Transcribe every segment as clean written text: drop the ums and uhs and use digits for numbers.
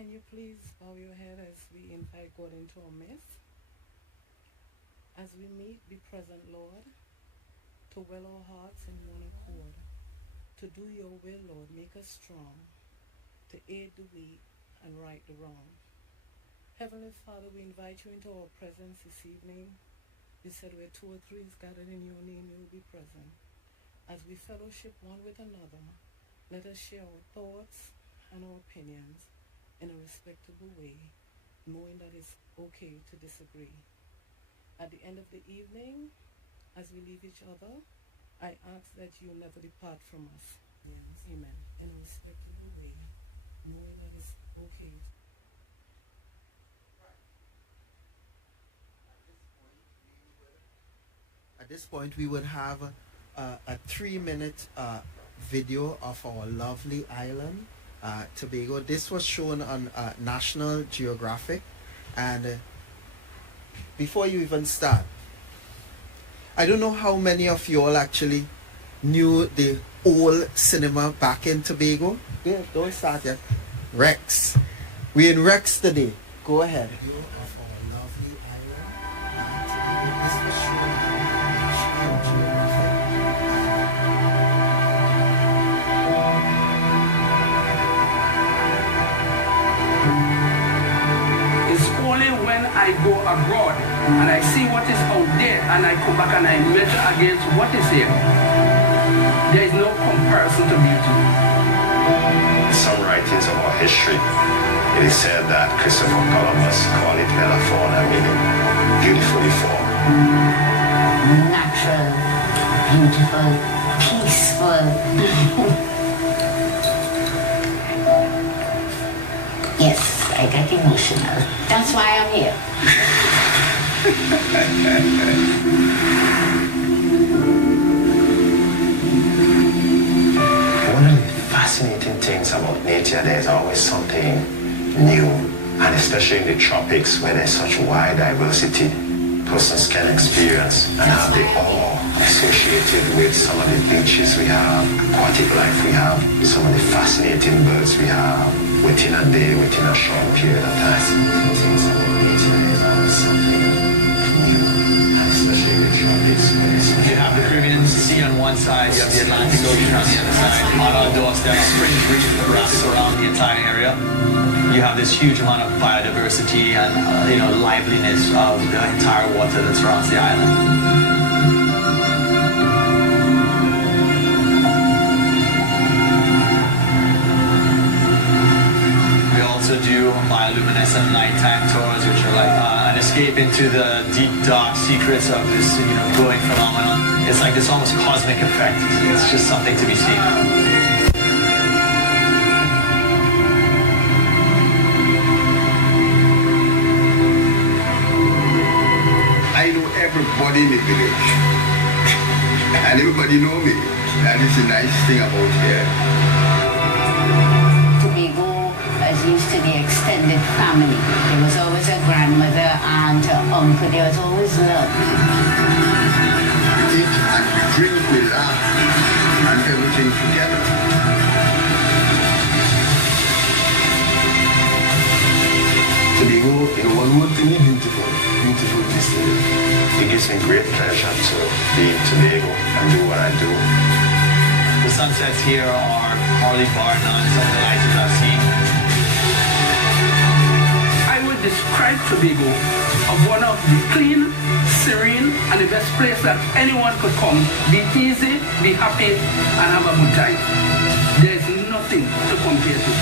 Can you please bow your head as we invite God into our midst? As we meet, be present, Lord, to will our hearts in one accord. To do your will, Lord, make us strong, to aid the weak and right the wrong. Heavenly Father, we invite you into our presence this evening. You said where two or three is gathered in your name, you will be present. As we fellowship one with another, let us share our thoughts and our opinions in a respectable way, knowing that it's okay to disagree. At the end of the evening, as we leave each other, I ask that you never depart from us. Yes. Amen. In a respectable way, knowing that it's okay. At this point, we would have a 3-minute video of our lovely island, Tobago. This was shown on National Geographic. And before you even start, I don't know how many of you all actually knew the old cinema back in Tobago. Yeah, don't start yet. Rex. We're in Rex today. Go ahead. Video of our lovely island. This was shown on National Geographic. It's only when I go abroad and I see what is out there and I come back and I measure against what is here. There is no comparison to beauty. In some writings of our history, it is said that Christopher Columbus called it Bella Fauna, meaning beautifully formed. Natural, beautiful, peaceful. Yes, I get emotional. That's why I'm here. One of the fascinating things about nature, there's always something new, and especially in the tropics where there's such wide diversity, persons can experience and have the awe associated with some of the beaches we have, aquatic life we have, some of the fascinating birds we have within a day, within a short period of time. Things about nature, there's always something new, and especially in the tropics where there's You have the Caribbean Sea on one side, you have the Atlantic Ocean on the other side. On our doorstep, spring reef grass around the entire area. You have this huge amount of biodiversity and liveliness of the entire water that surrounds the island. We also do bioluminescent nighttime tours, which are like an escape into the deep, dark secrets of this, glowing phenomenon. It's like this almost cosmic effect. It's just something to be seen. I know everybody in the village, and everybody know me. That is the nice thing about here. Tobago is used to the extended family. There was always a grandmother, aunt, uncle. There was always love. We eat and we drink, we laugh, and everything together. Tobago, one word to me, beautiful. Beautiful place to live. It gives me great pleasure to be in Tobago and do what I do. The sunsets here are hardly bar none, some of the nicest I've seen. I would describe Tobago as one of the clean, serene, and the best place that anyone could come. Be easy, be happy, and have a good time. There's nothing to compare to.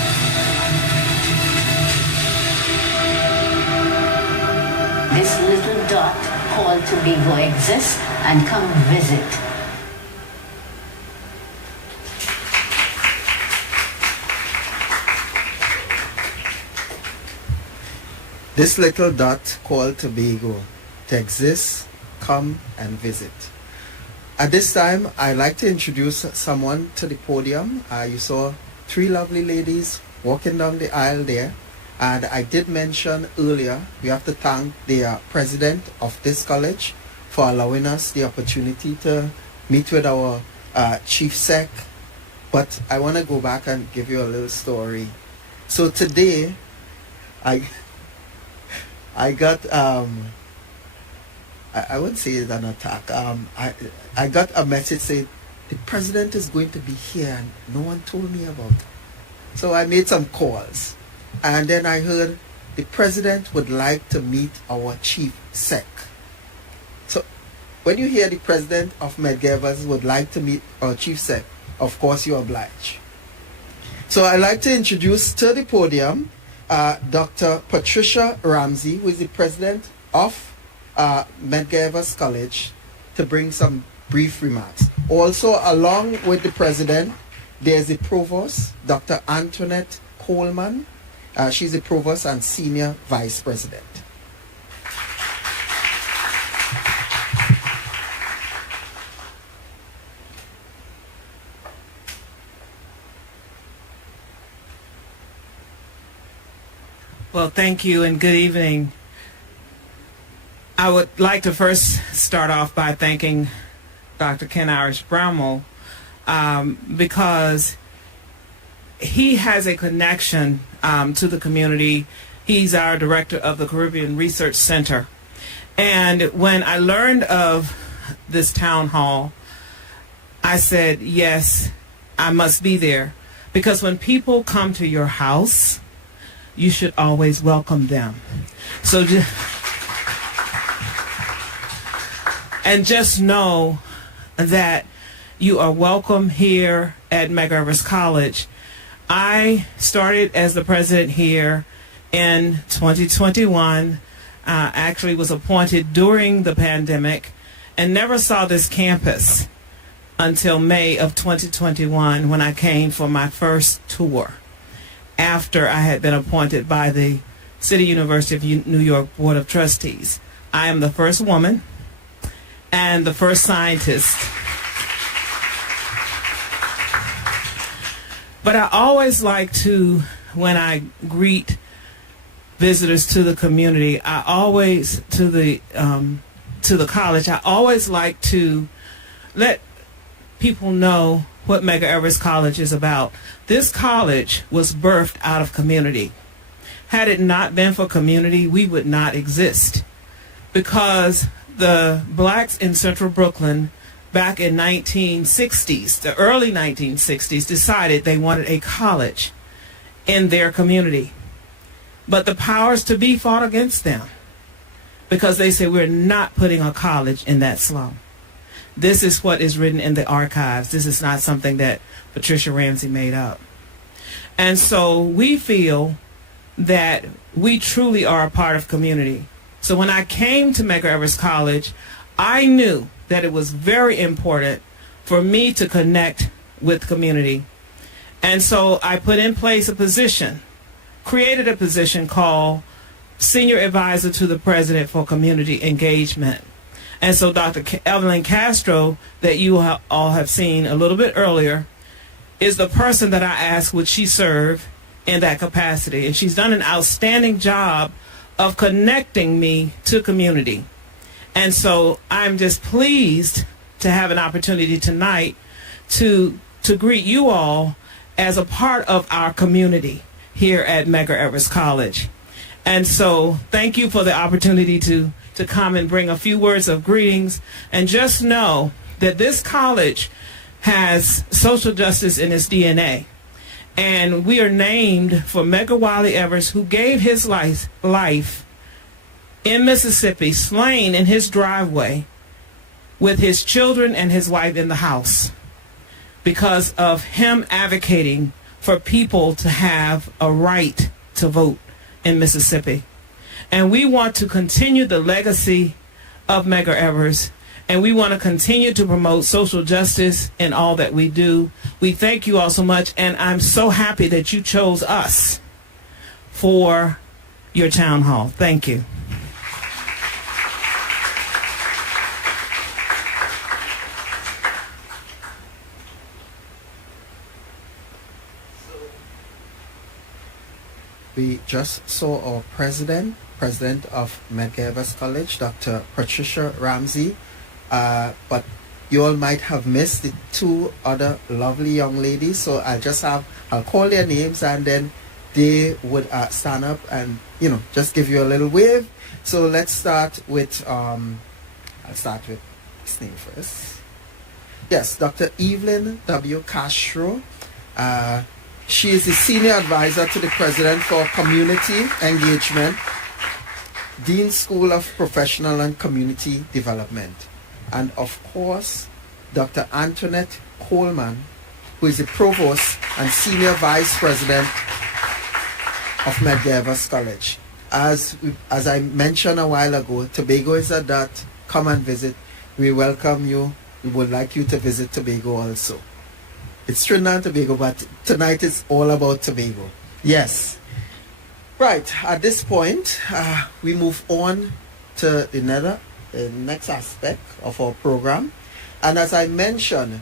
This little dot called Tobago exists, and come visit. This little dot called Tobago to exist, come and visit. At this time, I'd like to introduce someone to the podium. You saw 3 lovely ladies walking down the aisle there. And I did mention earlier, we have to thank the president of this college for allowing us the opportunity to meet with our chief sec. But I want to go back and give you a little story. So today, I got I wouldn't say it's an attack. I got a message saying the president is going to be here and no one told me about it. So I made some calls, and then I heard the president would like to meet our chief sec. So when you hear the president of Medgar Evers would like to meet our chief sec, of course you oblige. So I'd like to introduce to the podium Dr. Patricia Ramsey, who is the president of Medgar Evers College, to bring some brief remarks. Also, along with the president, there's the provost, Dr. Antoinette Coleman. She's the provost and senior vice president. Well, thank you and good evening. I would like to first start off by thanking Dr. Ken Irish Brownell because he has a connection to the community. He's our director of the Caribbean Research Center. And when I learned of this town hall, I said, yes, I must be there. Because when people come to your house, you should always welcome them. So and just know that you are welcome here at Medgar Evers College. I started as the president here in 2021, actually was appointed during the pandemic, and never saw this campus until May of 2021 when I came for my first tour after I had been appointed by the City University of New York Board of Trustees. I am the first woman and the first scientist. But I always like to, when I greet visitors to the community, I always, to the college, I always like to let people know what Medgar Evers College is about. This college was birthed out of community. Had it not been for community, we would not exist. Because the blacks in Central Brooklyn back in 1960s, the early 1960s, decided they wanted a college in their community. But the powers to be fought against them because they said, we're not putting a college in that slum. This is what is written in the archives. This is not something that Patricia Ramsey made up. And so we feel that we truly are a part of community. So when I came to Medgar Evers College, I knew that it was very important for me to connect with community. And so I put in place a position, created a position called Senior Advisor to the President for Community Engagement. And so Dr. Evelyn Castro, that you all have seen a little bit earlier, is the person that I asked would she serve in that capacity. And she's done an outstanding job of connecting me to community. And so I'm just pleased to have an opportunity tonight to greet you all as a part of our community here at Medgar Evers College. And so thank you for the opportunity to come and bring a few words of greetings. And just know that this college has social justice in its DNA. And we are named for Medgar Wiley Evers, who gave his life in Mississippi, slain in his driveway with his children and his wife in the house because of him advocating for people to have a right to vote in Mississippi. And we want to continue the legacy of Medgar Evers, and we want to continue to promote social justice in all that we do. We thank you all so much, and I'm so happy that you chose us for your town hall. Thank you. We just saw our president of Medgar Evers College, Dr. Patricia Ramsey, but you all might have missed the two other lovely young ladies, so I'll call their names and then they would stand up and, just give you a little wave. So let's start with, I'll start with his name first. Yes, Dr. Evelyn W. Castro. She is the Senior Advisor to the President for Community Engagement, Dean School of Professional and Community Development. And of course, Dr. Antoinette Coleman, who is the Provost and Senior Vice President of Medgar College. As I mentioned a while ago, Tobago is a dot. Come and visit. We welcome you. We would like you to visit Tobago also. It's Trinidad and Tobago, but tonight is all about Tobago. Yes. Right, at this point, we move on to the next aspect of our program. And as I mentioned,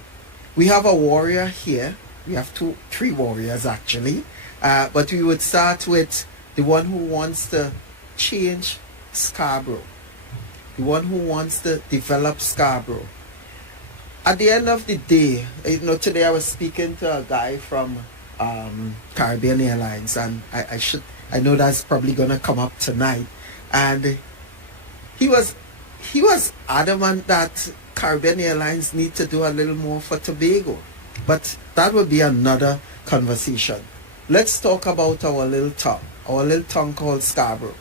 we have a warrior here. We have three warriors actually. But we would start with the one who wants to change Scarborough. The one who wants to develop Scarborough. At the end of the day, today I was speaking to a guy from Caribbean Airlines, and I know that's probably gonna come up tonight. And he was adamant that Caribbean Airlines need to do a little more for Tobago. But that would be another conversation. Let's talk about our little town called Scarborough.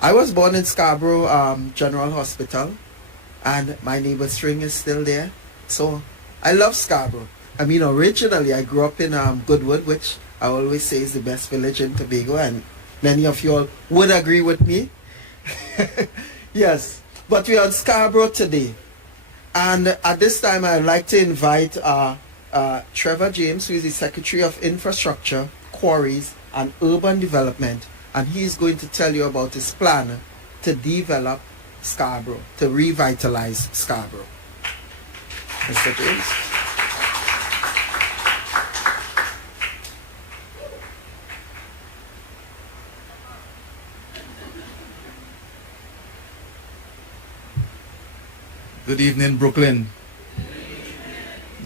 I was born in Scarborough General Hospital, and my neighbor's string is still there. So I love Scarborough. I mean, originally I grew up in Goodwood, which I always say is the best village in Tobago, and many of you all would agree with me. Yes, but we're on Scarborough today. And at this time I'd like to invite Trevor James, who is the Secretary of Infrastructure, Quarries and Urban Development, and he's going to tell you about his plan to develop Scarborough, to revitalize Scarborough. Mr. James. Good evening, Brooklyn.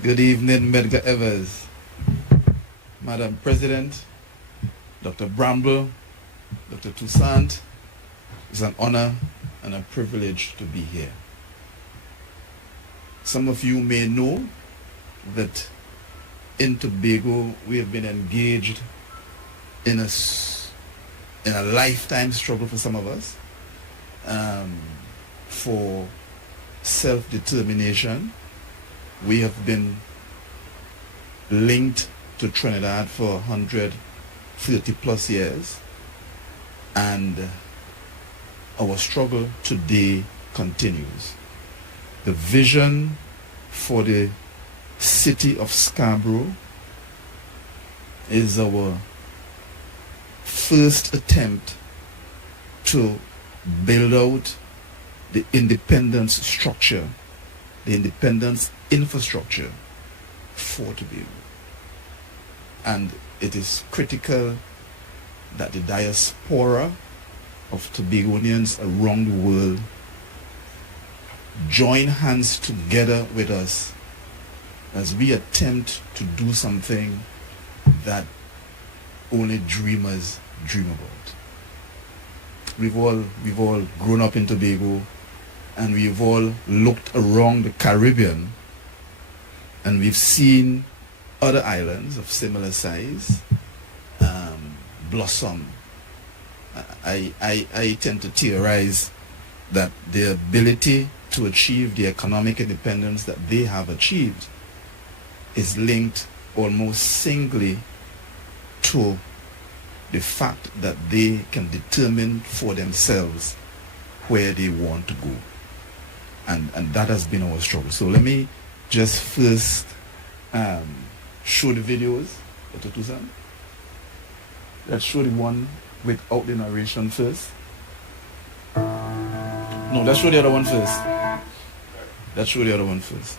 Good evening, Medgar Evers. Madam President, Dr. Bramble, Dr. Toussaint, it's an honor and a privilege to be here. Some of you may know that in Tobago we have been engaged in a lifetime struggle for some of us for self-determination. We have been linked to Trinidad for 130 plus years, and our struggle today continues. The vision for the city of Scarborough is our first attempt to build out the independence structure, the independence infrastructure for Tobago. And it is critical that the diaspora of Tobagonians around the world join hands together with us as we attempt to do something that only dreamers dream about. We've all grown up in Tobago, and we've all looked around the Caribbean, and we've seen other islands of similar size blossom. I tend to theorize that the ability to achieve the economic independence that they have achieved is linked almost singly to the fact that they can determine for themselves where they want to go. And that has been our struggle. So let me just first show the videos, Dr. Toussaint. Let's show the one without the narration first. No, let's show the other one first. Let's show the other one first.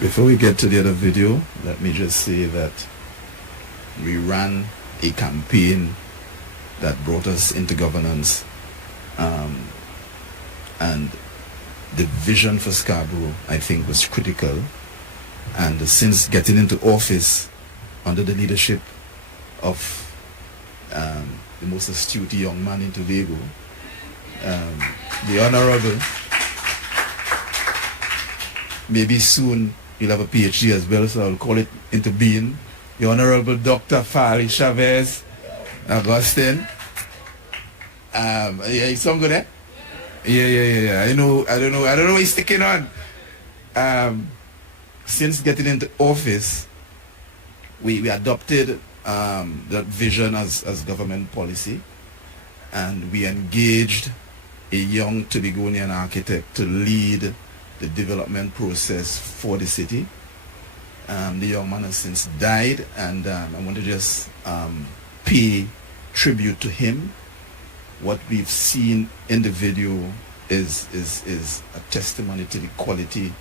Before we get to the other video, let me just say that we ran a campaign that brought us into governance, and the vision for Scarborough, I think, was critical. And since getting into office under the leadership of the most astute young man in Tobago, the Honorable, maybe soon he'll have a PhD as well, so I'll call it into being, the Honorable Dr. Fari Chavez Augustine. Yeah, you sound good, eh? Yeah. I don't know he's sticking on. Since getting into office, we adopted that vision as government policy, and we engaged a young Tobagonian architect to lead the development process for the city. The young man has since died, and I want to just pay tribute to him. What we've seen in the video is a testimony to the quality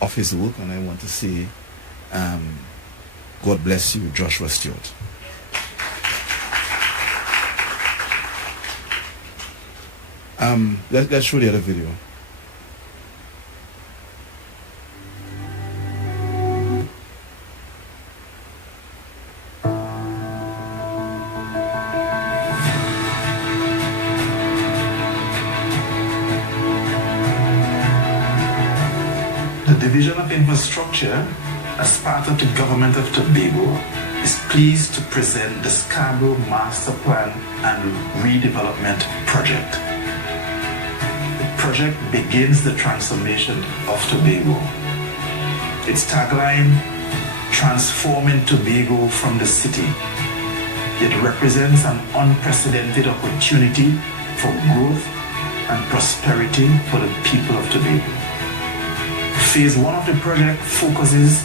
of his work, and I want to say God bless you, Joshua Stewart. Let's show the other video. The Division of Infrastructure, as part of the Government of Tobago, is pleased to present the Scarborough Master Plan and Redevelopment Project. The project begins the transformation of Tobago. Its tagline, transforming Tobago from the city. It represents an unprecedented opportunity for growth and prosperity for the people of Tobago. Phase 1 of the project focuses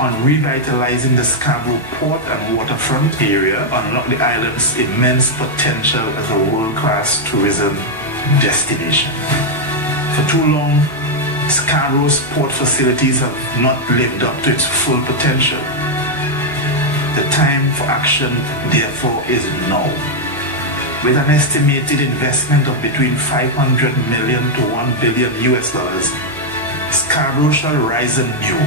on revitalizing the Scarborough port and waterfront area, unlock the island's immense potential as a world-class tourism destination. For too long, Scarborough's port facilities have not lived up to its full potential. The time for action, therefore, is now. With an estimated investment of between $500 million to $1 billion US, Scarborough shall rise anew,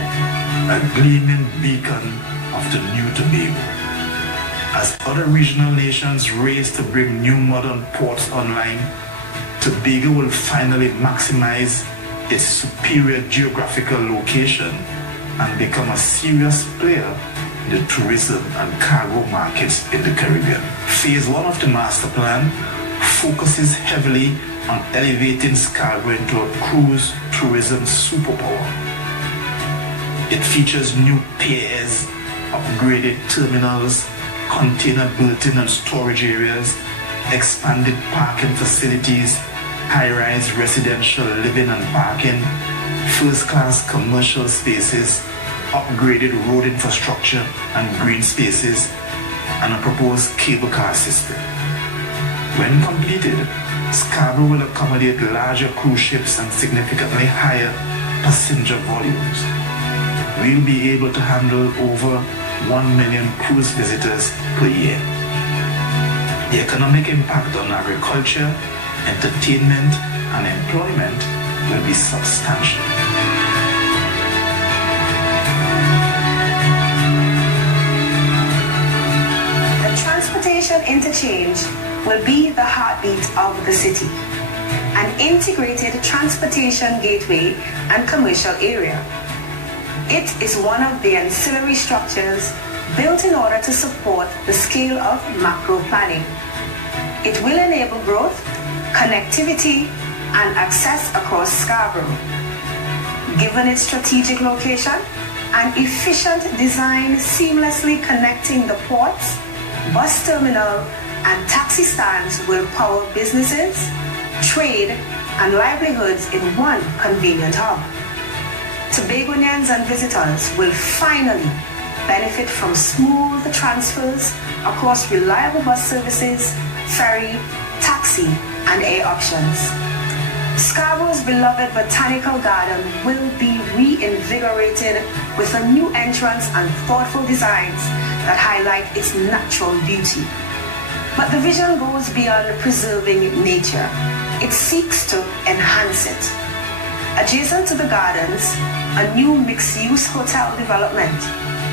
a gleaming beacon of the new Tobago. As other regional nations race to bring new modern ports online, Tobago will finally maximize its superior geographical location and become a serious player in the tourism and cargo markets in the Caribbean. Phase 1 of the master plan focuses heavily on elevating Scarborough into a cruise tourism superpower. It features new piers, upgraded terminals, container berthing and storage areas, expanded parking facilities, high-rise residential living and parking, first-class commercial spaces, upgraded road infrastructure and green spaces, and a proposed cable car system. When completed, Scarborough will accommodate larger cruise ships and significantly higher passenger volumes. We'll be able to handle over 1 million cruise visitors per year. The economic impact on agriculture, entertainment, and employment will be substantial. The transportation interchange will be the heartbeat of the city, an integrated transportation gateway and commercial area. It is one of the ancillary structures built in order to support the scale of macro planning. It will enable growth, connectivity, and access across Scarborough. Given its strategic location and efficient design seamlessly connecting the ports, bus terminal, and taxi stands will power businesses, trade, and livelihoods in one convenient hub. Tobagonians and visitors will finally benefit from smooth transfers across reliable bus services, ferry, taxi, and air options. Scarborough's beloved botanical garden will be reinvigorated with a new entrance and thoughtful designs that highlight its natural beauty. But the vision goes beyond preserving nature. It seeks to enhance it. Adjacent to the gardens, a new mixed-use hotel development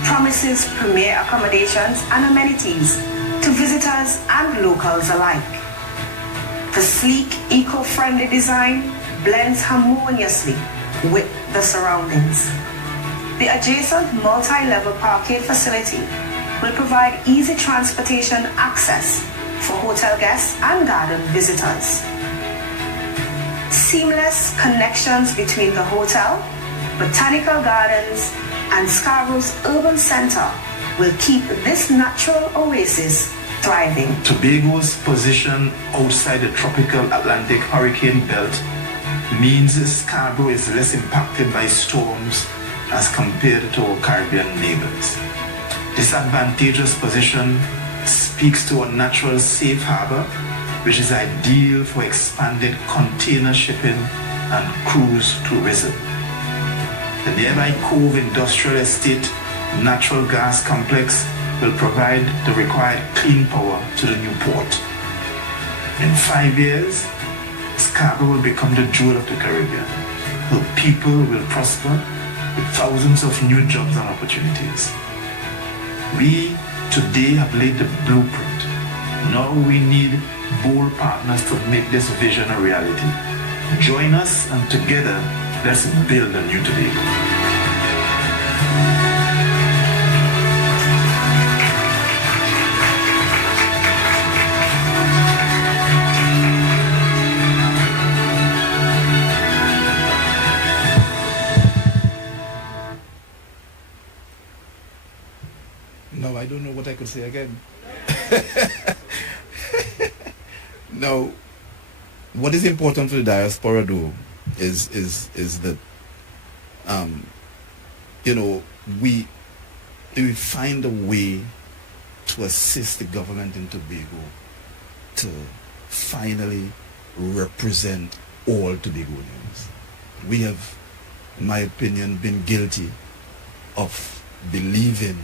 promises premier accommodations and amenities to visitors and locals alike. The sleek, eco-friendly design blends harmoniously with the surroundings. The adjacent multi-level parkade facility will provide easy transportation access for hotel guests and garden visitors. Seamless connections between the hotel, botanical gardens, and Scarborough's urban center will keep this natural oasis thriving. Tobago's position outside the tropical Atlantic hurricane belt means Scarborough is less impacted by storms as compared to our Caribbean neighbors. This advantageous position speaks to a natural safe harbor, which is ideal for expanded container shipping and cruise tourism. The nearby Cove Industrial Estate natural gas complex will provide the required clean power to the new port. In 5 years, Scarborough will become the jewel of the Caribbean. Her people will prosper with thousands of new jobs and opportunities. We today have laid the blueprint. Now we need bold partners to make this vision a reality. Join us and together, let's build a new Tobago. No, I don't know what I could say again. Now, what is important for the diaspora though is that we find a way to assist the government in Tobago to finally represent all Tobagonians. We have, in my opinion, been guilty of believing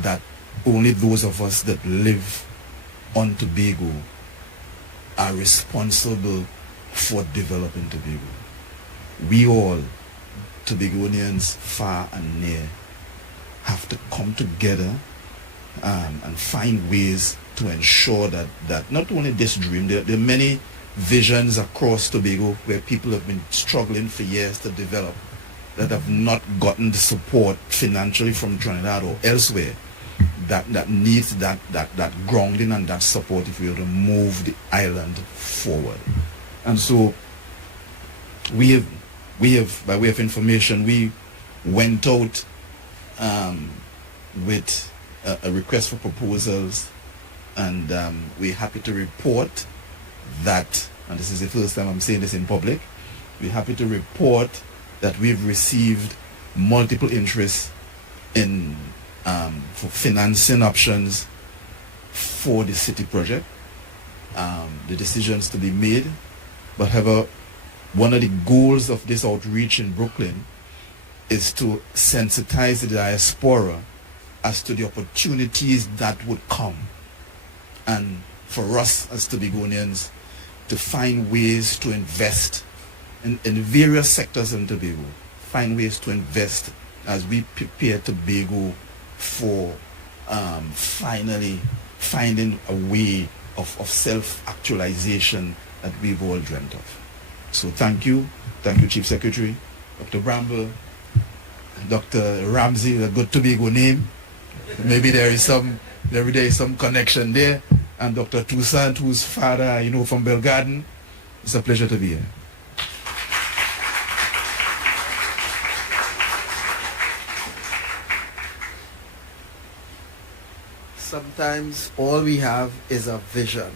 that only those of us that live on Tobago are responsible for developing Tobago. We all, Tobagonians far and near, have to come together and find ways to ensure that not only this dream, there are many visions across Tobago where people have been struggling for years to develop that have not gotten the support financially from Trinidad or elsewhere that needs that grounding and that support if we were to move the island forward. And so we have by way of information, we went out with a request for proposals, and we're happy to report that, and this is the first time I'm saying this in public, we're happy to report that we've received multiple interests in for financing options for the city project. The decisions to be made, but however, one of the goals of this outreach in Brooklyn is to sensitize the diaspora as to the opportunities that would come, and for us as Tobagonians to find ways to invest in various sectors in Tobago, find ways to invest as we prepare Tobago for finally finding a way of self-actualization that we've all dreamt of. So thank you Chief Secretary, Dr. Bramble, Dr. Ramsey, a good Tobago name. Maybe there is some connection there. And Dr. Toussaint, whose father I know from Belgarden. It's a pleasure to be here. Sometimes all we have is a vision.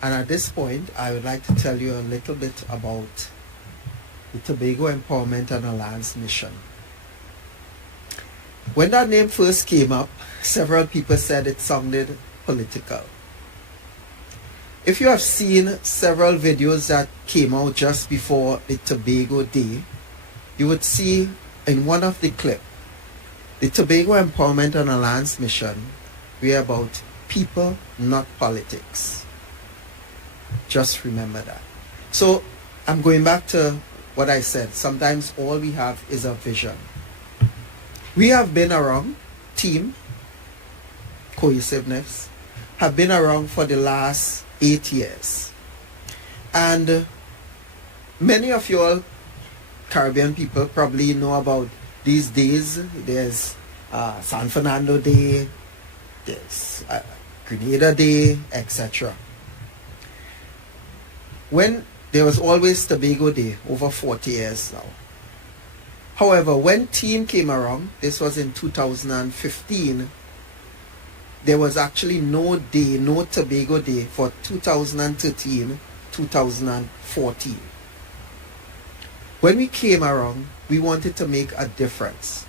And at this point, I would like to tell you a little bit about the Tobago Empowerment and Alliance Mission. When that name first came up, several people said it sounded political. if you have seen several videos that came out just before the Tobago Day, you would see in one of the clips, the Tobago Empowerment and Alliance Mission, we are about people, not politics. Just remember that. So I'm going back to what I said. Sometimes all we have is a vision. We have been around, team, cohesiveness, have been around for the last 8 years. And many of you all Caribbean people probably know about these days. There's San Fernando Day, there's Grenada Day, etc. When there was always Tobago Day, over 40 years now. However, when T.E.A.M came around, this was in 2015, there was actually no day, no Tobago Day for 2013, 2014. When we came around, we wanted to make a difference.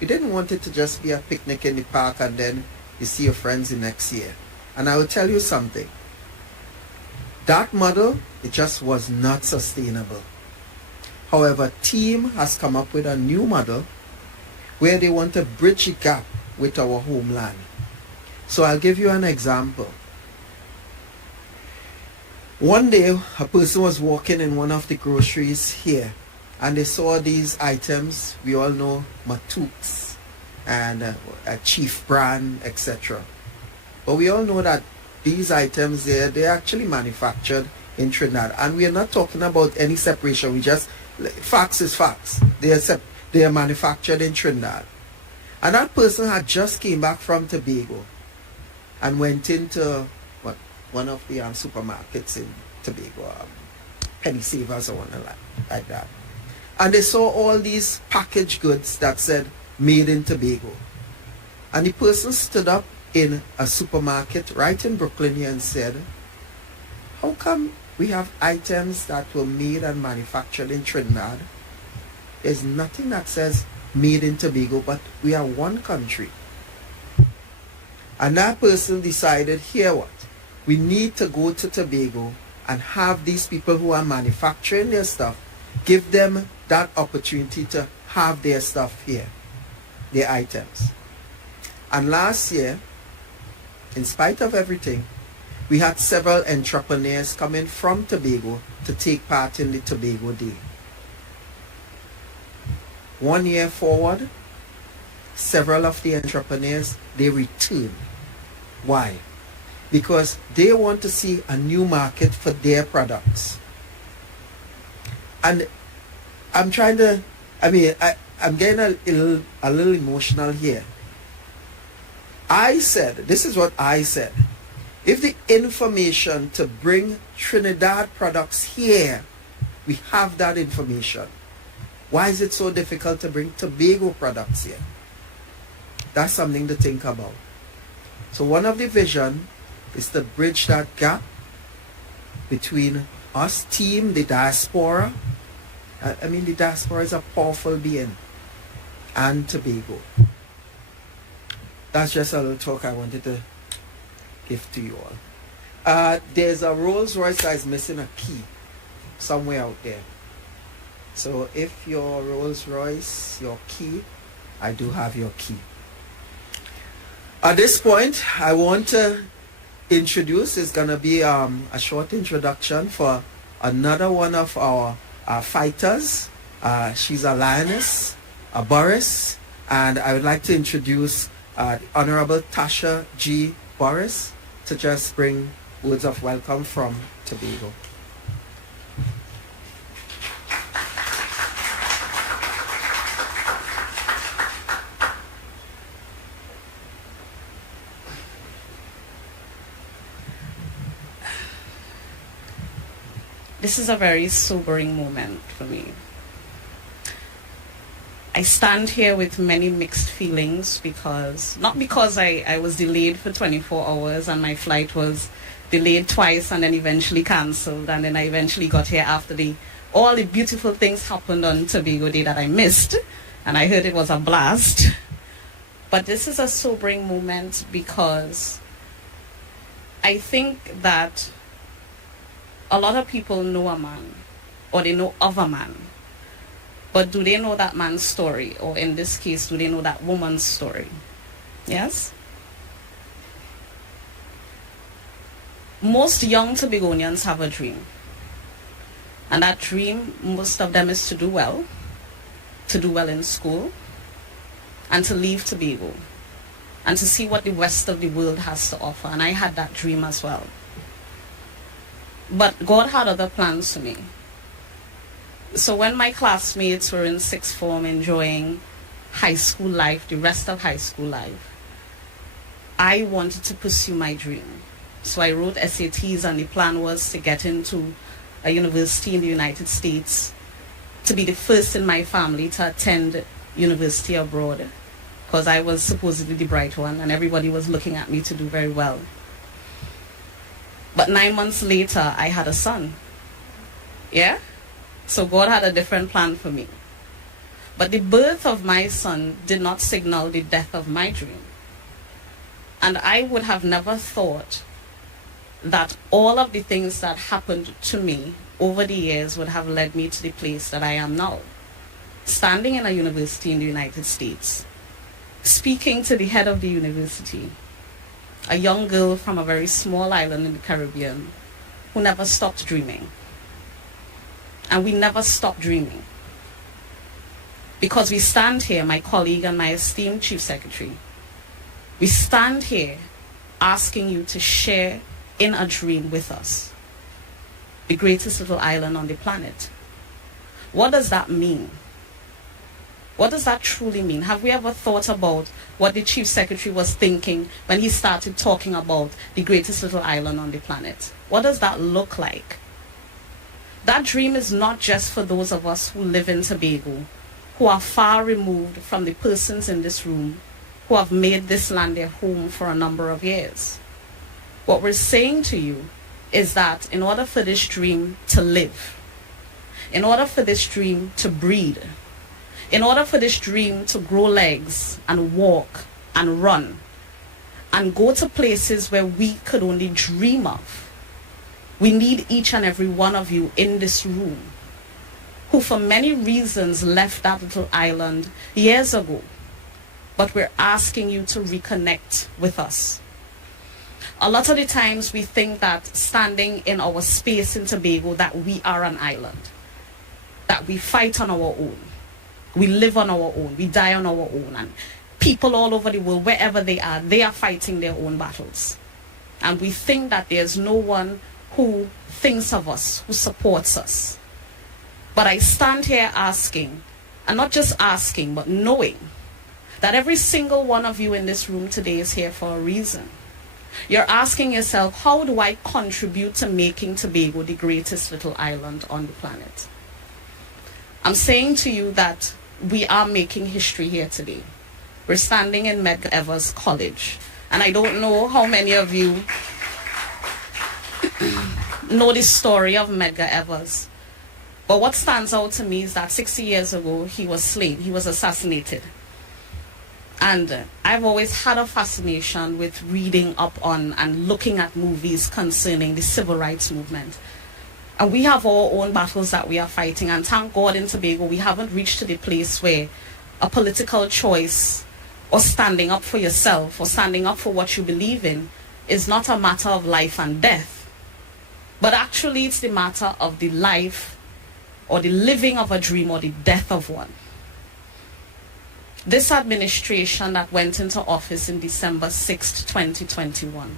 We didn't want it to just be a picnic in the park and then you see your friends the next year. And I will tell you something. That model, it just was not sustainable. However, T.E.A.M has come up with a new model where they want to bridge the gap with our homeland. So I'll give you an example. One day, a person was walking in one of the groceries here and they saw these items. We all know Matooks and a Chief brand, etc. But we all know that these items, they're actually manufactured in Trinidad. And we are not talking about any separation. We just, facts is facts. They are manufactured in Trinidad. And that person had just came back from Tobago and went into one of the supermarkets in Tobago, Penny Savers or one like that. And they saw all these packaged goods that said made in Tobago. And the person stood up in a supermarket right in Brooklyn here and said, how come we have items that were made and manufactured in Trinidad? There's nothing that says made in Tobago, but we are one country. And that person decided, here what? We need to go to Tobago and have these people who are manufacturing their stuff, give them that opportunity to have their stuff here, their items. And last year, in spite of everything, we had several entrepreneurs coming from Tobago to take part in the Tobago Day. 1 year forward, several of the entrepreneurs, they returned. Why? Because they want to see a new market for their products. And I'm trying to, I'm getting a little emotional here. I said, this is what I said. If the information to bring Trinidad products here, we have that information. Why is it so difficult to bring Tobago products here? That's something to think about. So one of the vision is to bridge that gap between us, T.E.A.M, the Diaspora. The Diaspora is a powerful being, and Tobago. That's just a little talk I wanted to give to you all. There's a Rolls Royce that is missing a key somewhere out there. So if your Rolls Royce, your key, I do have your key. At this point, I want to introduce, it's going to be a short introduction for another one of our fighters. She's a lioness, a Boris, and I would like to introduce Honorable Tasha G. Boris to just bring words of welcome from Tobago. This is a very sobering moment for me. I stand here with many mixed feelings because, not because I was delayed for 24 hours and my flight was delayed twice and then eventually cancelled, and then I eventually got here after all the beautiful things happened on Tobago Day that I missed, and I heard it was a blast. But this is a sobering moment because I think that a lot of people know a man, or they know of a man, but do they know that man's story? Or in this case, do they know that woman's story? Yes? Most young Tobagonians have a dream. And that dream, most of them, is to do well in school, and to leave Tobago, and to see what the rest of the world has to offer. And I had that dream as well. But God had other plans for me. So when my classmates were in sixth form enjoying high school life, the rest of high school life, I wanted to pursue my dream. So I wrote SATs, and the plan was to get into a university in the United States, to be the first in my family to attend university abroad, because I was supposedly the bright one, and everybody was looking at me to do very well. But 9 months later, I had a son. Yeah? So God had a different plan for me. But the birth of my son did not signal the death of my dream. And I would have never thought that all of the things that happened to me over the years would have led me to the place that I am now. Standing in a university in the United States, speaking to the head of the university, a young girl from a very small island in the Caribbean who never stopped dreaming. And we never stopped dreaming. Because we stand here, my colleague and my esteemed Chief Secretary, we stand here asking you to share in a dream with us the greatest little island on the planet. What does that mean? What does that truly mean? Have we ever thought about what the Chief Secretary was thinking when he started talking about the greatest little island on the planet? What does that look like? That dream is not just for those of us who live in Tobago, who are far removed from the persons in this room who have made this land their home for a number of years. What we're saying to you is that in order for this dream to live, in order for this dream to breathe, in order for this dream to grow legs and walk and run and go to places where we could only dream of, we need each and every one of you in this room who for many reasons left that little island years ago. But we're asking you to reconnect with us. A lot of the times we think that standing in our space in Tobago, that we are an island, that we fight on our own, we live on our own, we die on our own, and people all over the world, wherever they are fighting their own battles. And we think that there's no one who thinks of us, who supports us. But I stand here asking, and not just asking, but knowing that every single one of you in this room today is here for a reason. You're asking yourself, how do I contribute to making Tobago the greatest little island on the planet? I'm saying to you that we are making history here today. We're standing in Medgar Evers College. And I don't know how many of you know the story of Medgar Evers. But what stands out to me is that 60 years ago, he was slain. He was assassinated. And I've always had a fascination with reading up on and looking at movies concerning the civil rights movement. And we have our own battles that we are fighting. And thank God in Tobago, we haven't reached to the place where a political choice or standing up for yourself or standing up for what you believe in is not a matter of life and death. But actually it's the matter of the life or the living of a dream or the death of one. This administration that went into office in December 6th, 2021,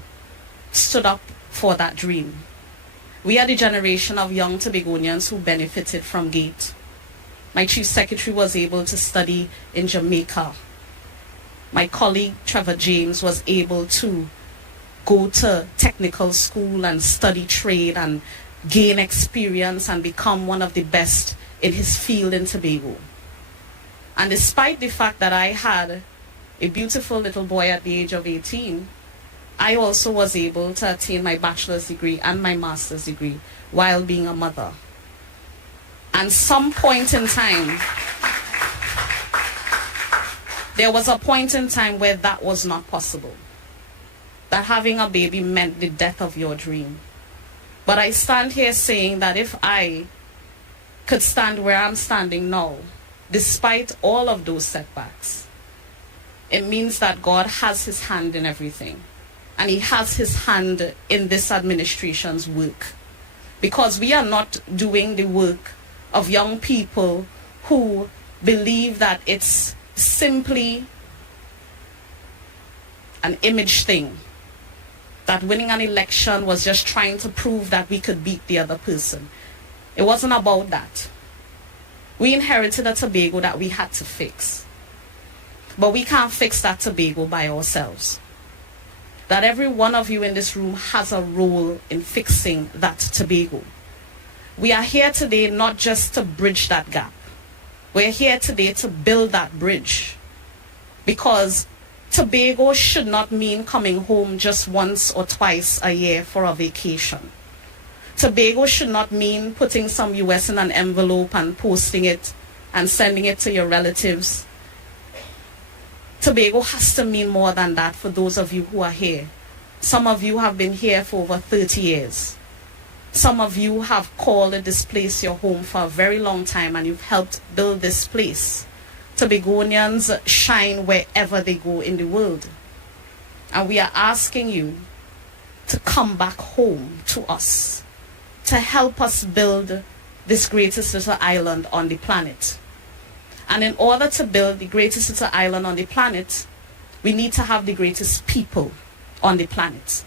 stood up for that dream. We are the generation of young Tobagonians who benefited from GATE. My Chief Secretary was able to study in Jamaica. My colleague Trevor James was able to go to technical school and study trade and gain experience and become one of the best in his field in Tobago. And despite the fact that I had a beautiful little boy at the age of 18, I also was able to attain my bachelor's degree and my master's degree while being a mother. And some point in time, there was a point in time where that was not possible. That having a baby meant the death of your dream. But I stand here saying that if I could stand where I'm standing now, despite all of those setbacks, it means that God has his hand in everything. And he has his hand in this administration's work. Because we are not doing the work of young people who believe that it's simply an image thing. That winning an election was just trying to prove that we could beat the other person. It wasn't about that. We inherited a Tobago that we had to fix. But we can't fix that Tobago by ourselves. That every one of you in this room has a role in fixing that Tobago. We are here today not just to bridge that gap. We're here today to build that bridge. Because Tobago should not mean coming home just once or twice a year for a vacation. Tobago should not mean putting some US in an envelope and posting it and sending it to your relatives. Tobago has to mean more than that for those of you who are here. Some of you have been here for over 30 years. Some of you have called this place your home for a very long time and you've helped build this place. Tobagonians shine wherever they go in the world. And we are asking you to come back home to us, to help us build this greatest little island on the planet. And in order to build the greatest little island on the planet, we need to have the greatest people on the planet.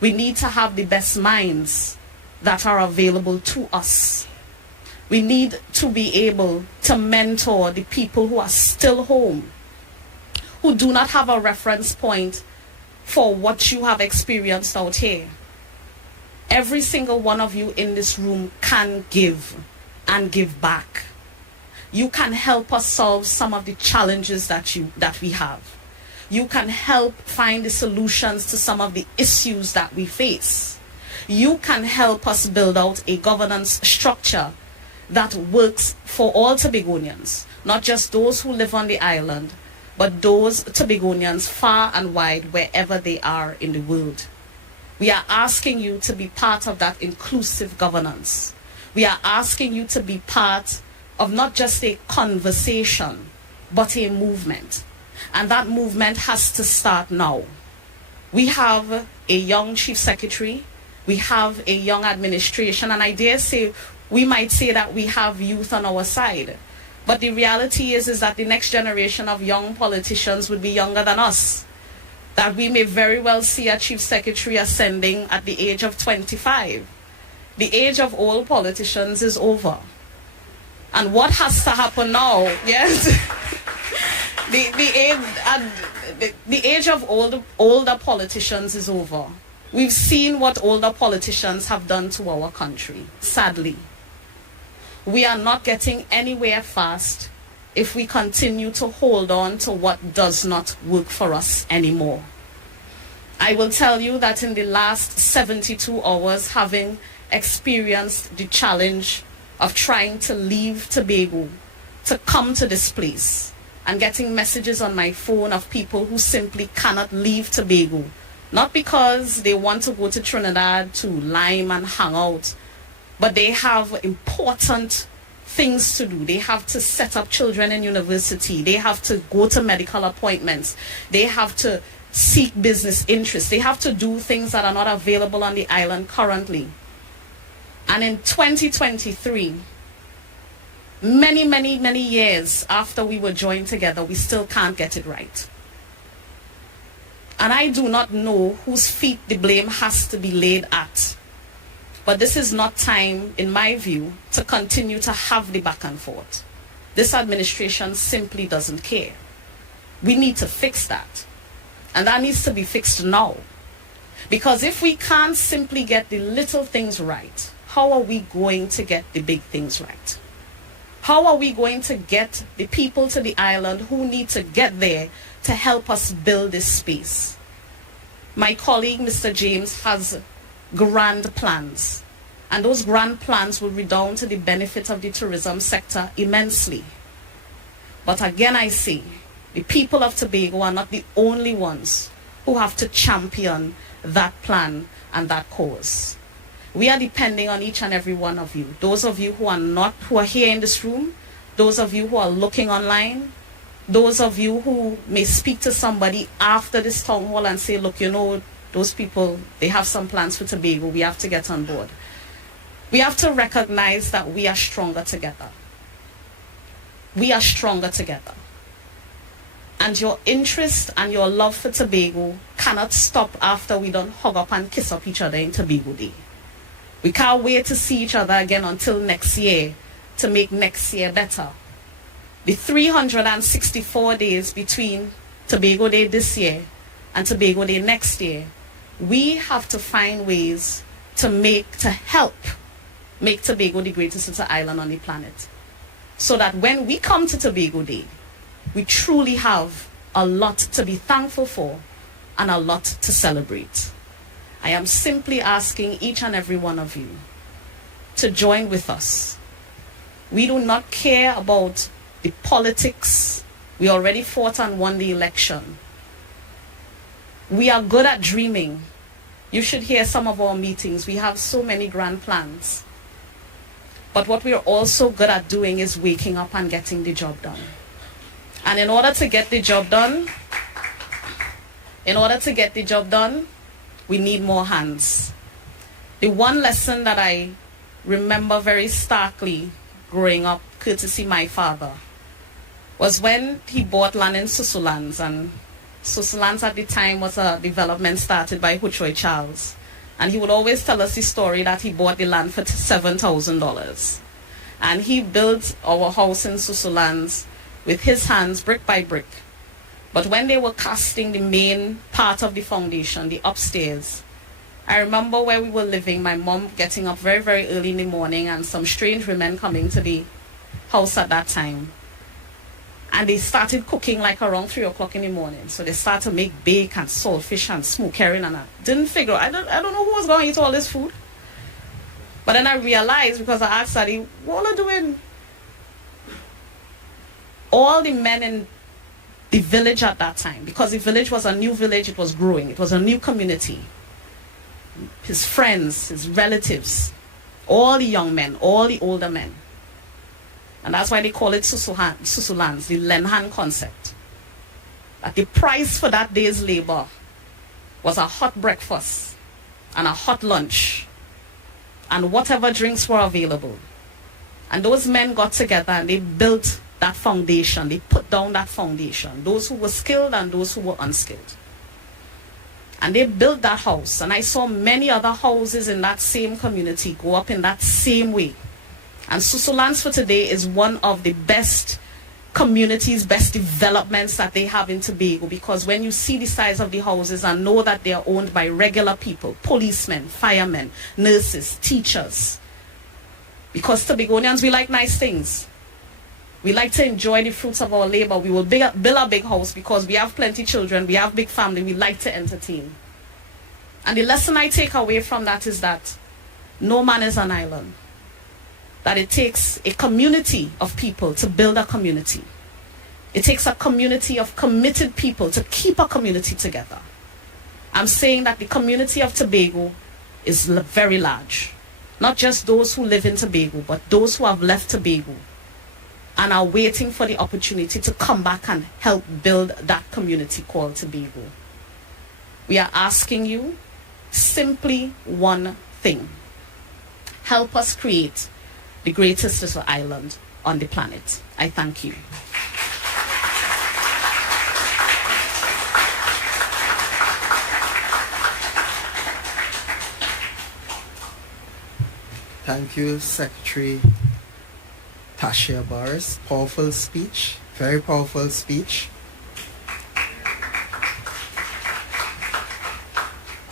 We need to have the best minds that are available to us. We need to be able to mentor the people who are still home, who do not have a reference point for what you have experienced out here. Every single one of you in this room can give and give back. You can help us solve some of the challenges that we have. You can help find the solutions to some of the issues that we face. You can help us build out a governance structure that works for all Tobagonians, not just those who live on the island, but those Tobagonians far and wide wherever they are in the world. We are asking you to be part of that inclusive governance. We are asking you to be part of not just a conversation, but a movement. And that movement has to start now. We have a young chief secretary, we have a young administration, and I dare say, we might say that we have youth on our side. But the reality is that the next generation of young politicians would be younger than us. That we may very well see a chief secretary ascending at the age of 25. The age of old politicians is over. And what has to happen now, yes? the age of older politicians is over. We've seen what older politicians have done to our country, sadly. We are not getting anywhere fast if we continue to hold on to what does not work for us anymore. I will tell you that in the last 72 hours, having experienced the challenge of trying to leave Tobago to come to this place and getting messages on my phone of people who simply cannot leave Tobago, not because they want to go to Trinidad to lime and hang out, but they have important things to do. They have to set up children in university. They have to go to medical appointments. They have to seek business interests. They have to do things that are not available on the island currently. And in 2023, many years after we were joined together, we still can't get it right. And I do not know whose feet the blame has to be laid at. But this is not time, in my view, to continue to have the back and forth. This administration simply doesn't care. We need to fix that. And that needs to be fixed now. Because if we can't simply get the little things right, how are we going to get the big things right? How are we going to get the people to the island who need to get there to help us build this space? My colleague, Mr. James, has grand plans. And those grand plans will redound to the benefit of the tourism sector immensely. But again, I say, the people of Tobago are not the only ones who have to champion that plan and that cause. We are depending on each and every one of you. Those of you who are here in this room, those of you who are looking online, those of you who may speak to somebody after this town hall and say, look, you know, those people, they have some plans for Tobago. We have to get on board. We have to recognize that we are stronger together. We are stronger together. And your interest and your love for Tobago cannot stop after we don't hug up and kiss up each other in Tobago Day. We can't wait to see each other again until next year to make next year better. The 364 days between Tobago Day this year and Tobago Day next year, we have to find ways to help make Tobago the greatest little island on the planet. So that when we come to Tobago Day, we truly have a lot to be thankful for and a lot to celebrate. I am simply asking each and every one of you to join with us. We do not care about the politics. We already fought and won the election. We are good at dreaming. You should hear some of our meetings. We have so many grand plans. But what we are also good at doing is waking up and getting the job done. And in order to get the job done, we need more hands. The one lesson that I remember very starkly growing up, courtesy my father, was when he bought land in Susulands. And Susulands at the time was a development started by Huchoy Charles. And he would always tell us the story that he bought the land for $7,000. And he built our house in Susulands with his hands, brick by brick. But when they were casting the main part of the foundation, the upstairs, I remember where we were living, my mom getting up very, very early in the morning and some strange women coming to the house at that time. And they started cooking like around 3 o'clock in the morning. So they started to make bake and saltfish and smoke herring, and I didn't figure, I don't know who was going to eat all this food. But then I realized, because I asked Daddy, what are you doing? All the men in the village at that time, because the village was a new village, it was growing, it was a new community. His friends, his relatives, all the young men, all the older men. And that's why they call it Susulands, the Lenhan concept. That the price for that day's labor was a hot breakfast and a hot lunch and whatever drinks were available. And those men got together and they built that foundation. They put down that foundation. Those who were skilled and those who were unskilled. And they built that house. And I saw many other houses in that same community go up in that same way. And Susulands for today is one of the best communities, best developments that they have in Tobago, because when you see the size of the houses and know that they are owned by regular people, policemen, firemen, nurses, teachers, because Tobagonians, we like nice things. We like to enjoy the fruits of our labor. We will build a big house because we have plenty children, we have big family, we like to entertain. And the lesson I take away from that is that no man is an island. That it takes a community of people to build a community. It takes a community of committed people to keep a community together. I'm saying that the community of Tobago is very large. Not just those who live in Tobago, but those who have left Tobago and are waiting for the opportunity to come back and help build that community called Tobago. We are asking you simply one thing. Help us create the greatest little island on the planet. I thank you. Thank you, Secretary Tasha Barrs. Powerful speech, very powerful speech.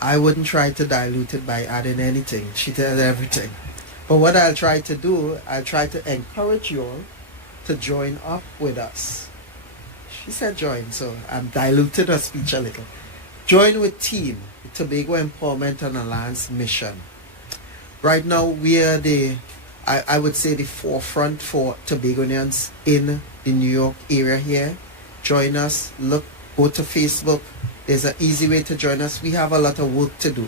I wouldn't try to dilute it by adding anything. She did everything. But what I'll try to do, I'll try to encourage you all to join up with us. She said join, so I'm diluted her speech a little. Join with T.E.A.M, the Tobago Empowerment and Alliance Mission. Right now, we are I would say the forefront for Tobagonians in the New York area here. Join us, go to Facebook. There's an easy way to join us. We have a lot of work to do.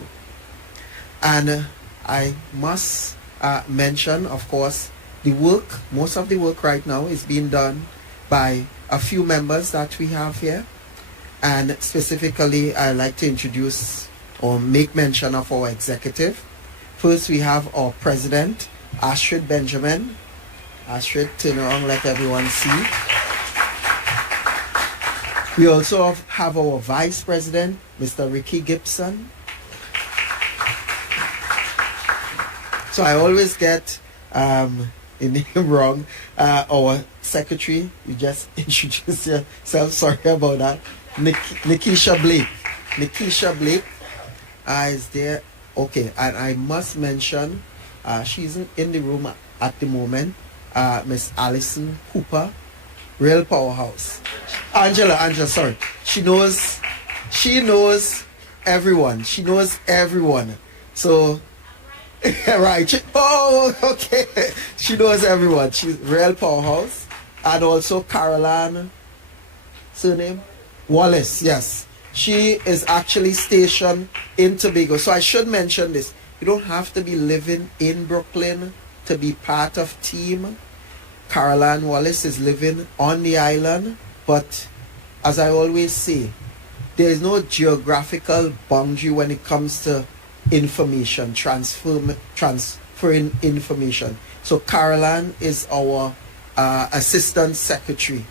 And I must mention, of course, the work, most of the work right now is being done by a few members that we have here. And specifically, I'd like to introduce or make mention of our executive. First, we have our president, Astrid Benjamin. Astrid, turn around, let everyone see. We also have our vice president, Mr. Ricky Gibson. So I always get the name wrong. Our secretary, you just introduce yourself, sorry about that. Nikisha Blake. Nikisha Blake is there. Okay, and I must mention, she's in the room at the moment, Miss Alison Cooper, real powerhouse. Angela, sorry. She knows everyone. She knows everyone. So, right. Oh, okay. She knows everyone. She's real powerhouse. And also Caroline, surname? Wallace, yes. She is actually stationed in Tobago. So I should mention this. You don't have to be living in Brooklyn to be part of T.E.A.M. Caroline Wallace is living on the island, but as I always say, there is no geographical boundary when it comes to information, transferring information. So Caroline is our assistant secretary.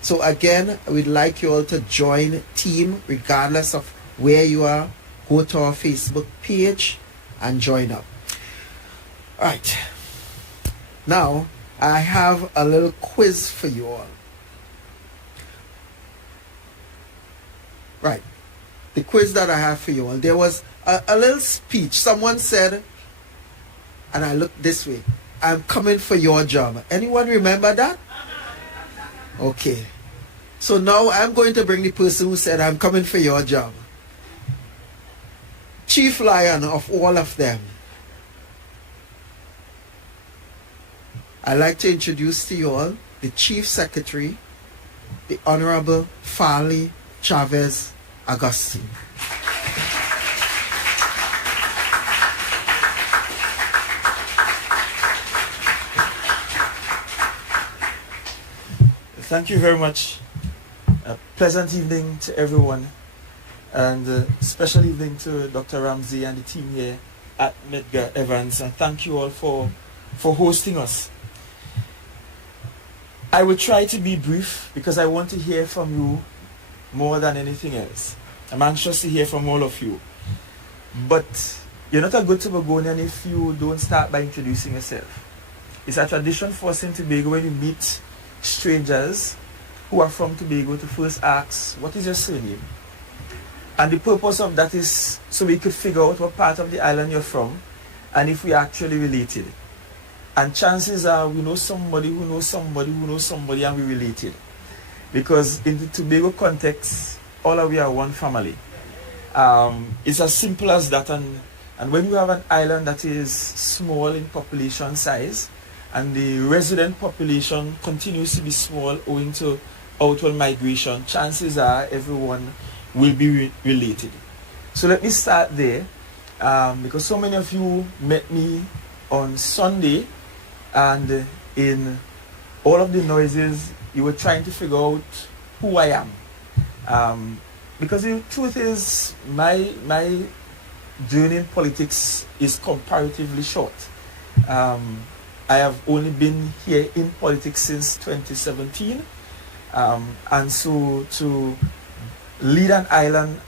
So again, we'd like you all to join T.E.A.M. regardless of where you are. Go to our Facebook page and join up. All right. Now, I have a little quiz for you all. Right. The quiz that I have for you all. There was a little speech. Someone said, and I looked this way, I'm coming for your job. Anyone remember that? Okay. So now I'm going to bring the person who said, I'm coming for your job. Chief Lion of all of them. I'd like to introduce to you all the Chief Secretary, the Honorable Farley Chavez Agustin. Thank you very much. A pleasant evening to everyone, and a special evening to Dr. Ramsey and the team here at Medgar Evans, and thank you all for hosting us. I will try to be brief because I want to hear from you more than anything else. I'm anxious to hear from all of you. But you're not a good Tobagonian if you don't start by introducing yourself. It's a tradition for us in Tobago when you meet strangers who are from Tobago to first ask, what is your surname? And the purpose of that is so we could figure out what part of the island you're from and if we are actually related. And chances are we know somebody who knows somebody who knows somebody and we're related. Because in the Tobago context, all of we are one family. It's as simple as that, and when you have an island that is small in population size and the resident population continues to be small owing to outward migration, chances are everyone will be related. So let me start there, because so many of you met me on Sunday, and in all of the noises you were trying to figure out who I am. Because the truth is, my journey in politics is comparatively short. I have only been here in politics since 2017, and so to lead an island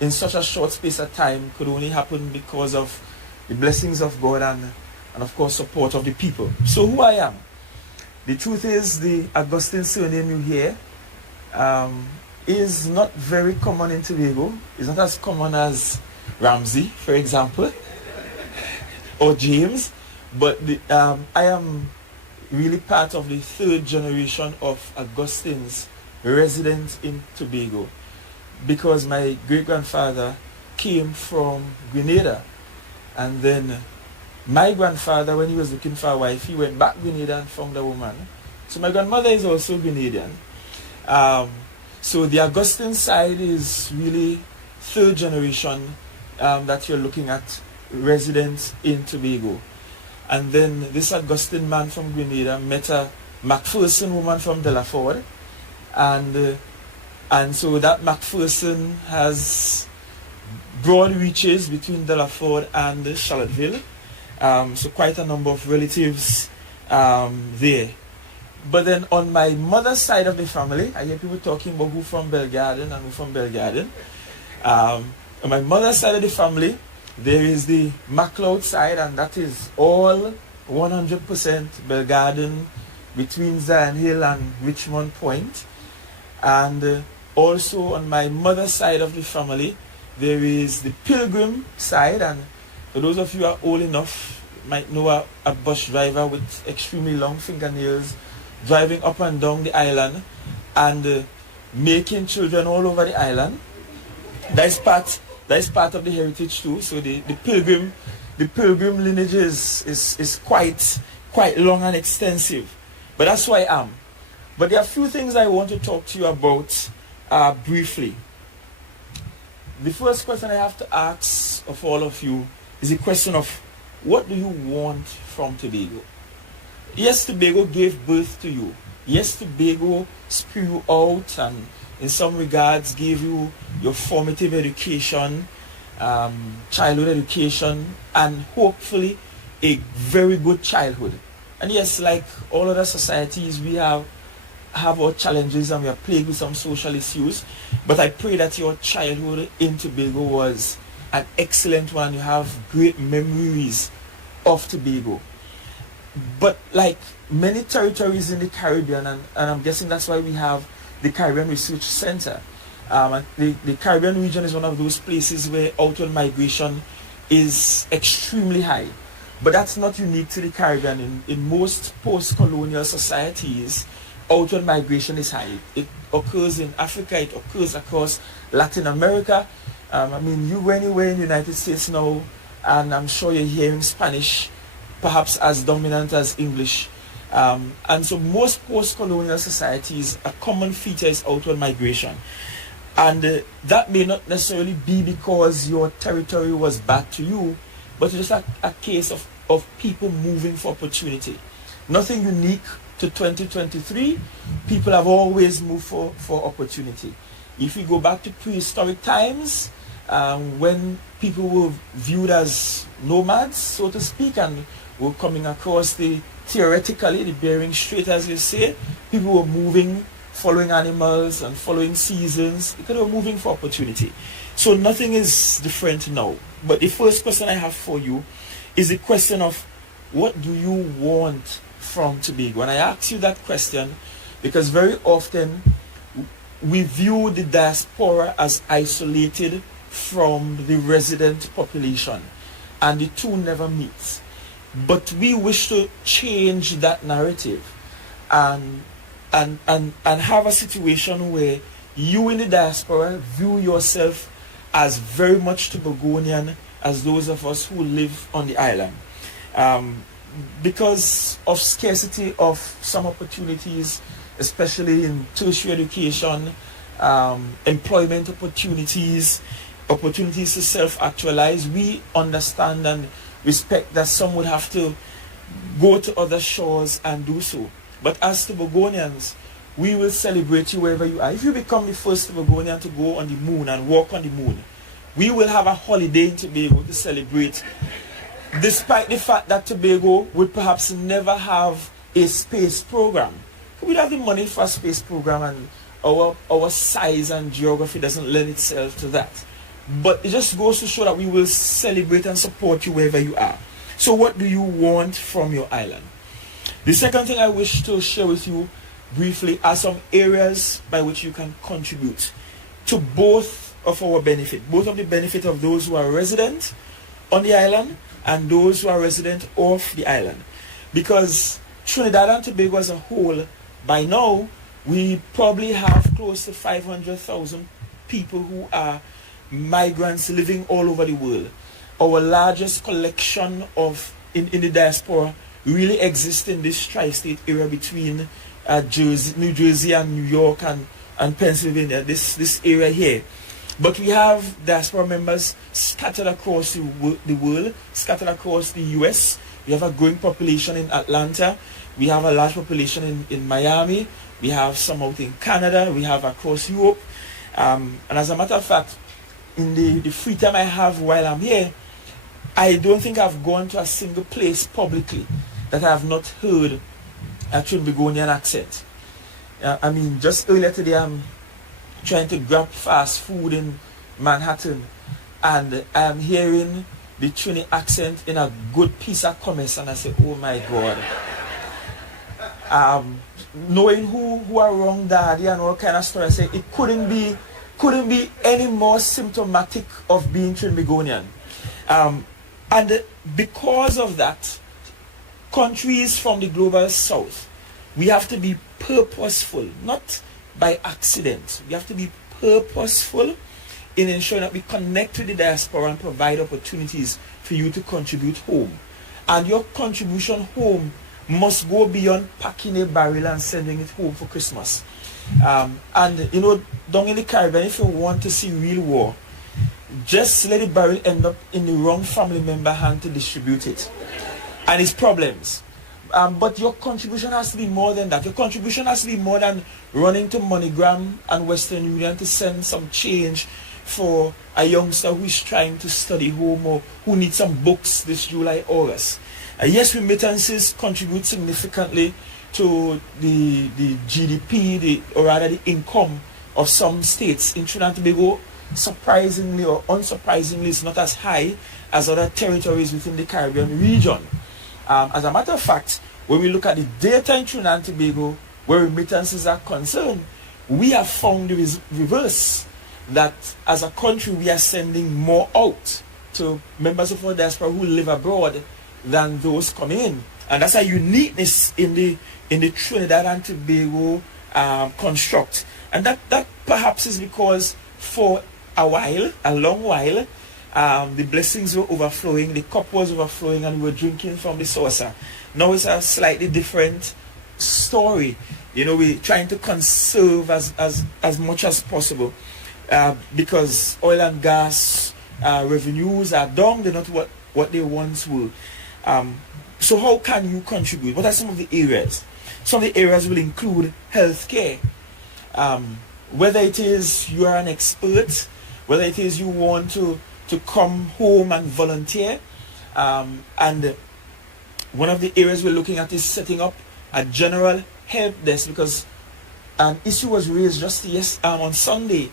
in such a short space of time could only happen because of the blessings of God and of course support of the people. So who I am? The truth is, the Augustine surname you hear is not very common in Tobago. It's not as common as Ramsey, for example, or James, but I am really part of the third generation of Augustines residents in Tobago, because my great-grandfather came from Grenada, and then my grandfather, when he was looking for a wife, he went back to Grenada and found a woman. So my grandmother is also Grenadian. So the Augustine side is really third generation that you're looking at residents in Tobago. And then this Augustine man from Grenada met a Macpherson woman from Delaford, and so that Macpherson has broad reaches between Delaford and Charlottesville, so quite a number of relatives there. But then on my mother's side of the family, I hear people talking about who from Bellegarden and who from Bellegarden. On my mother's side of the family, there is the MacLeod side, and that is all 100% Bellegarden between Zion Hill and Richmond Point. And also on my mother's side of the family, there is the Pilgrim side, and for those of you who are old enough, might know a bus driver with extremely long fingernails driving up and down the island and making children all over the island. That is part of the heritage too. So the pilgrim lineage is quite long and extensive. But that's who I am. But there are a few things I want to talk to you about briefly. The first question I have to ask of all of you is the question of, what do you want from Tobago? Yes, Tobago gave birth to you. Yes, Tobago spewed you out and in some regards gave you your formative education, childhood education, and hopefully a very good childhood. And yes, like all other societies, we have our challenges and we are plagued with some social issues. But I pray that your childhood in Tobago was an excellent one. You have great memories of Tobago. But like many territories in the Caribbean, and I'm guessing that's why we have the Caribbean Research Center. The Caribbean region is one of those places where outward migration is extremely high. But that's not unique to the Caribbean. In most post-colonial societies, outward migration is high. It occurs in Africa, it occurs across Latin America. I mean, you go anywhere in the United States now, and I'm sure you're hearing Spanish perhaps as dominant as English. And so most post-colonial societies, a common feature is outward migration. And that may not necessarily be because your territory was bad to you, but it's just a case of people moving for opportunity. Nothing unique to 2023. People have always moved for opportunity. If you go back to prehistoric times, when people were viewed as nomads, so to speak, and were coming across theoretically the Bering Strait, as you say, people were moving, following animals and following seasons, because they were moving for opportunity. So nothing is different now. But the first question I have for you is the question of, what do you want from Tobago? And I ask you that question because very often we view the diaspora as isolated from the resident population, and the two never meet. But we wish to change that narrative and have a situation where you in the diaspora view yourself as very much Tobagonian as those of us who live on the island. Because of scarcity of some opportunities, especially in tertiary education, employment opportunities to self-actualize, we understand and respect that some would have to go to other shores and do so. But as Tobagonians, we will celebrate you wherever you are. If you become the first Tobagonian to go on the moon and walk on the moon, we will have a holiday in Tobago to celebrate, despite the fact that Tobago would perhaps never have a space program. We don't have the money for a space program, and our size and geography doesn't lend itself to that. But it just goes to show that we will celebrate and support you wherever you are. So what do you want from your island? The second thing I wish to share with you briefly are some areas by which you can contribute to both of our benefit, both of the benefit of those who are resident on the island and those who are resident off the island. Because Trinidad and Tobago as a whole, by now, we probably have close to 500,000 people who are migrants living all over the world. Our largest collection in the diaspora really exists in this tri-state area between New Jersey and New York and Pennsylvania, this area here. But we have diaspora members scattered across the world, scattered across the US. We have a growing population in Atlanta. We have a large population in Miami. We have some out in Canada. We have across Europe. And as a matter of fact, in the free time I have while I'm here, I don't think I've gone to a single place publicly that I have not heard a Trinbagonian accent. I mean, just earlier today, I'm trying to grab fast food in Manhattan, and I'm hearing the Trini accent in a good piece of commerce, and I say, oh my God. Knowing who are wrong daddy and all kind of stuff, I say it couldn't be any more symptomatic of being Trinbagonian. And because of that, countries from the global south, we have to be purposeful, not by accident. We have to be purposeful in ensuring that we connect with the diaspora and provide opportunities for you to contribute home. And your contribution home must go beyond packing a barrel and sending it home for Christmas. And you know, down in the Caribbean, if you want to see real war, just let the barrel end up in the wrong family member hand to distribute it. And it's problems. But your contribution has to be more than that. Your contribution has to be more than running to MoneyGram and Western Union to send some change for a youngster who is trying to study home or who needs some books this July, August. Yes, remittances contribute significantly to the GDP, or rather the income of some states. In Trinidad and Tobago, surprisingly or unsurprisingly, is not as high as other territories within the Caribbean region. As a matter of fact, when we look at the data in Trinidad and Tobago, where remittances are concerned, we have found the reverse, that as a country we are sending more out to members of our diaspora who live abroad than those come in. And that's a uniqueness in the Trinidad and Tobago construct. And that perhaps is because for a while, a long while, the blessings were overflowing, the cup was overflowing, and we were drinking from the saucer. Now it's a slightly different story. You know, we're trying to conserve as much as possible because oil and gas revenues are down. They're not what they once were. So how can you contribute? What are some of the areas? Some of the areas will include healthcare. Whether it is you are an expert, whether it is you want to come home and volunteer. And one of the areas we're looking at is setting up a general help desk, because an issue was raised just on Sunday.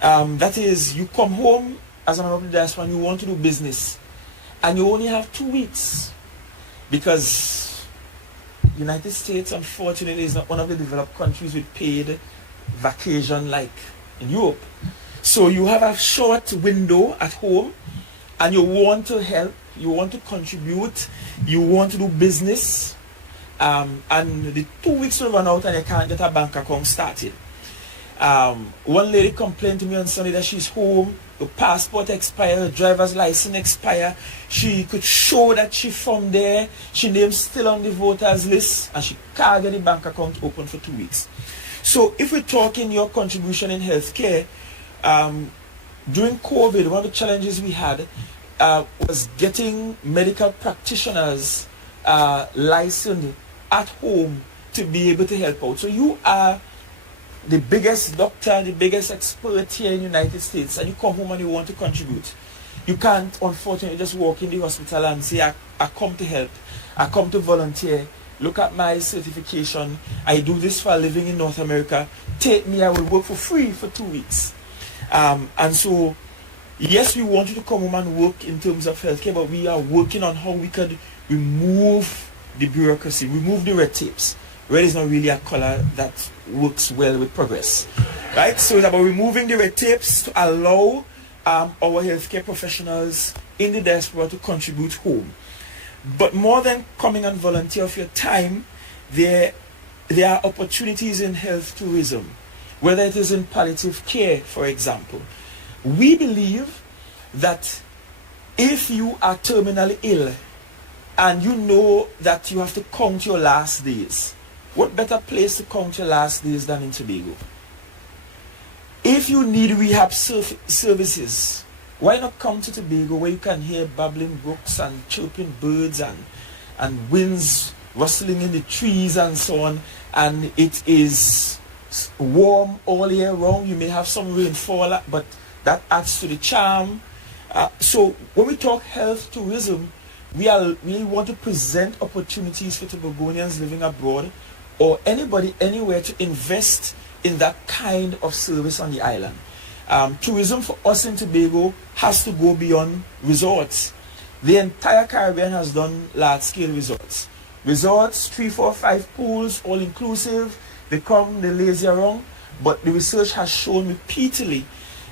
That is, you come home as a member of the diaspora and you want to do business, and you only have 2 weeks, because United States, unfortunately, is not one of the developed countries with paid vacation like in Europe. So you have a short window at home, and you want to help, you want to contribute, you want to do business, and the 2 weeks will run out and you can't get a bank account started. One lady complained to me on Sunday that she's home, her passport expired, her driver's license expired. She could show that she from there, she name's still on the voters list, and she can't get the bank account open for 2 weeks. So if we're talking your contribution in healthcare, during COVID, one of the challenges we had was getting medical practitioners licensed at home to be able to help out. So you are the biggest doctor, the biggest expert here in the United States, and you come home and you want to contribute. You can't, unfortunately, just walk in the hospital and say, I come to help, I come to volunteer, look at my certification, I do this for a living in North America, take me, I will work for free for 2 weeks. And so, yes, we want you to come home and work in terms of healthcare, but we are working on how we could remove the bureaucracy, remove the red tapes. Red is not really a color that works well with progress, right? So it's about removing the red tapes to allow our healthcare professionals in the diaspora to contribute home. But more than coming and volunteer of your time, there are opportunities in health tourism, whether it is in palliative care, for example. We believe that if you are terminally ill and you know that you have to count your last days, what better place to count your last days than in Tobago? If you need rehab services, why not come to Tobago where you can hear babbling brooks and chirping birds and winds rustling in the trees and so on, and it is warm all year round. You may have some rainfall, but that adds to the charm. So when we talk health tourism, we want to present opportunities for Tobagonians living abroad or anybody anywhere to invest in that kind of service on the island. Tourism for us in Tobago has to go beyond resorts. The entire Caribbean has done large-scale resorts. Resorts, 3, 4, 5 pools, all inclusive. They come, they lazy around. But the research has shown repeatedly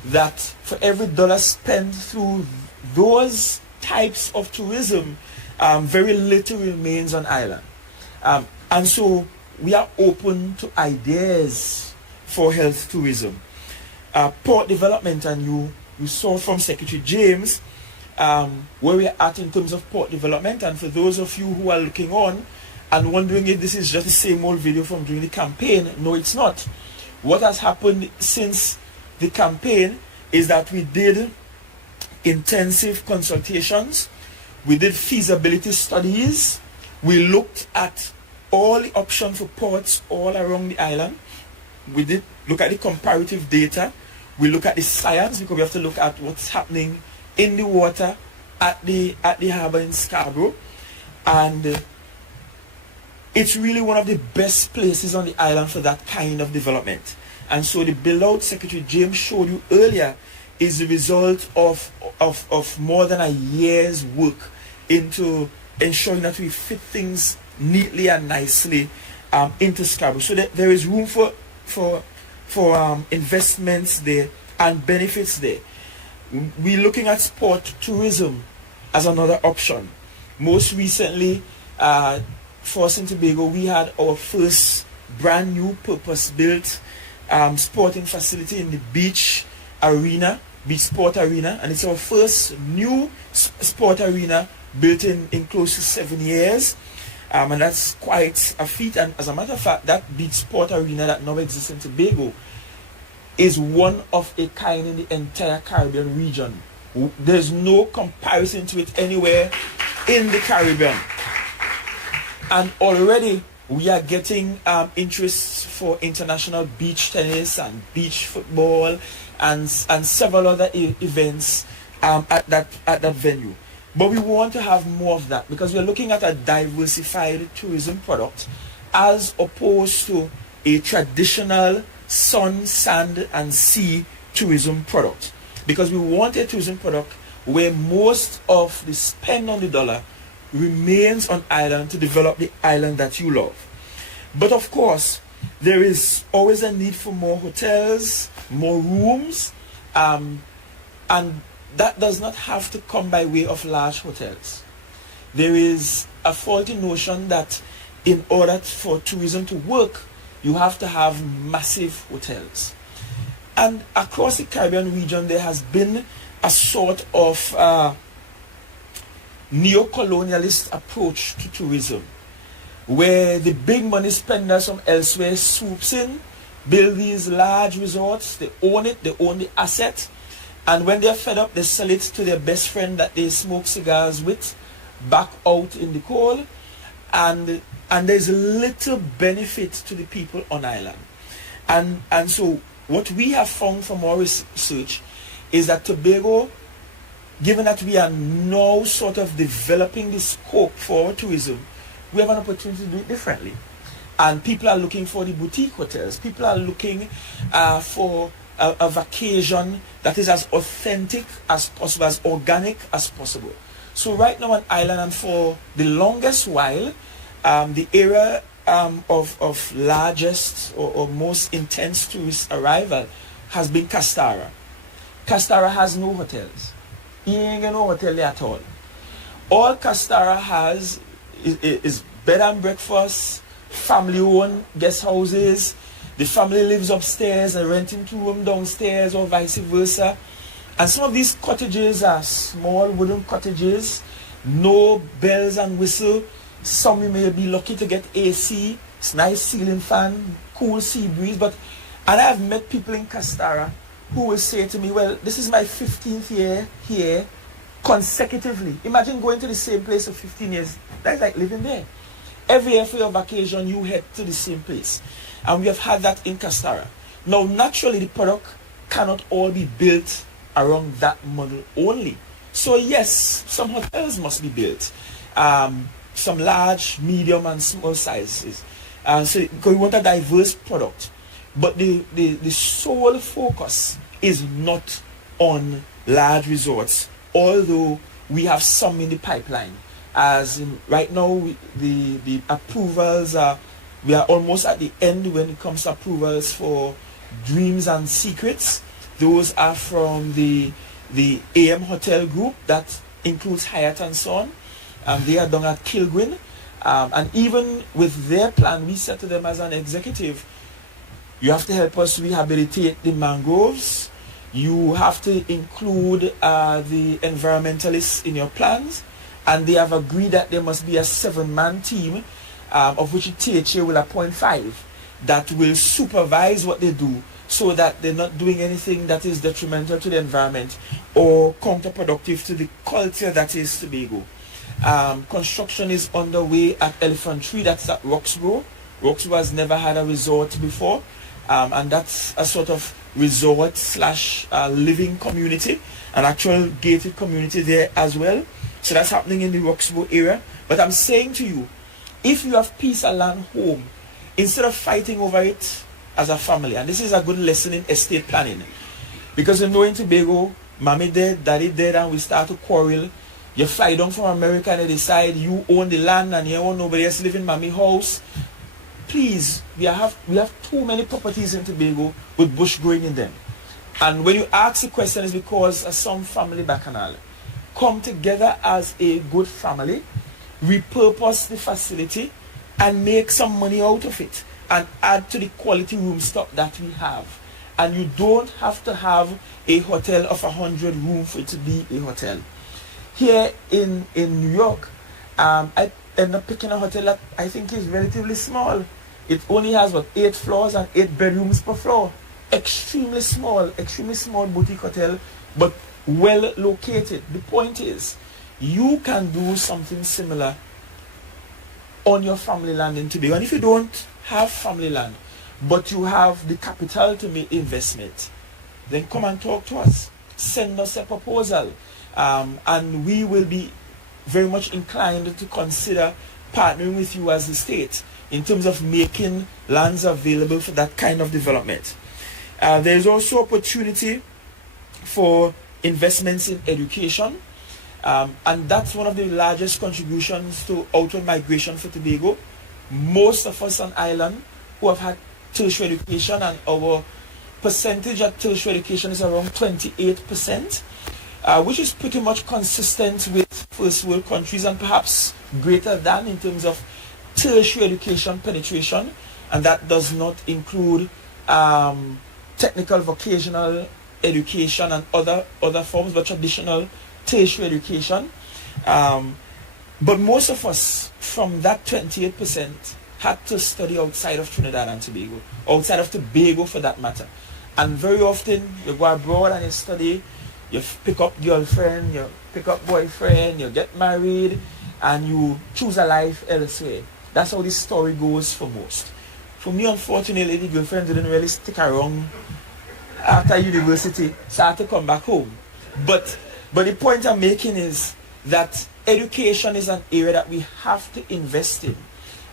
that for every dollar spent through those types of tourism, very little remains on island. And so we are open to ideas for health tourism. Port development, and you saw from Secretary James where we are at in terms of port development. And for those of you who are looking on and wondering if this is just the same old video from during the campaign, no, it's not. What has happened since the campaign is that we did intensive consultations, we did feasibility studies, we looked at all the options for ports all around the island, we did look at the comparative data, we look at the science, because we have to look at what's happening in the water at the harbour in Scarborough, and it's really one of the best places on the island for that kind of development. And so the build-out Secretary James showed you earlier is the result of more than a year's work into ensuring that we fit things neatly and nicely into Scarborough. So that there is room for investments there and benefits there. We're looking at sport tourism as another option. Most recently, for us in Tobago, we had our first brand new purpose-built sporting facility in the beach sport arena, and it's our first new sport arena built in close to 7 years, and that's quite a feat. And as a matter of fact, that beach sport arena that now exists in Tobago is one of a kind in the entire Caribbean region. There's no comparison to it anywhere in the Caribbean. And already we are getting interest for international beach tennis and beach football and several other events at that venue. But we want to have more of that, because we're looking at a diversified tourism product as opposed to a traditional sun, sand and sea tourism product. Because we want a tourism product where most of the spend on the dollar remains on island to develop the island that you love. But of course, there is always a need for more hotels, more rooms, and that does not have to come by way of large hotels. There is a faulty notion that in order for tourism to work, you have to have massive hotels. And across the Caribbean region, there has been a sort of neo-colonialist approach to tourism, where the big money spenders from elsewhere swoops in, build these large resorts, they own it, they own the asset, and when they're fed up, they sell it to their best friend that they smoke cigars with, back out in the cold, and there's little benefit to the people on island. And so what we have found from our research is that Tobago, given that we are now sort of developing the scope for our tourism, we have an opportunity to do it differently. And people are looking for the boutique hotels. People are looking for a vacation that is as authentic as possible, as organic as possible. So right now on island, and for the longest while, the area of largest or most intense tourist arrival has been Castara. Castara has no hotels. He ain't got no hotel there at all. All Castara has is bed and breakfast, family-owned guest houses. The family lives upstairs and renting 2 rooms downstairs, or vice versa. And some of these cottages are small wooden cottages, no bells and whistle. Some you may be lucky to get AC, it's nice ceiling fan, cool sea breeze, but And I've met people in Castara who will say to me, well, this is my 15th year here consecutively. Imagine going to the same place for 15 years. That's like living there. Every year for your vacation, you head to the same place. And we have had that in Castara. Now, naturally, the product cannot all be built around that model only. So yes, some hotels must be built. Some large, medium, and small sizes. So because we want a diverse product. But the sole focus is not on large resorts, although we have some in the pipeline. As in, right now, the approvals we are almost at the end when it comes to approvals for Dreams and Secrets. Those are from the T.E.A.M hotel group that includes Hyatt and so on. They are done at Kilgwin. And even with their plan, we said to them as an executive, you have to help us rehabilitate the mangroves. You have to include the environmentalists in your plans. And they have agreed that there must be a 7-man team, of which the THA will appoint 5, that will supervise what they do so that they're not doing anything that is detrimental to the environment or counterproductive to the culture that is Tobago. Construction is underway at Elephant Tree, that's at Roxborough. Roxborough has never had a resort before. And that's a sort of resort / living community, an actual gated community there as well. So that's happening in the Roxborough area. But I'm saying to you, if you have piece of land home, instead of fighting over it as a family, and this is a good lesson in estate planning, because you know in Tobago, mommy dead, daddy dead, and we start to quarrel. You fly down from America and they decide you own the land and you want nobody else live in mommy house. Please, we have too many properties in Tobago with bush growing in them. And when you ask the question, it's because some family bacchanal come together as a good family, repurpose the facility, and make some money out of it, and add to the quality room stock that we have. And you don't have to have a hotel of 100 rooms for it to be a hotel. Here in New York, I end up picking a hotel that I think is relatively small. It only has, 8 floors and 8 bedrooms per floor. Extremely small boutique hotel, but well located. The point is, you can do something similar on your family land in Tobago. And if you don't have family land, but you have the capital to make investment, then come and talk to us. Send us a proposal. And we will be very much inclined to consider partnering with you as the state in terms of making lands available for that kind of development. There is also opportunity for investments in education, and that's one of the largest contributions to outward migration for Tobago. Most of us on island who have had tertiary education, and our percentage at tertiary education is around 28%, which is pretty much consistent with first world countries and perhaps greater than in terms of tertiary education penetration, and that does not include technical vocational education and other forms, but traditional tertiary education. But most of us from that 28% had to study outside of Trinidad and Tobago, outside of Tobago for that matter. And very often you go abroad and you study, you pick up girlfriend, you pick up boyfriend, you get married, and you choose a life elsewhere. That's how this story goes for most. For me, unfortunately, the girlfriend didn't really stick around after university, so I had to come back home. But the point I'm making is that education is an area that we have to invest in.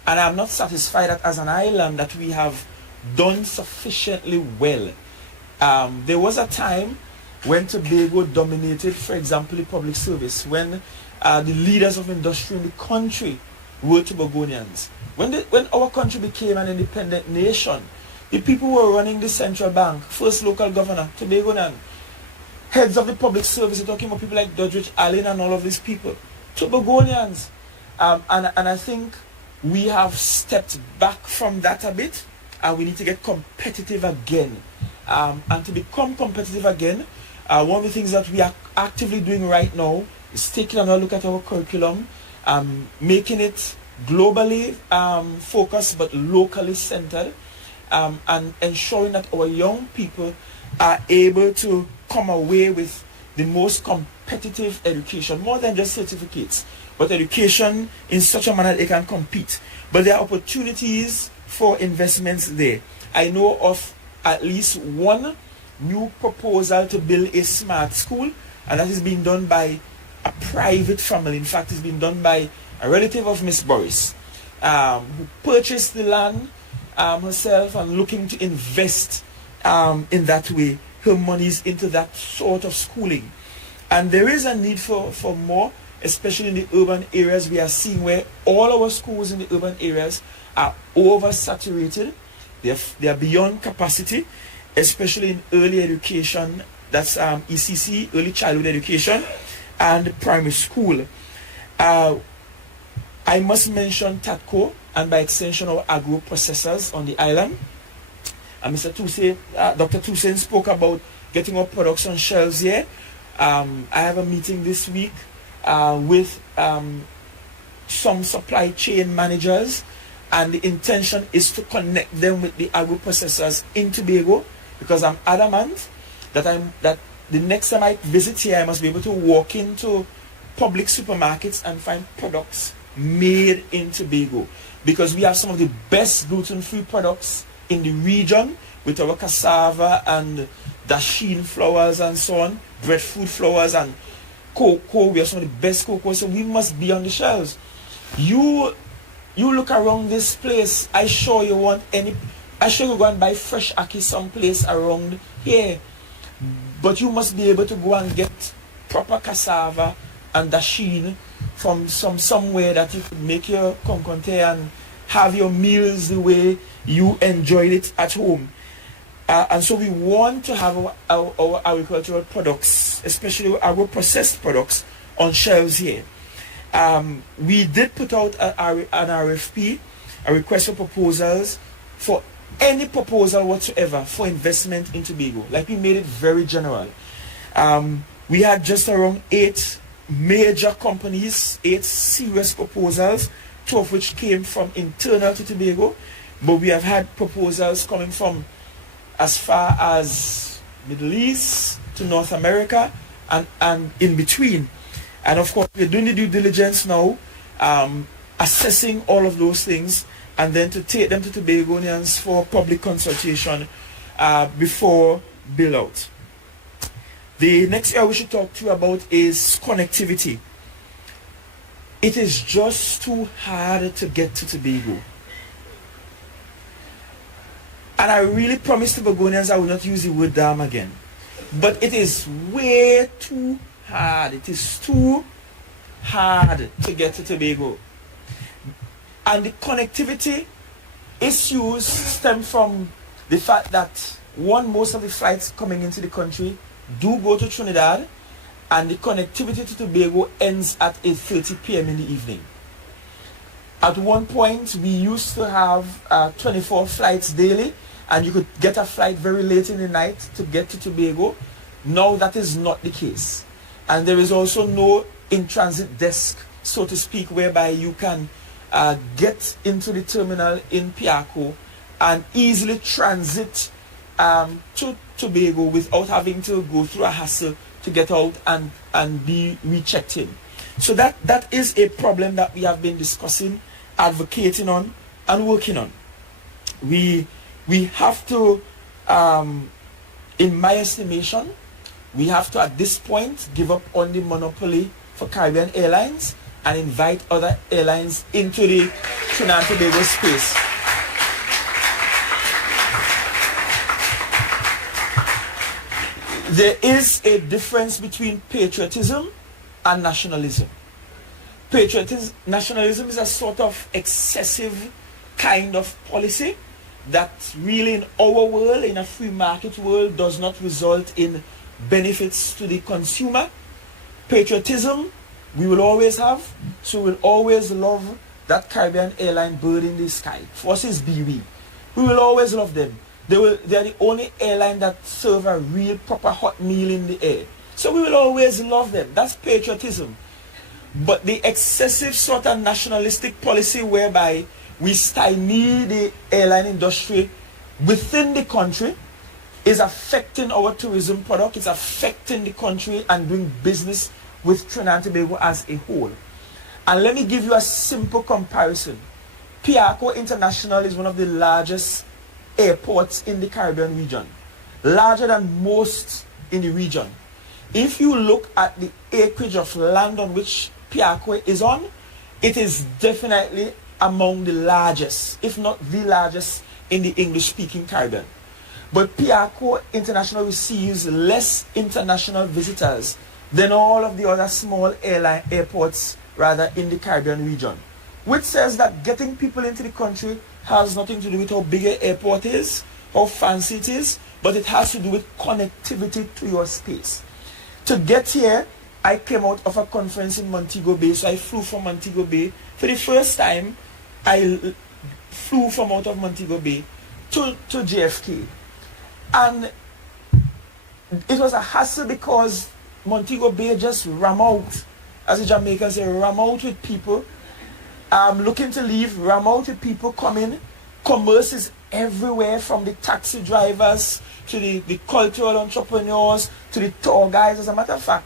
And I'm not satisfied that as an island that we have done sufficiently well. There was a time when Tobago dominated, for example, the public service, when the leaders of industry in the country were Tobagonians. When our country became an independent nation, the people who were running the central bank, first local governor, Tobagonian, heads of the public service, you're talking about people like Doddridge Allen and all of these people, Tobagonians. And I think we have stepped back from that a bit, and we need to get competitive again. And to become competitive again, one of the things that we are actively doing right now is taking another look at our curriculum, making it globally focused but locally centered, and ensuring that our young people are able to come away with the most competitive education, more than just certificates, but education in such a manner that they can compete. But there are opportunities for investments there. I know of at least one new proposal to build a smart school, and that is being done by a private family. In fact, it's been done by a relative of Miss Boris, who purchased the land herself and looking to invest in that way her monies into that sort of schooling. And there is a need for more, especially in the urban areas. We are seeing where all our schools in the urban areas are oversaturated. They are beyond capacity, especially in early education. That's ECC, early childhood education, and primary school. I must mention TATCO, and by extension our agro processors on the island. And Mr. Toussaint, Dr. Toussaint spoke about getting our products on shelves here. I have a meeting this week with some supply chain managers, and the intention is to connect them with the agro processors in Tobago, because I'm adamant that the next time I visit here, I must be able to walk into public supermarkets and find products made in Tobago, because we have some of the best gluten-free products in the region with our cassava and dasheen flours and so on, breadfruit flours and cocoa. We have some of the best cocoa, so we must be on the shelves. You look around this place, I sure you go and buy fresh ackee someplace around here, but you must be able to go and get proper cassava and dasheen from somewhere that you could make your conconte and have your meals the way you enjoyed it at home. And so we want to have our agricultural products, especially agro processed products, on shelves here. We did put out an RFP, a request for proposals, for any proposal whatsoever for investment in Tobago. Like, we made it very general. We had just around 8 major companies, 8 serious proposals, 2 of which came from internal to Tobago, but we have had proposals coming from as far as Middle East to North America and in between. And of course, we're doing the due diligence now, assessing all of those things, and then to take them to Tobagonians for public consultation before bill out. The next area we should talk to you about is connectivity. It is just too hard to get to Tobago. And I really promised Tobagonians I will not use the word dam again. But it is way too hard. It is too hard to get to Tobago. And the connectivity issues stem from the fact that, one, most of the flights coming into the country do go to Trinidad, and the connectivity to Tobago ends at 8:30 p.m. in the evening. At one point, we used to have 24 flights daily, and you could get a flight very late in the night to get to Tobago. Now that is not the case. And there is also no in-transit desk, so to speak, whereby you can get into the terminal in Piaco and easily transit to Tobago without having to go through a hassle to get out and be rechecked in. So that is a problem that we have been discussing, advocating on, and working on. We have to, in my estimation, we have to at this point give up on the monopoly for Caribbean Airlines and invite other airlines into the Trinidad and Tobago space. There is a difference between patriotism and nationalism. Nationalism is a sort of excessive kind of policy that really, in our world, in a free market world, does not result in benefits to the consumer. Patriotism we will always have, so we'll always love that Caribbean airline bird in the sky. For us is BW. We will always love them. They are the only airline that serve a real proper hot meal in the air. So we will always love them. That's patriotism. But the excessive sort of nationalistic policy whereby we stymie the airline industry within the country is affecting our tourism product, it's affecting the country and doing business with Trinidad and Tobago as a whole. And let me give you a simple comparison. Piarco International is one of the largest airports in the Caribbean region, larger than most in the region. If you look at the acreage of land on which Piarco is on, it is definitely among the largest, if not the largest, in the English-speaking Caribbean. But Piarco International receives less international visitors than all of the other small airports in the Caribbean region, which says that getting people into the country has nothing to do with how big an airport is, how fancy it is, but it has to do with connectivity to your space. To get here, I came out of a conference in Montego Bay, so I flew from Montego Bay. For the first time, I flew from out of Montego Bay to JFK. And it was a hassle because Montego Bay just ram out, as the Jamaicans say, ram out with people looking to leave, ram out with people coming. Commerce is everywhere, from the taxi drivers to the cultural entrepreneurs to the tour guides. As a matter of fact,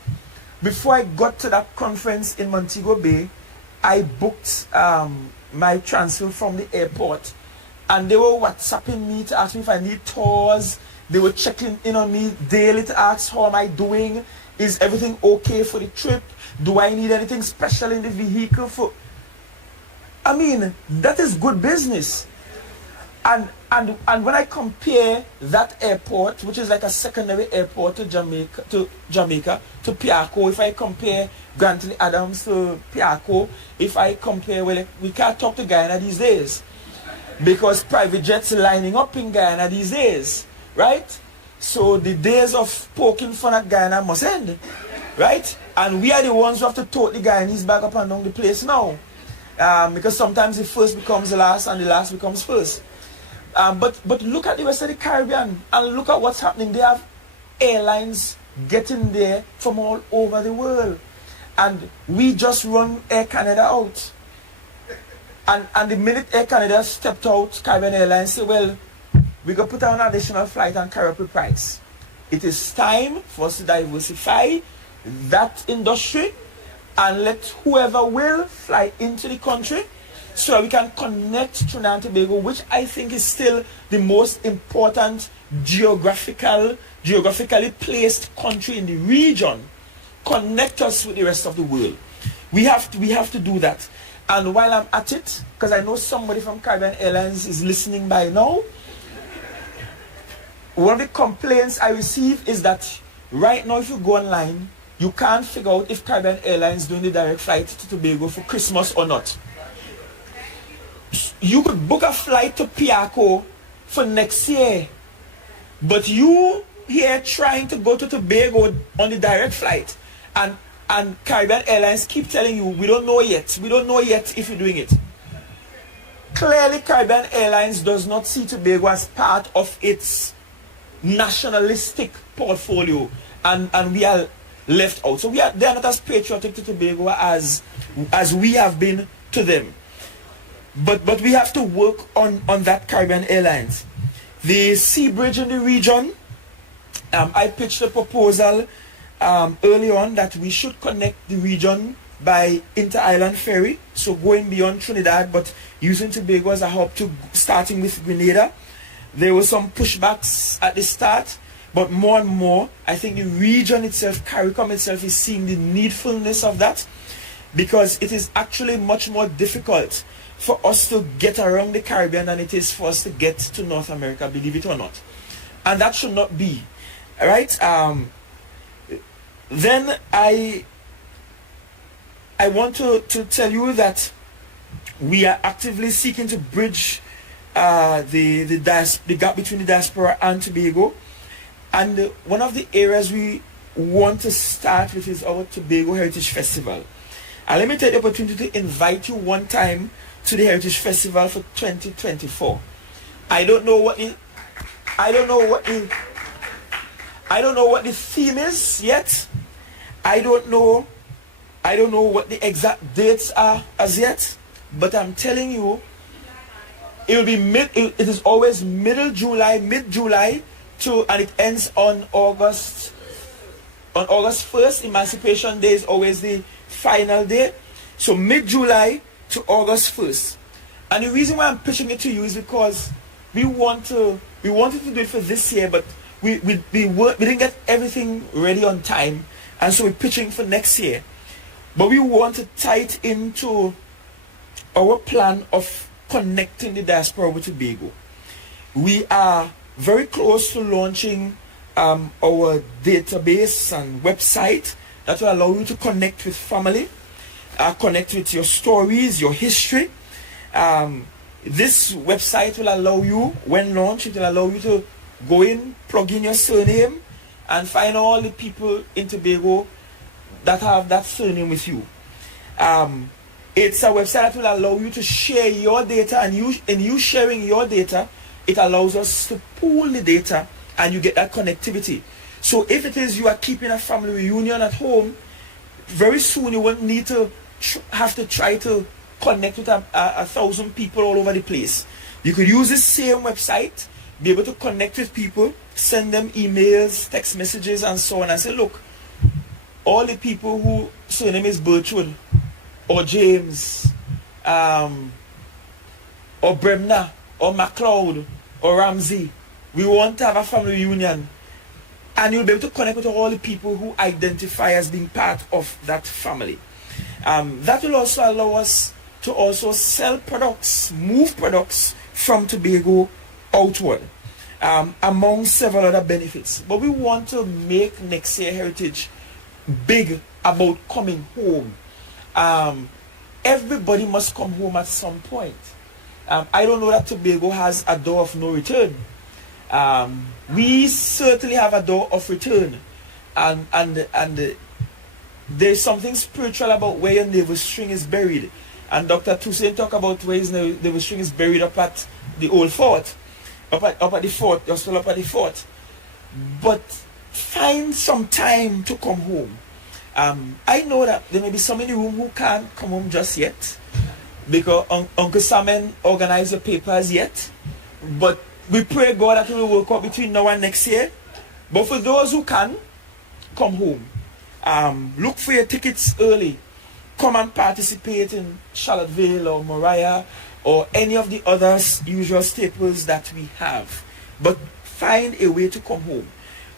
before I got to that conference in Montego Bay, I booked my transfer from the airport, and they were WhatsApping me to ask me if I need tours. They were checking in on me daily to ask, how am I doing? Is everything okay for the trip? Do I need anything special in the vehicle for? I mean, that is good business. And when I compare that airport, which is like a secondary airport to Jamaica, to Piarco, if I compare Grantley Adams to Piarco, if I compare, well, we can't talk to Guyana these days because private jets are lining up in Guyana these days, right? So the days of poking fun at Guyana must end, right? And we are the ones who have to tote the Guyanese back up and down the place now, because sometimes the first becomes the last and the last becomes first. But look at the rest of the Caribbean and look at what's happening. They have airlines getting there from all over the world. And we just run Air Canada out. And the minute Air Canada stepped out, Caribbean Airlines said, well, we're going to put on an additional flight and carry up the price. It is time for us to diversify that industry and let whoever will fly into the country so we can connect Trinidad and Tobago, which I think is still the most important geographically placed country in the region. Connect us with the rest of the world. We have to do that. And while I'm at it, because I know somebody from Caribbean Airlines is listening by now, one of the complaints I receive is that right now if you go online, you can't figure out if Caribbean Airlines is doing the direct flight to Tobago for Christmas or not. You could book a flight to Piarco for next year, but you here trying to go to Tobago on the direct flight, and Caribbean Airlines keep telling you, we don't know yet if you're doing it. Clearly Caribbean Airlines does not see Tobago as part of its nationalistic portfolio, and we are left out. So they are not as patriotic to Tobago as we have been to them. But we have to work on that Caribbean Airlines. The sea bridge in the region, I pitched a proposal early on that we should connect the region by inter-island ferry, so going beyond Trinidad but using Tobago as a hub, to starting with Grenada. There were some pushbacks at the start, but more and more I think the region itself, CARICOM itself, is seeing the needfulness of that, because it is actually much more difficult for us to get around the Caribbean than it is for us to get to North America, believe it or not. And that should not be. All right? Then I want to tell you that we are actively seeking to bridge the gap between the Diaspora and Tobago. And one of the areas we want to start with is our Tobago Heritage Festival. And let me take the opportunity to invite you one time to the Heritage Festival for 2024. I don't know what the theme is yet. I don't know what the exact dates are as yet, but I'm telling you, It will be it is always mid July and it ends on August 1st. Emancipation Day is always the final day. So mid-July to August 1st. And the reason why I'm pitching it to you is because we wanted to do it for this year, but we didn't get everything ready on time, and so we're pitching for next year. But we want to tie it into our plan of connecting the diaspora with Tobago. We are very close to launching our database and website that will allow you to connect with family, connect with your stories, your history. This website will allow you, when launched, it will allow you to go in, plug in your surname, and find all the people in Tobago that have that surname with you. It's a website that will allow you to share your data, and in you sharing your data, it allows us to pool the data, and you get that connectivity. So if it is you are keeping a family reunion at home, very soon you won't need to have to try to connect with 1,000 people all over the place. You could use the same website, be able to connect with people, send them emails, text messages, and so on, and say, look, all the people who surname is Bertrand, or James, or Bremner, or MacLeod, or Ramsey, we want to have a family reunion. And you'll be able to connect with all the people who identify as being part of that family. That will also allow us to also sell products, move products from Tobago outward, among several other benefits. But we want to make next year Heritage big about coming home. Everybody must come home at some point. I don't know that Tobago has a door of no return. We certainly have a door of return, and there's something spiritual about where your navel string is buried. And Dr. Toussaint talk about where his navel string is buried up at the old fort, up at the fort. You're still up at the fort, but find some time to come home. I know that there may be some in the room who can't come home just yet because Uncle Samen organized the papers yet, but we pray God that it will work out between now and next year. But for those who can, come home. Look for your tickets early. Come and participate in Charlottesville or Moriah or any of the other usual staples that we have. But find a way to come home.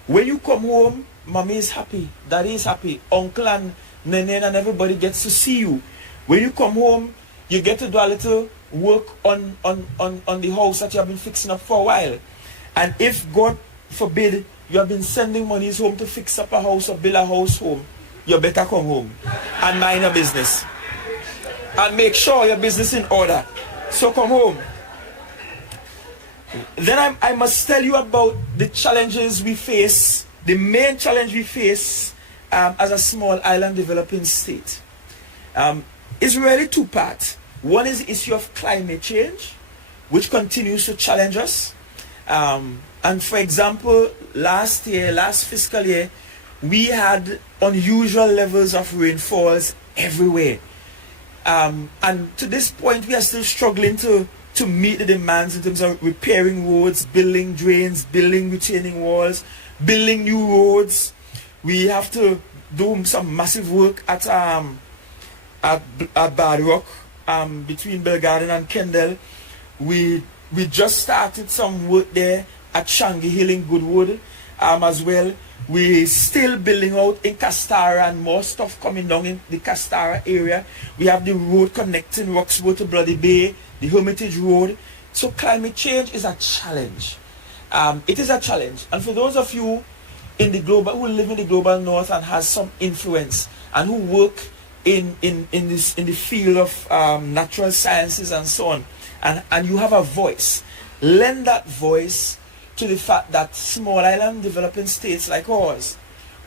When you come home, mommy is happy, daddy is happy, uncle and nene and everybody gets to see you. When you come home, you get to do a little work on the house that you have been fixing up for a while. And if, God forbid, you have been sending monies home to fix up a house or build a house home, you better come home and mind your business. And make sure your business in order. So come home. Then I must tell you about the challenges we face, the main challenge we face as a small island developing state. It's really two parts. One is the issue of climate change, which continues to challenge us. And for example, last fiscal year, we had unusual levels of rainfalls everywhere. And to this point, we are still struggling to meet the demands in terms of repairing roads, building drains, building retaining walls, building new roads. We have to do some massive work at Bad Rock, between Belgarden and Kendall. We just started some work there at Shangi Hill in Goodwood as well. We're still building out in Castara and more stuff coming down in the Castara area. We have the road connecting Roxburgh to Bloody Bay, the Hermitage Road. So climate change is a challenge. It is a challenge. And for those of you in the global who live in the global north and has some influence and who work in the field of natural sciences and so on, and you have a voice, lend that voice to the fact that small island developing states like ours,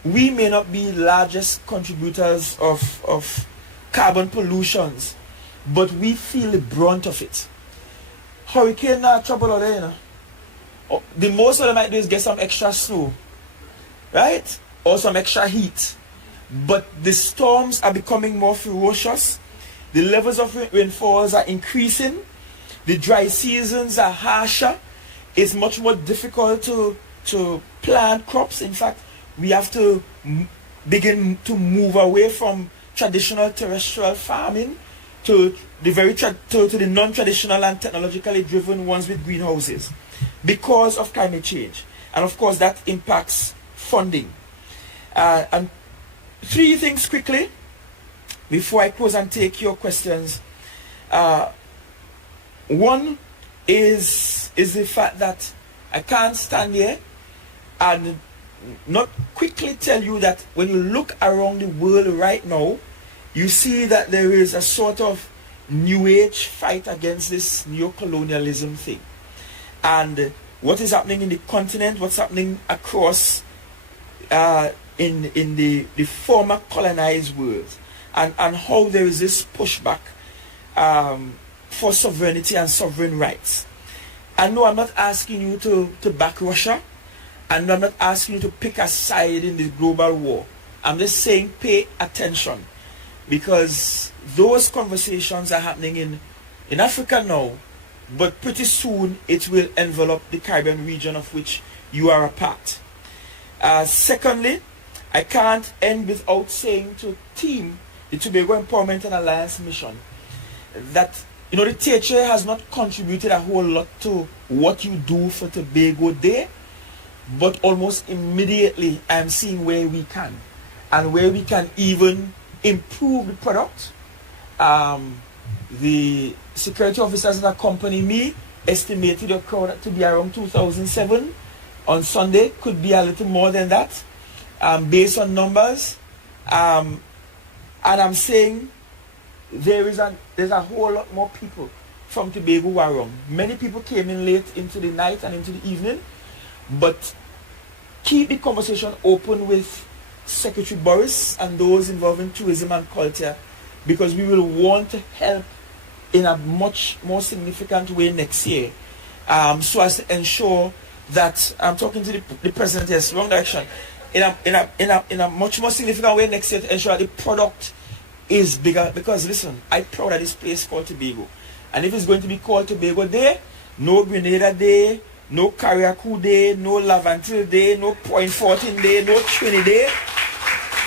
we may not be largest contributors of carbon pollutions, but we feel the brunt of it. Hurricane not trouble out there, you know. The most of them might do is get some extra snow, right? Or some extra heat. But the storms are becoming more ferocious. The levels of rainfalls are increasing. The dry seasons are harsher. It's much more difficult to plant crops. In fact, we have to begin to move away from traditional terrestrial farming to the non-traditional and technologically driven ones with greenhouses because of climate change. And of course that impacts funding. And three things quickly before I close and take your questions. One is the fact that I can't stand here and not quickly tell you that when you look around the world right now, you see that there is a sort of new age fight against this neo-colonialism thing. And what is happening in the continent, what's happening across in the former colonized world, and how there is this pushback for sovereignty and sovereign rights. And no, I'm not asking you to back Russia, and I'm not asking you to pick a side in this global war. I'm just saying pay attention, because those conversations are happening in Africa now, but pretty soon it will envelop the Caribbean region of which you are a part. Secondly, I can't end without saying to T.E.A.M, the Tobago Empowerment and Alliance Mission, that the T.E.A.M has not contributed a whole lot to what you do for Tobago Day, but almost immediately I am seeing where we can, and where we can even improve the product. The security officers that accompany me estimated the crowd to be around 2007 on Sunday, could be a little more than that, based on numbers. And I'm saying there's a whole lot more people from Tobago who are around. Many people came in late into the night and into the evening, but keep the conversation open with Secretary Boris and those involved in tourism and culture, because we will want to help in a much more significant way next year, so as to ensure that I'm talking to the president, yes, wrong direction, in a much more significant way next year, to ensure that the product is bigger. Because listen, I'm proud of this place called Tobago, and if it's going to be called Tobago Day, no Grenada Day, no Carriacou Day, no Lavantil Day, no Point 14 Day, no Trinity Day,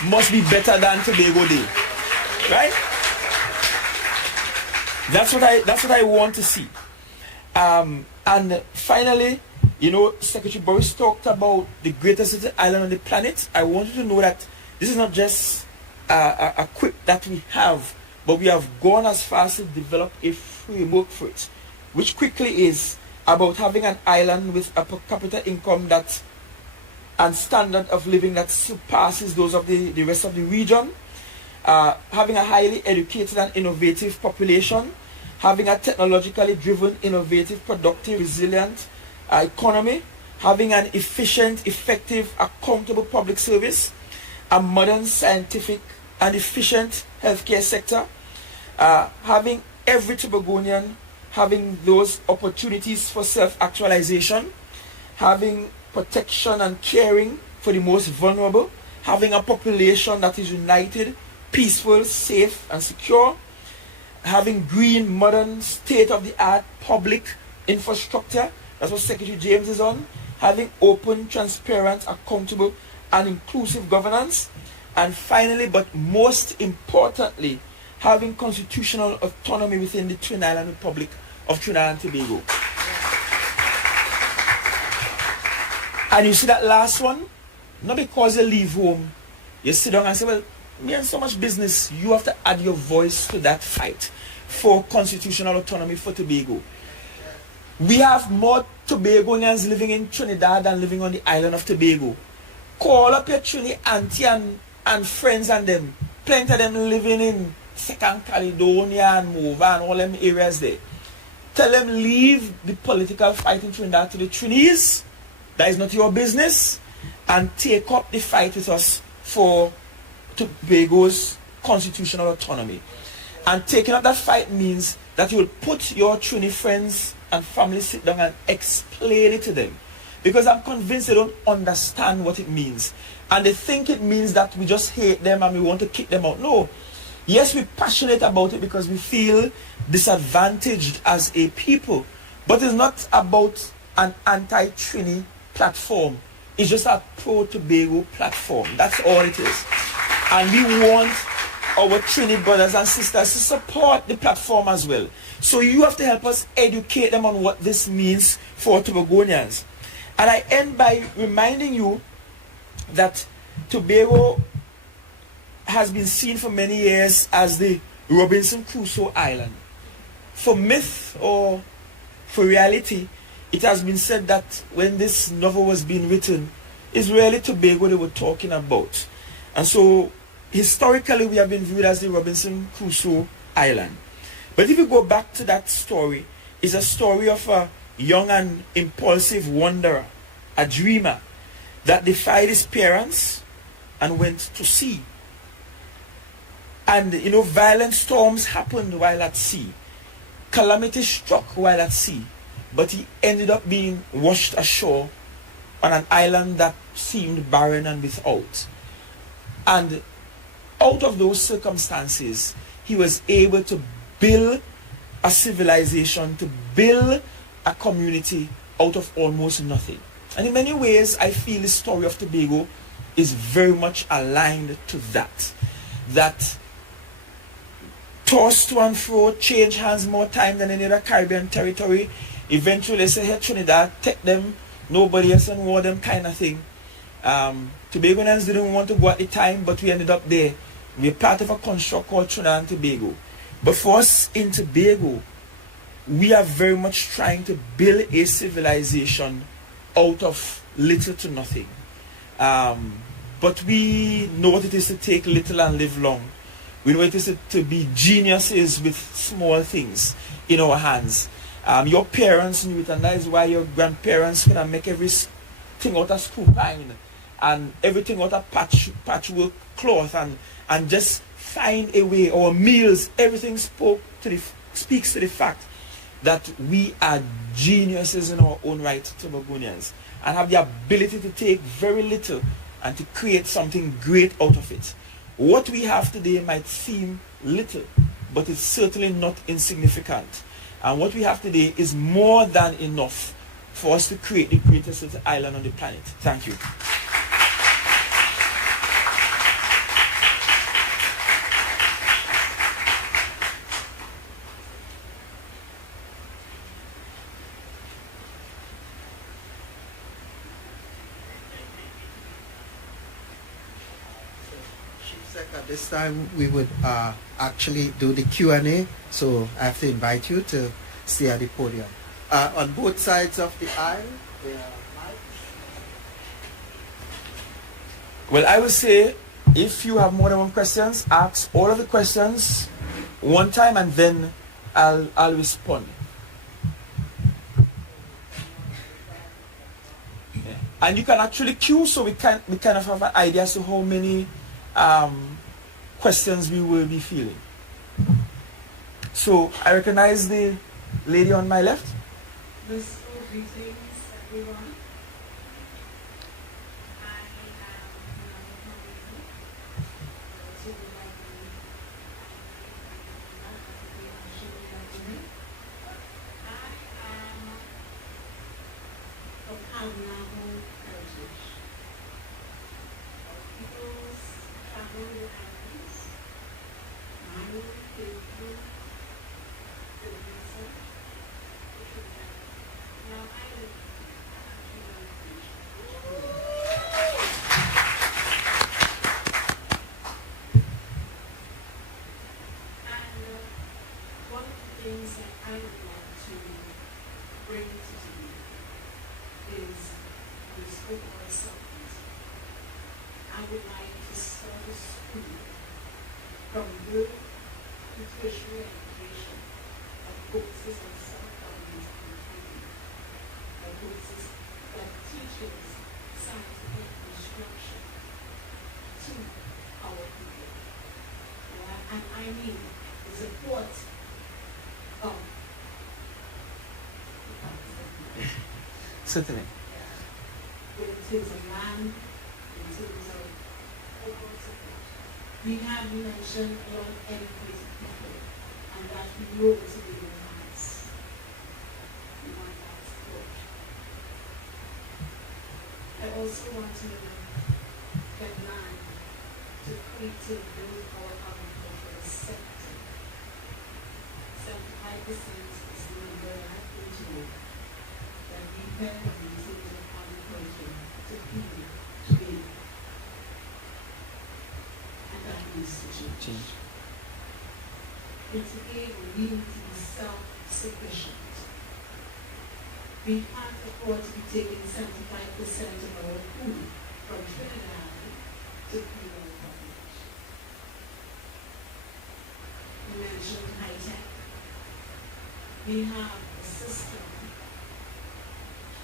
must be better than Tobago Day, right? That's what I want to see. And finally, Secretary Boris talked about the greatest island on the planet. I want you to know that this is not just a quip that we have, but we have gone as far as to develop a framework for it, which quickly is about having an island with a per capita income and standard of living that surpasses those of the rest of the region, having a highly educated and innovative population, having a technologically driven, innovative, productive, resilient economy, having an efficient, effective, accountable public service, a modern, scientific and efficient healthcare sector, having every Tobagonian having those opportunities for self-actualization, having protection and caring for the most vulnerable, having a population that is united, peaceful, safe and secure, having green, modern, state-of-the-art public infrastructure. That's what Secretary James is on. Having open, transparent, accountable and inclusive governance. And finally, but most importantly, having constitutional autonomy within the Twin Island Republic of Trinidad and Tobago. And you see that last one? Not because you leave home, you sit down and say, well, me and so much business. You have to add your voice to that fight for constitutional autonomy for Tobago. We have more Tobagonians living in Trinidad than living on the island of Tobago. Call up your Trini auntie and friends and them. Plenty of them living in Second Caledonia and Mova and all them areas there. Tell them leave the political fight in Trinidad to the Trinis. That is not your business. And take up the fight with us for Tobago's constitutional autonomy. And taking up that fight means that you will put your Trini friends and family sit down and explain it to them. Because I'm convinced they don't understand what it means. And they think it means that we just hate them and we want to kick them out. No. Yes, we're passionate about it because we feel disadvantaged as a people. But it's not about an anti-Trini platform. It's just a pro-Tobago platform. That's all it is. And we want our Trini brothers and sisters to support the platform as well. So you have to help us educate them on what this means for Tobagonians. And I end by reminding you that Tobago has been seen for many years as the Robinson Crusoe Island. For myth or for reality, it has been said that when this novel was being written, it's really Tobago they were talking about. And so historically we have been viewed as the Robinson Crusoe Island. But if you go back to that story, it's a story of a young and impulsive wanderer, a dreamer, that defied his parents and went to sea. And violent storms happened while at sea. Calamity struck while at sea. But he ended up being washed ashore on an island that seemed barren and without. And out of those circumstances, he was able to build a civilization, to build a community out of almost nothing. And in many ways, I feel the story of Tobago is very much aligned to that. That tossed to and fro, change hands more time than any other Caribbean territory. Eventually, they say, hey, Trinidad, take them, nobody else and war them kind of thing. Tobagonians didn't want to go at the time, but we ended up there. We're part of a construct called Trinidad and Tobago. But for us in Tobago, we are very much trying to build a civilization out of little to nothing. But we know what it is to take little and live long. We know what it is to be geniuses with small things in our hands. Your parents knew it, and that is why your grandparents can make everything out of screw pine and everything out of patchwork cloth and just find a way. Our meals, everything speaks to the fact that we are geniuses in our own right, Tobagonians, and have the ability to take very little and to create something great out of it. What we have today might seem little, but it's certainly not insignificant. And what we have today is more than enough for us to create the greatest little island on the planet. Thank you. At this time, we would actually do the Q&A, so I have to invite you to stay at the podium. On both sides of the aisle, there are mics. Well, I would say, if you have more than one questions, ask all of the questions one time, and then I'll respond. Yeah. And you can actually queue, so we kind of have an idea as to how many questions we will be feeling. So I recognize the lady on my left. Greetings, everyone. Certainly. In terms of land, in terms of overall support. We have mentioned a lot of educated people, and that we know to be the hands. We want that support. I also want to get land to build our agricultural sector. 75% is the number I've been told that we can use agriculture to feed, to be. And that needs to change. In Tobago, we need to be self-sufficient. We can't afford to be taking 75% of our food from Trinidad to feed our population. You mentioned high-tech. We have a system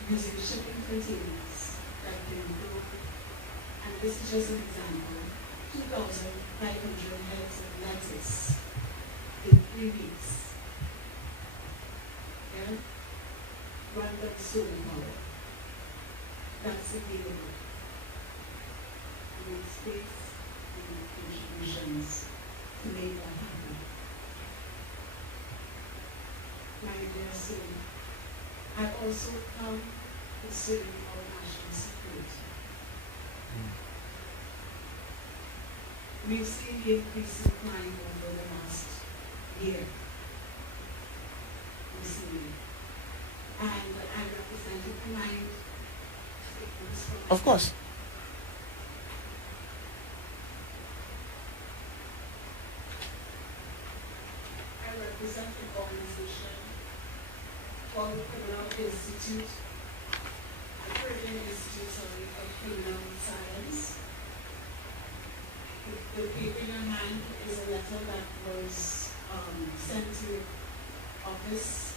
using shipping containers that can grow, and this is just an example, 2,500 heads of lettuce in 3 weeks. Yeah? Run by solar power. That's available. We need space and contributions to make that happen. My dear son, I also come considering our national security. We've seen the increase in crime over the last year. Recently. And I represent a client. Of course. I represent an organization called the Criminal Institute, a Caribbean Institute of Criminal Science. The paper in your hand is a letter that was sent to office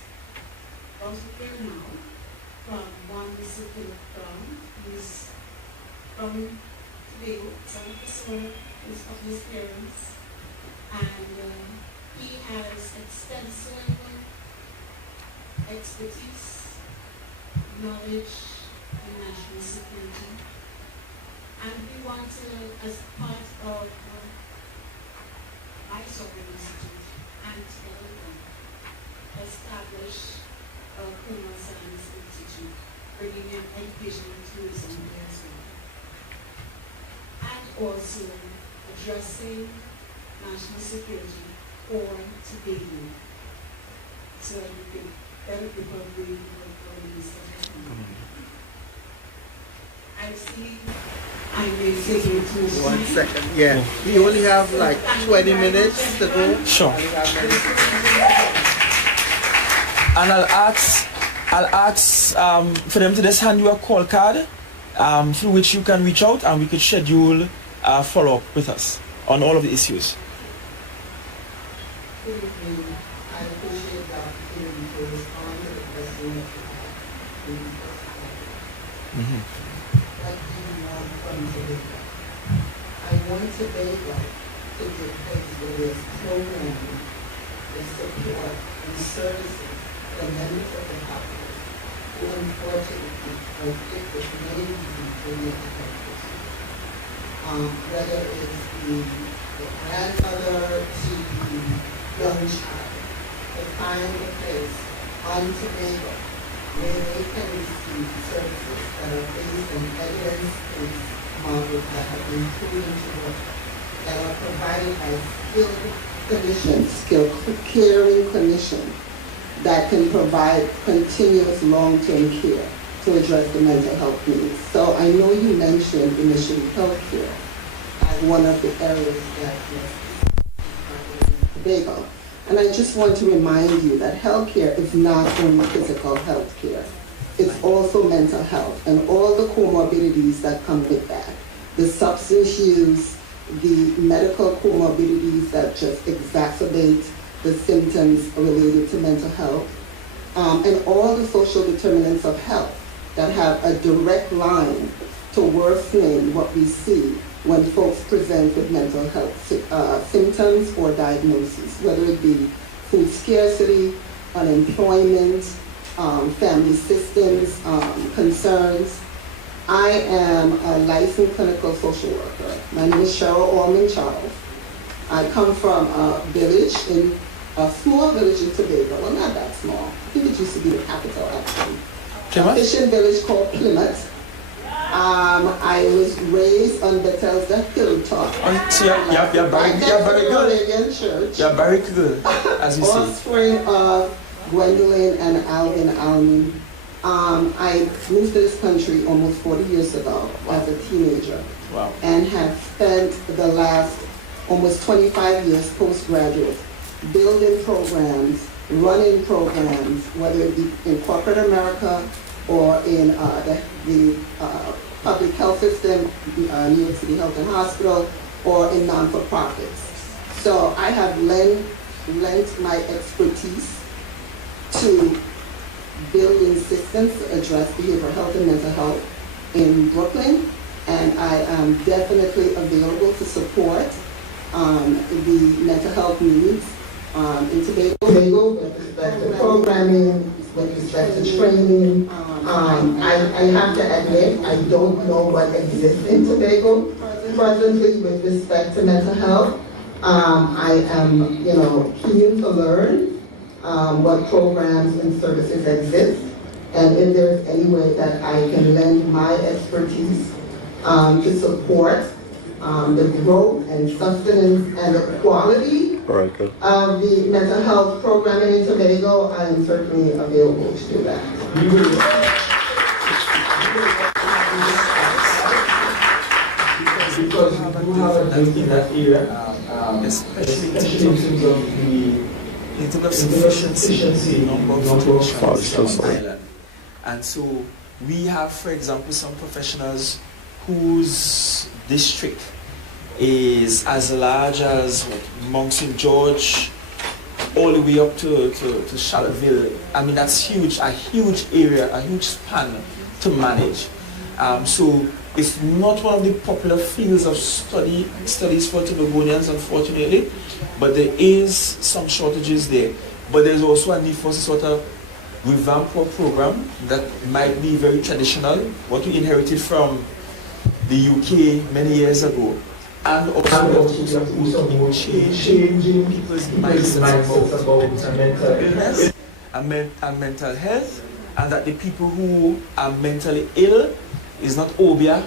about a year now from one Mr. Philip Brown, who's from Tobago, son of the son of his parents, and he has extensive expertise, knowledge in national security, and we want to, as part of my sovereign institute and together with them, establish a criminal science institute, bringing in education and tourism there as well, and also addressing national security for Tobago, so that we can better prepare for the I see I may take you to 1 second. Yeah. We only have like 20 minutes to go. Sure. And I'll ask for them to just hand you a call card through which you can reach out and we could schedule a follow-up with us on all of the issues. I appreciate the opportunity to respond to the question that you have. I want Tobago to be a place where there's programming, there's support, and services for the members of the populace who unfortunately are addicted to many reasons for mental health issues. Whether it's the grandmother to the young child, to find a place on Tobago where they can receive services that are based on evidence-based models that have been proven to work, that are provided by skilled caring clinicians that can provide continuous long-term care to address the mental health needs. So I know you mentioned initially healthcare as one of the areas that was Tobago. And I just want to remind you that healthcare is not only physical healthcare. It's also mental health and all the comorbidities that come with that. The substance use, the medical comorbidities that just exacerbate the symptoms related to mental health, and all the social determinants of health that have a direct line to worsening what we see when folks present with mental health symptoms or diagnoses, whether it be food scarcity, unemployment, family systems, concerns. I am a licensed clinical social worker. My name is Cheryl Allman Charles. I come from a small village in Tobago. Well, not that small. I think it used to be the capital, actually. A fishing village called Plymouth. I was raised on Bethesda Hilltop. So you're very good. Church. You're very good, as you say. Offspring of Gwendolyn and Alvin Alman. I moved to this country almost 40 years ago as a teenager. Wow. And have spent the last almost 25 years postgraduate building programs, running programs, whether it be in corporate America or in the public health system, New York City Health and Hospital, or in non-for-profits. So I have lent my expertise to building systems to address behavioral health and mental health in Brooklyn, and I am definitely available to support the mental health needs in Tobago with respect to programming, with respect to training. I have to admit, I don't know what exists in Tobago presently with respect to mental health. I am, keen to learn what programs and services exist, and if there's any way that I can lend my expertise to support the growth and sustenance and the quality of the mental health programming in Tobago, I am certainly available to do that. Because we do have a need in that area, especially in terms of sufficiency number of professionals on the island. And so we have, for example, some professionals whose district is as large as Mount St. George, all the way up to Charlottesville. I mean, that's huge, a huge area, a huge span to manage. So it's not one of the popular fields of studies for Tobagonians, unfortunately, but there is some shortages there. But there's also a need for sort of revamp our program that might be very traditional, what we inherited from the UK many years ago. And also changing people's mindsets about mental illness and mental health, and that the people who are mentally ill is not obia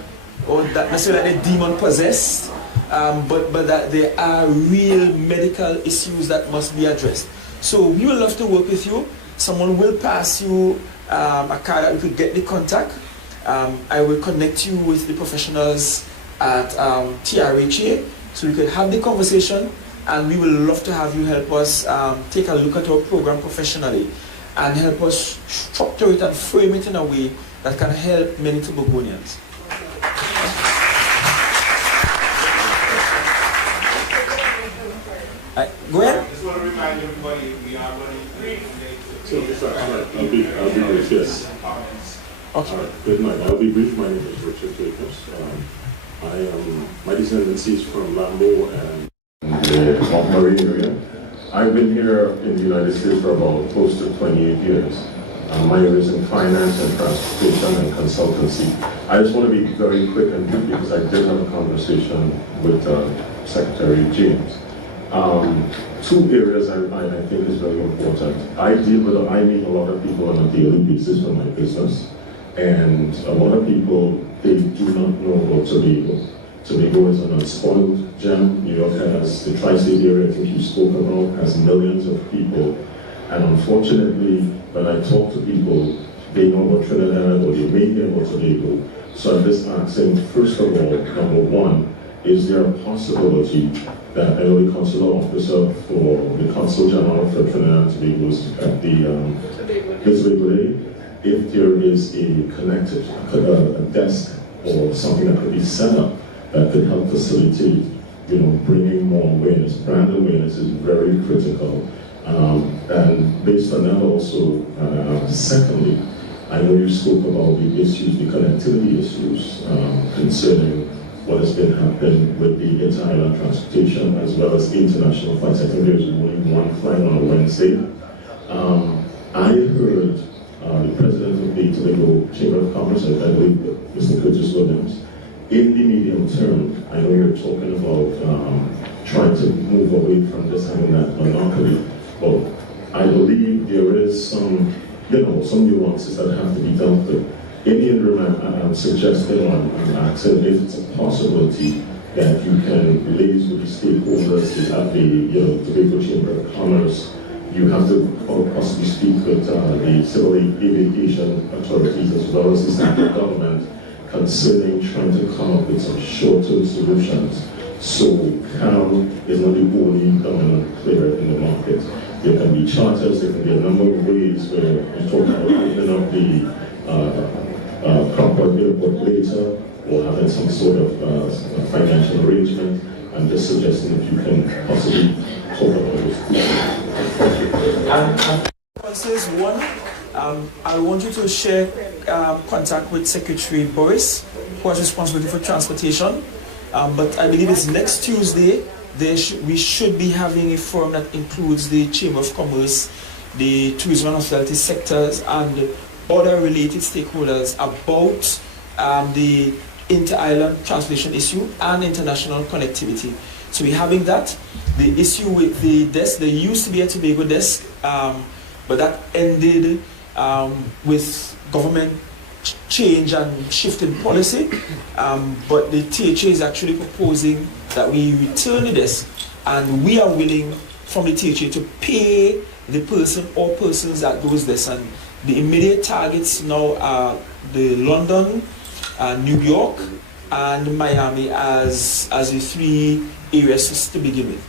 or that necessarily they're demon possessed, but that there are real medical issues that must be addressed. So we will love to work with you. Someone will pass you a card that we could get the contact. I will connect you with the professionals at TRHA so we could have the conversation, and we will love to have you help us take a look at our program professionally and help us structure it and frame it in a way that can help many Tobagonians. Go ahead. I just want to remind everybody we are running 3 days. I'll be brief, yes. Okay. Good night. I'll be brief. My name is Richard Jacobs. My descendancy is from Lambo and the Montgomery area. I've been here in the United States for about close to 28 years. My area is in finance and transportation and consultancy. I just want to be very quick and brief because I did have a conversation with Secretary James. 2 areas I think is very important. I meet a lot of people on a daily basis for my business, and a lot of people, they do not know about Tobago. Tobago is an unspoiled gem. New York has, the tri-state area I think you spoke about, has millions of people, and unfortunately, when I talk to people, they know about Trinidad or they may hear about Tobago. So I'm just asking, first of all, number 1, is there a possibility that I know the consular officer for the Consul General for Trinidad and Tobago is at the Tobago Day, if there is a desk or something that could be set up that could help facilitate, bringing more awareness. Brand awareness is very critical. And based on that also, secondly, I know you spoke about the issues, the connectivity issues concerning what has been happening with the inter-island transportation as well as international flights. I think there's only one flight on a Wednesday. I heard the president of the Tobago Chamber of Commerce, I believe Mr. Curtis Williams. In the medium term, I know you're talking about trying to move away from just having that monopoly. Well, I believe there is some, some nuances that have to be dealt with. In the interim, I'm suggesting or I'm asking if it's a possibility that you can liaise with the stakeholders at the Tobago Chamber of Commerce. You have to possibly speak with the civil aviation authorities as well as the central government concerning trying to come up with some short-term solutions. So CAM is not the only dominant player in the market. There can be charters, there can be a number of ways where you talk about opening up the proper airport later or having some sort of financial arrangement. I'm just suggesting if you can possibly talk about this. One, I want you to share contact with Secretary Boris, who has responsibility for transportation. But I believe it's next Tuesday. We should be having a forum that includes the Chamber of Commerce, the tourism and hospitality sectors, and other related stakeholders about the inter-island transportation issue and international connectivity. So we're having that. The issue with the desk, there used to be a Tobago desk, but that ended with government change and shift in policy. But the THA is actually proposing that we return the desk, and we are willing from the THA to pay the person or persons at those desks. And the immediate targets now are the London, New York, and Miami as the three areas to begin with.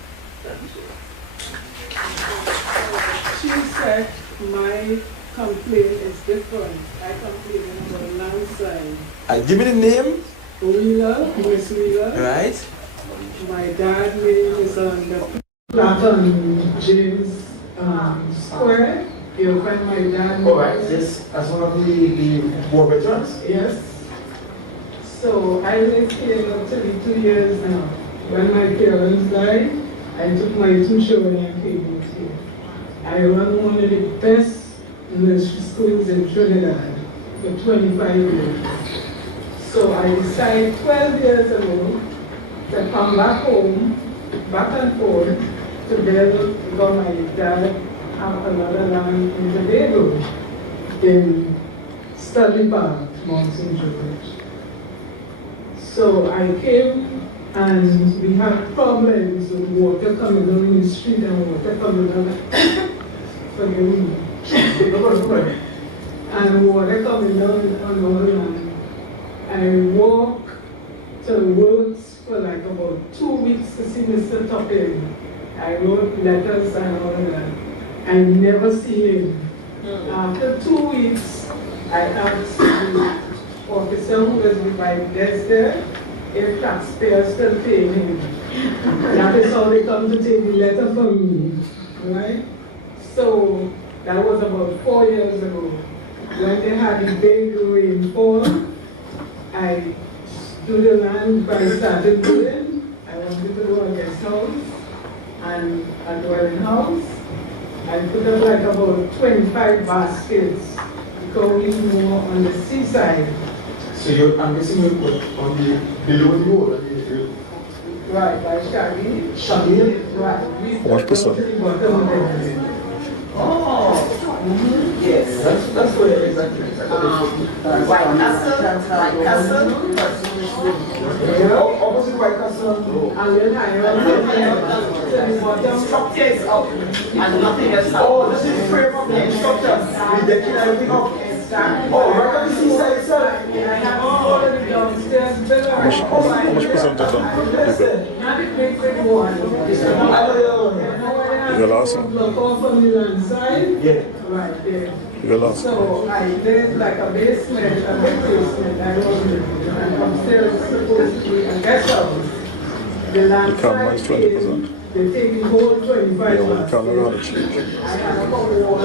She said my complaint is different. I complain about a landslide. Give me the name. Wheeler, Miss Wheeler. Right. My dad's name is on the plot on James Square. You'll find my dad. Oh, right. This as one of the war veterans? Yes. So I lived here up 32 years now. When my parents died, I took my two children and came out here. I run one of the best nursery schools in Trinidad for 25 years. So I decided 12 years ago to come back home, back and forth, to build because my dad have another land in Tobago, in Studley Park, Mount St. George. So I came and we had problems with water coming down in the street and water coming down. Forgive me. And water coming down on our land. I walked to the works for like about 2 weeks to see Mr. Topping. I wrote letters and all of that. I never see him. After 2 weeks, I asked the officer who was with my desk there if taxpayers still paying him. That is how they come to take the letter from me, right? So that was about 4 years ago. When they had the big rainfall, I do the land by started building. I wanted to do a guest house and a dwelling house. I put up like about 25 baskets because we more on the seaside. So I'm guessing you put on the below the road. Right, by Shaggy. Shaggy? Right. How much percent? Oh, yes. That's where exactly. White Castle. Opposite White Castle. And then the structure is up. And nothing else. Oh, this is the frame of the structure. The decking and everything up. Oh, right on the seaside itself. I have all of the downstairs. How much percent of that? Not the big one. You're lost. Look off on the land side. Yeah. Right there. You're lost. So there's like a basement, a big basement. I don't know. And upstairs is supposed to be a guest house. The land side is 20%. They take the whole 25%. I have a wall,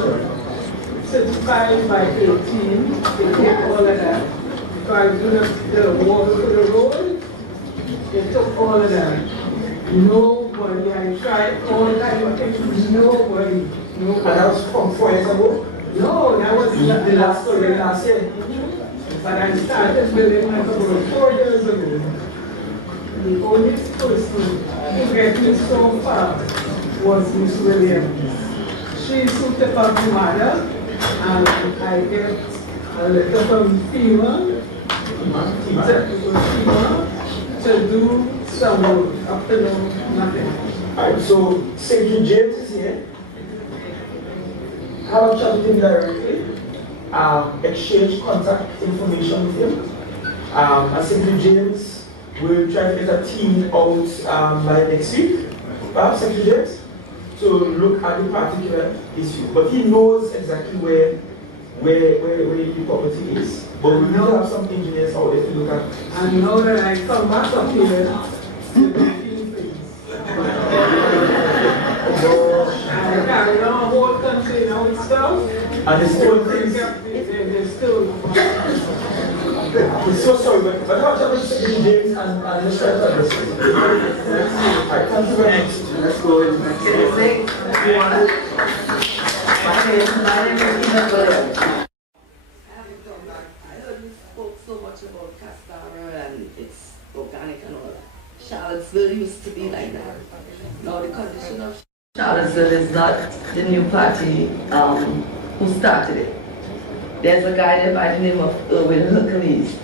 35 by 18. They take all of that. If I do the wall for the road, they took all of that. Nobody, I tried all kinds of things, nobody. And that was from 4 years ago? No, that was the last story last year. But I started building like about 4 years ago. The only person who got me so far was Miss Williams. She suited up to mother, and I get a letter from FEMA to do some work. Up to now, nothing. Alright, so St. James is here. Have a chat with him directly. Exchange contact information with him. And St. James will try to get a team out by next week, perhaps St. James, to look at the particular issue. But he knows exactly where the property is. But we will have some engineers out there to look at. And now that I come back up here, I carry on a whole country now with stuff. And the still things. They're still. We're so sorry, but how about St. James and let's try to address it. Alright, thank you very much. Let's go in. So much about Castara and it's organic and all that. Charlottesville used to be like that. Now the condition of Charlottesville is not the new party who started it. There's a guy there by the name of Erwin Hercules.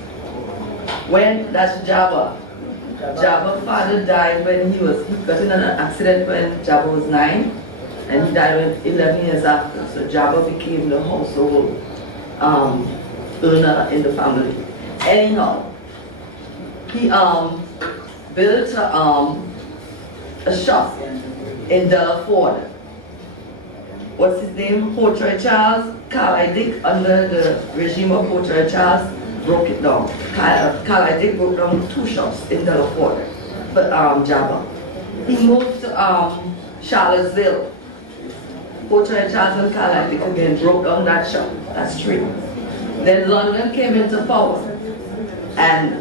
When that's Jabba. Jabba's father died when he got in an accident when Jabba was 9 and he died 11 years after. So Jabba became the household earner in the family. Anyhow, he built a shop in Delaford. What's his name? Portrait Charles. Carl Dick, under the regime of Portrait Charles, broke it down. Carl Dick broke down 2 shops in Delaford for Jabba. He moved to Charlottesville. Portrait Charles and Carl Dick again broke down that shop. That's 3. Then London came into power, and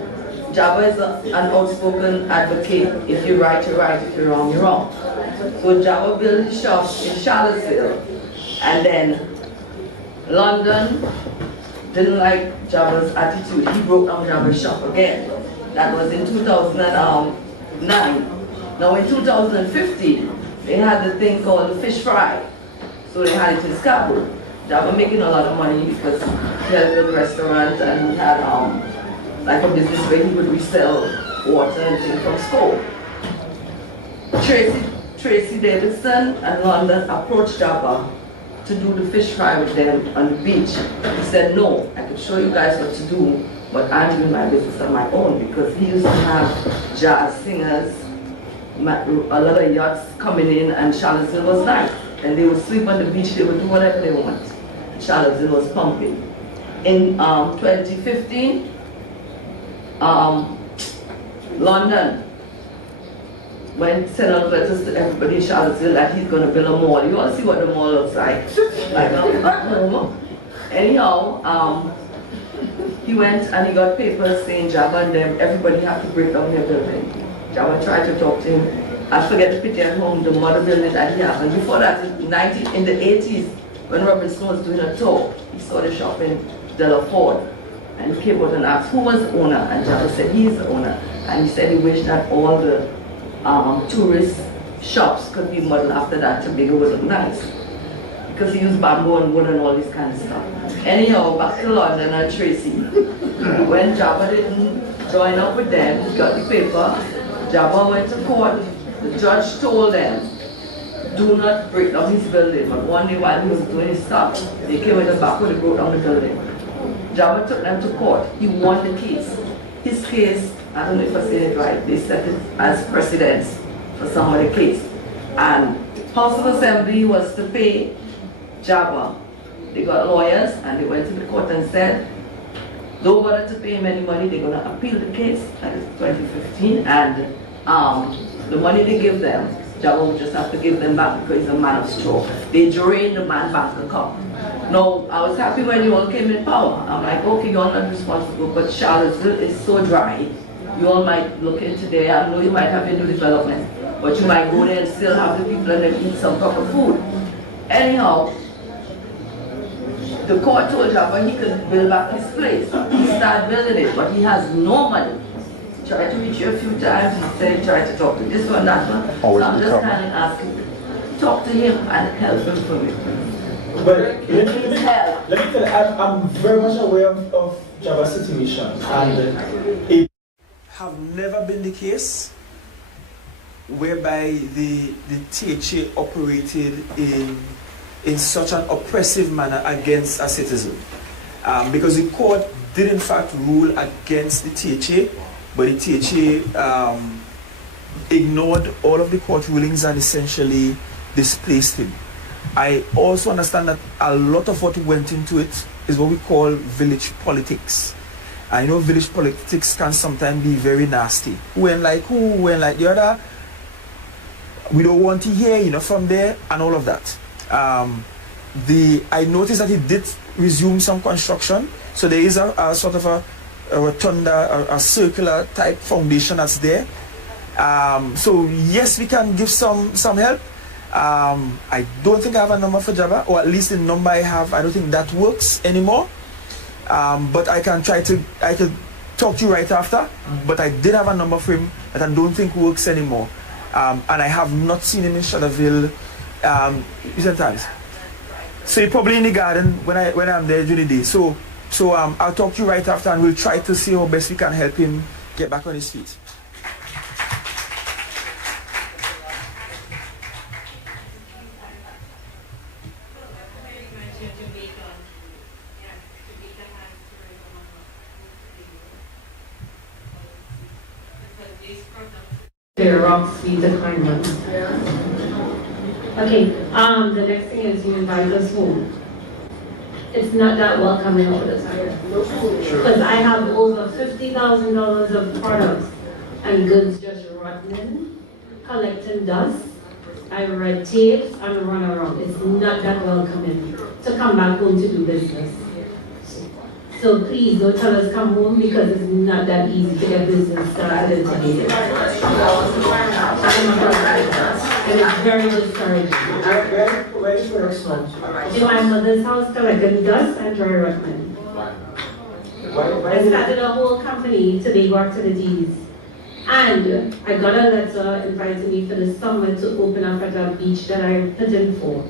Jabba is an outspoken advocate. If you're right, you're right. If you're wrong, you're wrong. So Jabba built his shop in Charlottesville, and then London didn't like Jabba's attitude. He broke down Jabba's shop again. That was in 2009. Now in 2015, they had the thing called the fish fry. So they had it in Scarborough. Jabba making a lot of money because he had a restaurant and he had like a business where he would resell water and things from school. Tracy Davidson and London approached Jabba to do the fish fry with them on the beach. He said, no, I can show you guys what to do, but I'm doing my business on my own, because he used to have jazz singers, a lot of yachts coming in, and Charlottesville was nice. And they would sleep on the beach, they would do whatever they want. Charlottesville was pumping. In 2015, London sent out letters to everybody in Charlottesville that he's going to build a mall. You all see what the mall looks like. Like home. Anyhow, he went and he got papers saying Jabba and them, everybody had to break down their building. Jabba tried to talk to him. I forget to pity at home the mother building that he had. And before that, in the 80s, when Robinson was doing a tour, he saw the shop in Delaford. And he came out and asked who was the owner, and Jabba said he's the owner. And he said he wished that all the tourist shops could be modeled after that. Tobago would look nice, because he used bamboo and wood and all this kind of stuff. Anyhow, back to London and Tracy. When Jabba didn't join up with them, he got the paper. Jabba went to court. The judge told them, do not break down his building. But one day while he was doing his stuff, they came in the back and they broke down the building. Jabba took them to court. He won the case. His case, I don't know if I said it right, they set it as precedence for some of the case. And House of Assembly was to pay Jabba. They got lawyers and they went to the court and said, don't bother to pay him any money, they're going to appeal the case. That is 2015. And the money they give them, Jabba would just have to give them back because he's a man of straw. They drained the man's bank account. No, I was happy when you all came in power. I'm like, okay, you're not responsible, but Charlottesville is so dry. You all might look into there. I know you might have a new development, but you might go there and still have the people and then eat some proper food. Anyhow, The court told Jabba he could build back his place. He started building it, but he has no money. Tried to reach you a few times, he said, tried to talk to this one, that one. Always so I'm just become. kind of asking, talk to him and help him for me. But let me tell you, I'm very much aware of Jabba's situation, and it have never been the case whereby the T.E.A.M operated in such an oppressive manner against a citizen. Because the court did in fact rule against the T.E.A.M, but the T.E.A.M ignored all of the court rulings and essentially displaced him. I also understand that a lot of what went into it is what we call village politics. I know village politics can sometimes be very nasty. Who ain't like who ain't like the other. We don't want to hear, you know, from there and all of that. I noticed that he did resume some construction. So there is a sort of a rotunda, a circular type foundation that's there. So yes, we can give some help. I don't think I have a number for Jabba, or at least the number I have, I don't think that works anymore. But I can I could talk to you right after, but I did have a number for him that I don't think works anymore. And I have not seen him in Shadowville recent times. So he's probably in the garden when I'm there during the day. So I'll talk to you right after, and we'll try to see how best we can help him get back on his feet. There are rocks we to climb on. Okay, the next thing is you invite us home. It's not that welcoming all the time. Because I have over $50,000 of products and goods just rotting, collecting dust. I red tapes and run around. It's not that welcoming to come back home to do business. So please don't tell us come home, because it's not that easy to get business started in Tobago. And it's very discouraging. Where is your next month? In my mother's house, collecting dust and dry rotting. I started a whole company, Tobago Activities. And I got a letter inviting me for the summer to open up at a beach that I put in for.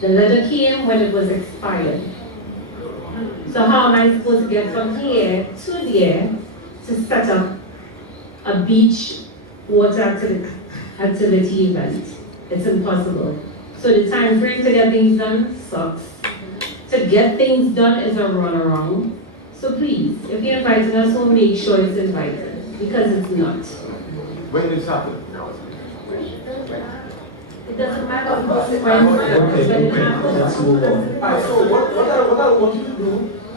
The letter came when it was expired. So how am I supposed to get from here to there to set up a beach water activity event? It's impossible. So the time frame to get things done sucks. To get things done is a runaround. So please, if you're inviting us home, make sure it's invited, because it's not. When did this happen? It doesn't matter when Let's move on. So what I want you to do, I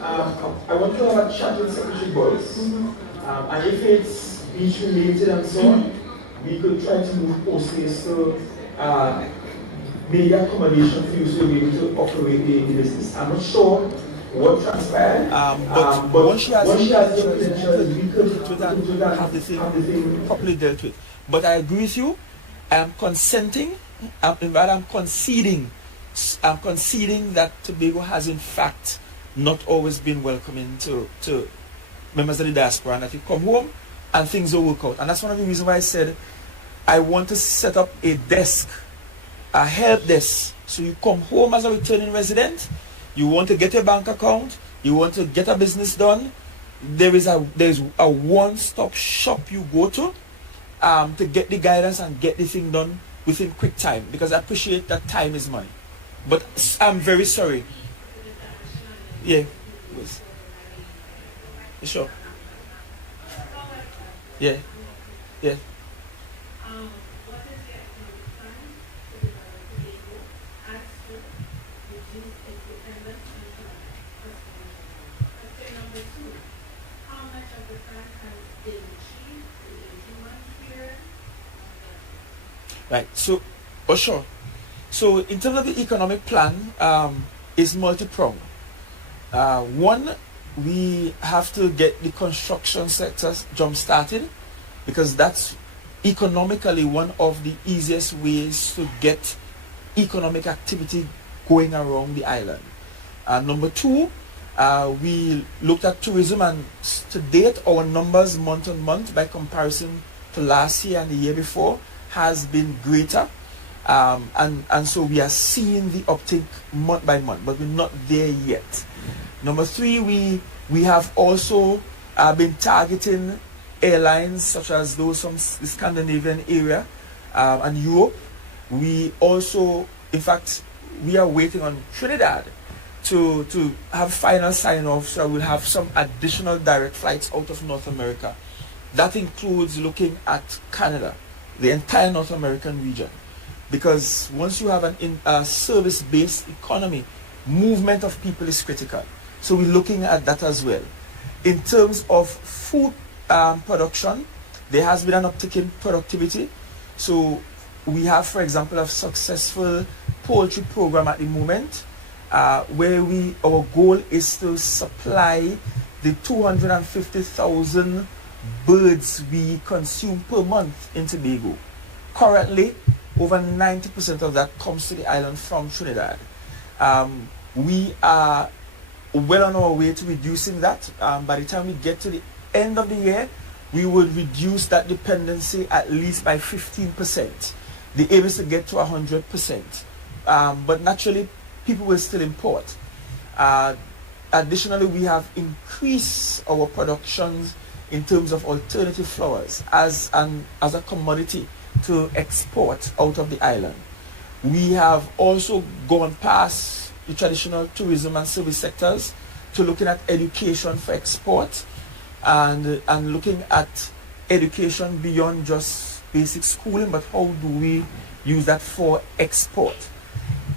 want you to have a chat with Secretary Boyce. And if it's beach related and so on, we could try to move posters to make accommodation for you so you'll be able to operate the business. I'm not sure what transpired. But once she has your credentials, we could have the thing properly dealt with. But I agree with you. I am consenting. I'm conceding that Tobago has in fact not always been welcoming to members of the diaspora, and that you come home and things will work out. And that's one of the reasons why I said I want to set up a desk, a help desk. So you come home as a returning resident, you want to get a bank account, you want to get a business done, there's a one-stop shop you go to get the guidance and get the thing done within quick time, because I appreciate that time is money. But I'm very sorry. Yeah. Sure. Yeah. Yeah. Right. So, sure. So, in terms of the economic plan, is multi-pronged. One, we have to get the construction sector jump-started, because that's economically one of the easiest ways to get economic activity going around the island. Number two, we looked at tourism, and to date our numbers month on month by comparison to last year and the year before has been greater. And so we are seeing the uptick month by month, but we're not there yet. Number three, we have also been targeting airlines such as those from the Scandinavian area and Europe. We also, in fact, we are waiting on Trinidad to have final sign-off, so we'll have some additional direct flights out of North America. That includes looking at Canada, the entire North American region. Because once you have a service-based economy, movement of people is critical. So we're looking at that as well. In terms of food production, there has been an uptick in productivity. So we have, for example, a successful poultry program at the moment, where our goal is to supply the 250,000 birds we consume per month in Tobago. Currently, over 90% of that comes to the island from Trinidad. We are well on our way to reducing that. By the time we get to the end of the year, we will reduce that dependency at least by 15%. The aim is to get to 100%. But naturally, people will still import. Additionally, we have increased our productions in terms of alternative flowers as a commodity to export out of the island. We have also gone past the traditional tourism and service sectors to looking at education for export and looking at education beyond just basic schooling, but how do we use that for export.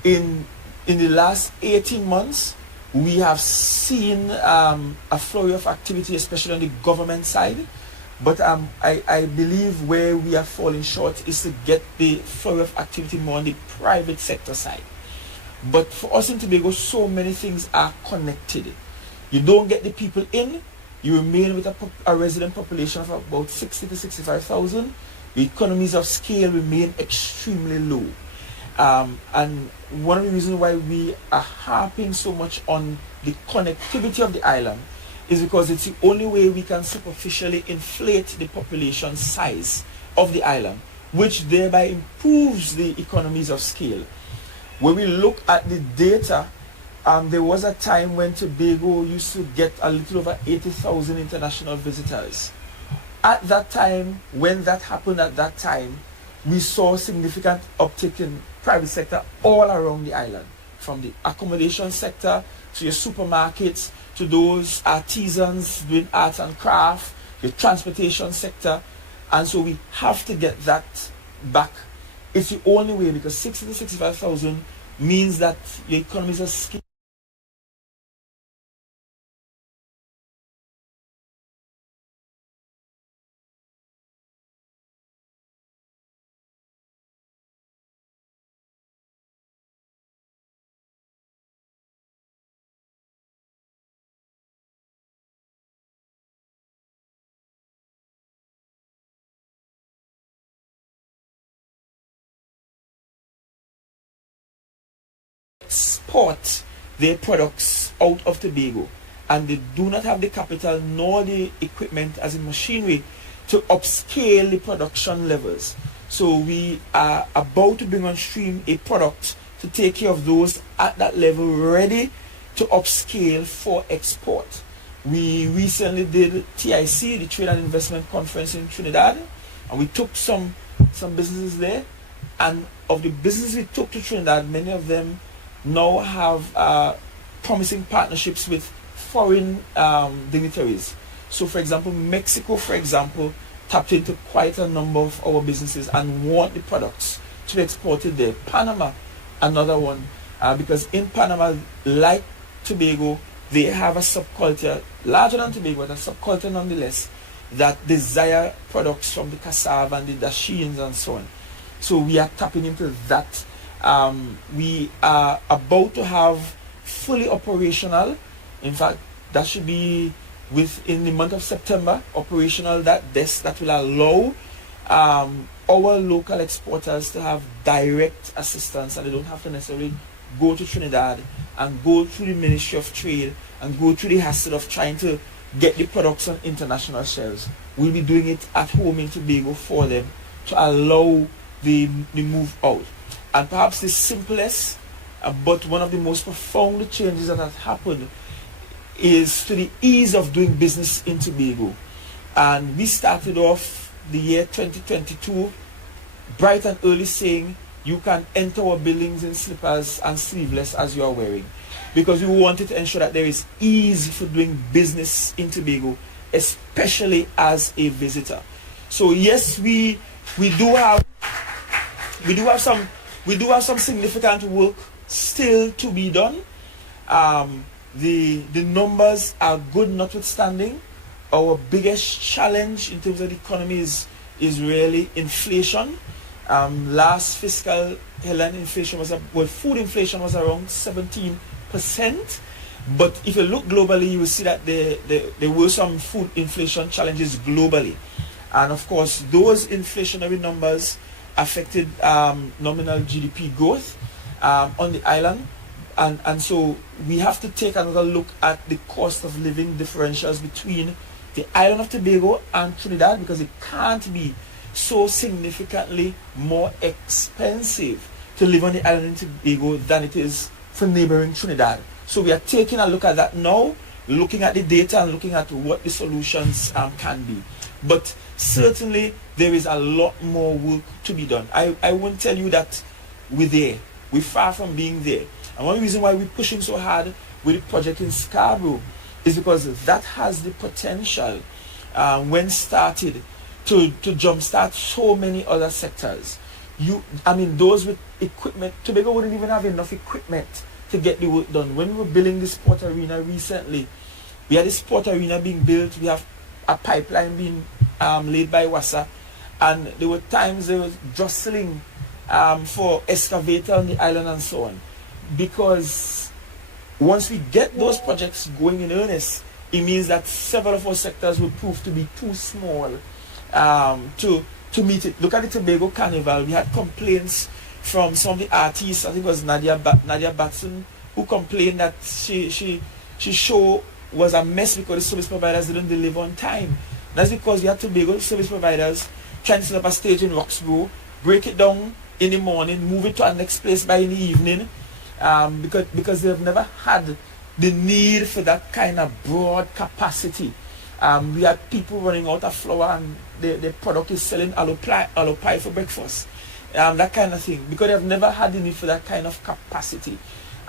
In the last 18 months, we have seen a flurry of activity, especially on the government side. But I believe where we are falling short is to get the flurry of activity more on the private sector side. But for us in Tobago, so many things are connected. You don't get the people in, you remain with a resident population of about 60 to 65,000. The economies of scale remain extremely low. And one of the reasons why we are harping so much on the connectivity of the island is because it's the only way we can superficially inflate the population size of the island, which thereby improves the economies of scale. When we look at the data, there was a time when Tobago used to get a little over 80,000 international visitors. At that time, when that happened at that time, we saw significant uptick in private sector all around the island, from the accommodation sector to your supermarkets, to those artisans doing arts and craft, your transportation sector. And so we have to get that back. It's the only way, because 60 to 65,000 means that your economies are scale. Export their products out of Tobago, and they do not have the capital nor the equipment as in machinery to upscale the production levels. So we are about to bring on stream a product to take care of those at that level ready to upscale for export. We recently did TIC, the Trade and Investment Conference in Trinidad, and we took some businesses there, and of the businesses we took to Trinidad, many of them now have promising partnerships with foreign dignitaries. So for example, Mexico, for example, tapped into quite a number of our businesses and want the products to be exported there. Panama, another one, because in Panama, like Tobago, they have a subculture, larger than Tobago, but a subculture nonetheless, that desire products from the cassava and the dashins and so on. So we are tapping into that. We are about to have fully operational, in fact that should be within the month of September, operational, that desk that will allow our local exporters to have direct assistance, and they don't have to necessarily go to Trinidad and go through the Ministry of Trade and go through the hassle of trying to get the products on international shelves. We'll be doing it at home in Tobago for them to allow the move out. And perhaps the simplest but one of the most profound changes that has happened is to the ease of doing business in Tobago. And we started off the year 2022 bright and early saying you can enter our buildings in slippers and sleeveless as you are wearing, because we wanted to ensure that there is ease for doing business in Tobago, especially as a visitor. So yes, we do have some significant work still to be done. The numbers are good notwithstanding. Our biggest challenge in terms of the economy is really inflation. Last fiscal, Helen, inflation was food inflation was around 17%. But if you look globally, you will see that there were some food inflation challenges globally. And of course, those inflationary numbers affected nominal GDP growth on the island. And so we have to take another look at the cost of living differentials between the island of Tobago and Trinidad, because it can't be so significantly more expensive to live on the island of Tobago than it is for neighboring Trinidad. So we are taking a look at that now, looking at the data and looking at what the solutions can be. But certainly there is a lot more work to be done. I won't tell you that we're there. We're far from being there. And one reason why we're pushing so hard with the project in Scarborough is because that has the potential, when started, to jumpstart so many other sectors. Those with equipment, Tobago wouldn't even have enough equipment to get the work done. When we were building the sport arena recently, we had the sport arena being built, we have a pipeline being laid by WASA, and there were times there was jostling for excavator on the island and so on. Because once we get those projects going in earnest, it means that several of our sectors will prove to be too small to meet it. Look at the Tobago Carnival. We had complaints from some of the artists. I think it was Nadia Batson, who complained that she show was a mess because the service providers didn't deliver on time. That's because we had Tobago service providers trying to set up a stage in Roxborough, break it down in the morning, move it to our next place by in the evening, because they've never had the need for that kind of broad capacity. We had people running out of flour and the product is selling aloe pie for breakfast. That kind of thing, because they've never had the need for that kind of capacity.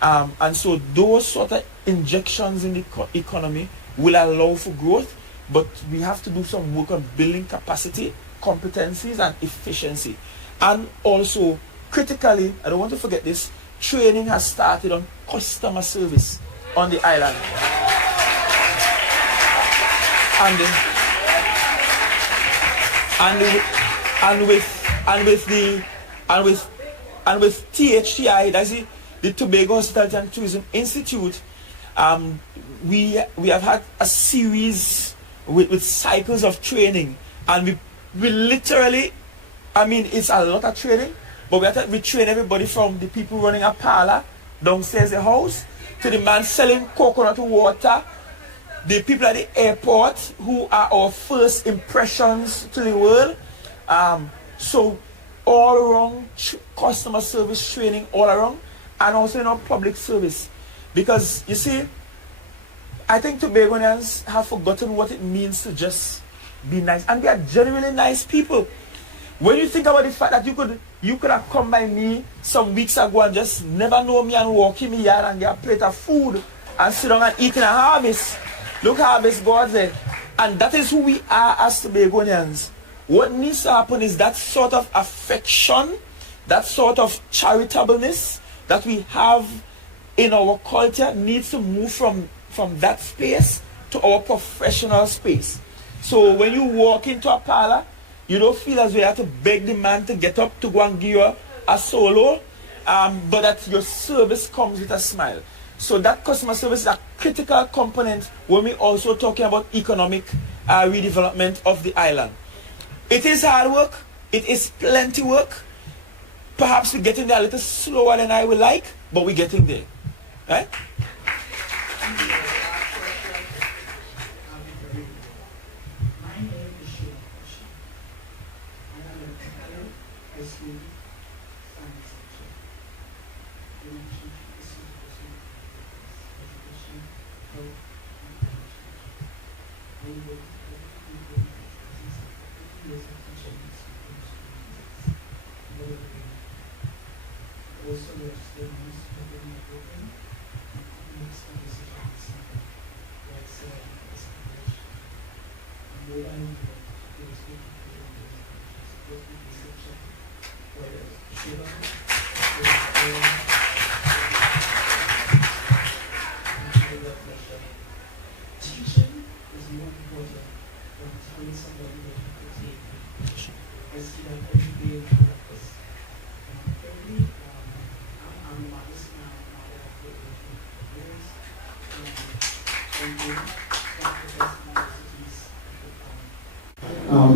And so those sort of injections in the economy will allow for growth, but we have to do some work on building capacity, competencies and efficiency. And also, critically, I don't want to forget this, training has started on customer service on the island. And with THTI, that's the Tobago Hospitality and Tourism Institute, we have had a series with cycles of training, and we literally, it's a lot of training, but we train everybody from the people running a parlor downstairs the house to the man selling coconut water, the people at the airport who are our first impressions to the world. So all around customer service training all around, and also in our public service. Because you see, I think Tobagonians have forgotten what it means to just be nice, and we are genuinely nice people. When you think about the fact that you could have come by me some weeks ago and just never know me and walk in my yard and get a plate of food and sit down and eat in a harvest. Look, harvest God there. And that is who we are as Tobagonians. What needs to happen is that sort of affection, that sort of charitableness that we have in our culture needs to move from that space to our professional space. So when you walk into a parlor, you don't feel as though you have to beg the man to get up to go and give you a solo, but that your service comes with a smile. So that customer service is a critical component when we're also talking about economic redevelopment of the island. It is hard work. It is plenty work. Perhaps we're getting there a little slower than I would like, but we're getting there. Right?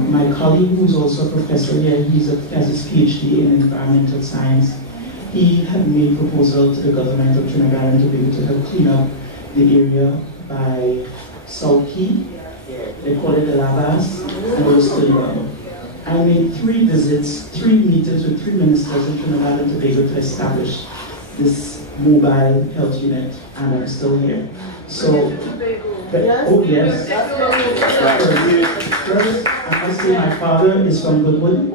My colleague, who's also a professor here, has his PhD in environmental science. He had made a proposal to the government of Trinidad and Tobago to help clean up the area by South Key. They call it the Lavas, and it was still there. I made 3 visits, 3 meetings with 3 ministers in Trinidad and Tobago to establish this mobile health unit, and I'm still here. So, oh yes. First, I must say my father is from Goodwood.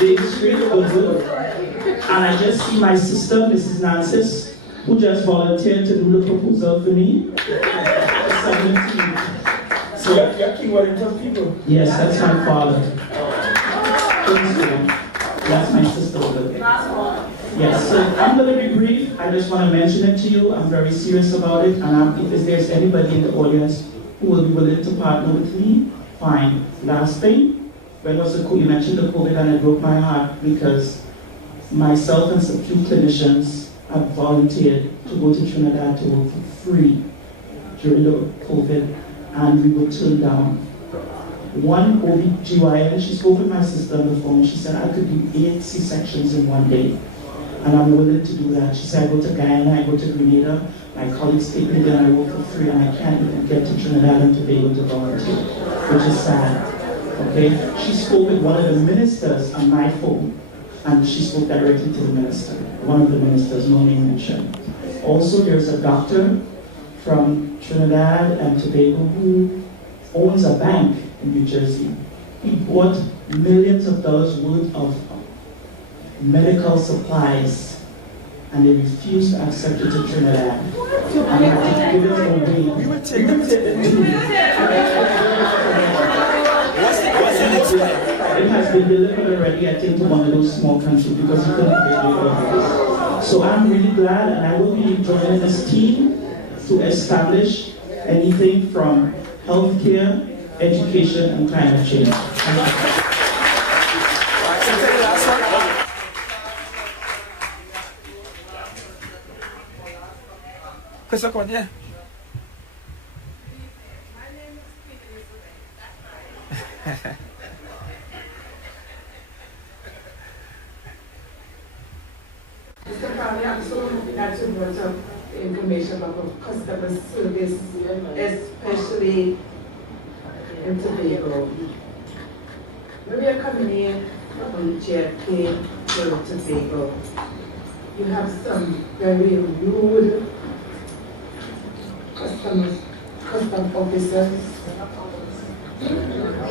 Big Street, Goodwood. And I just see my sister, Mrs. Nancis, who just volunteered to do the proposal for me. 17. So you're King Wellington people? Yes, that's my father. That's my sister. Yes, so I'm going to be brief. I just want to mention it to you. I'm very serious about it. And if there's anybody in the audience who will be willing to partner with me, fine. Last thing, when was the you mentioned the COVID, and it broke my heart because myself and some few clinicians have volunteered to go to Trinidad to work for free during the COVID, and we were turned down. One OB-GYN, she spoke with my sister on the phone. She said I could do 8 C-sections in one day. And I'm willing to do that. She said, I go to Guyana, I go to Grenada, my colleagues take me there and I work for free, and I can't even get to Trinidad and Tobago to volunteer, which is sad. Okay? She spoke with one of the ministers on my phone, and she spoke directly to the minister. One of the ministers, no name mentioned. Also, there's a doctor from Trinidad and Tobago who owns a bank in New Jersey. He bought millions of dollars worth of medical supplies, and they refused to accept it to Trinidad. And had to give it away. We will take it has been delivered already, I think, to one of those small countries because he couldn't get it. So I'm really glad, and I will be joining this team to establish anything from healthcare, education, and climate change. Yeah. Mr. Crowley, I'm so happy that you brought up the information about customer service, especially in Tobago. When we are coming in from JFK to Tobago, you have some very rude custom officers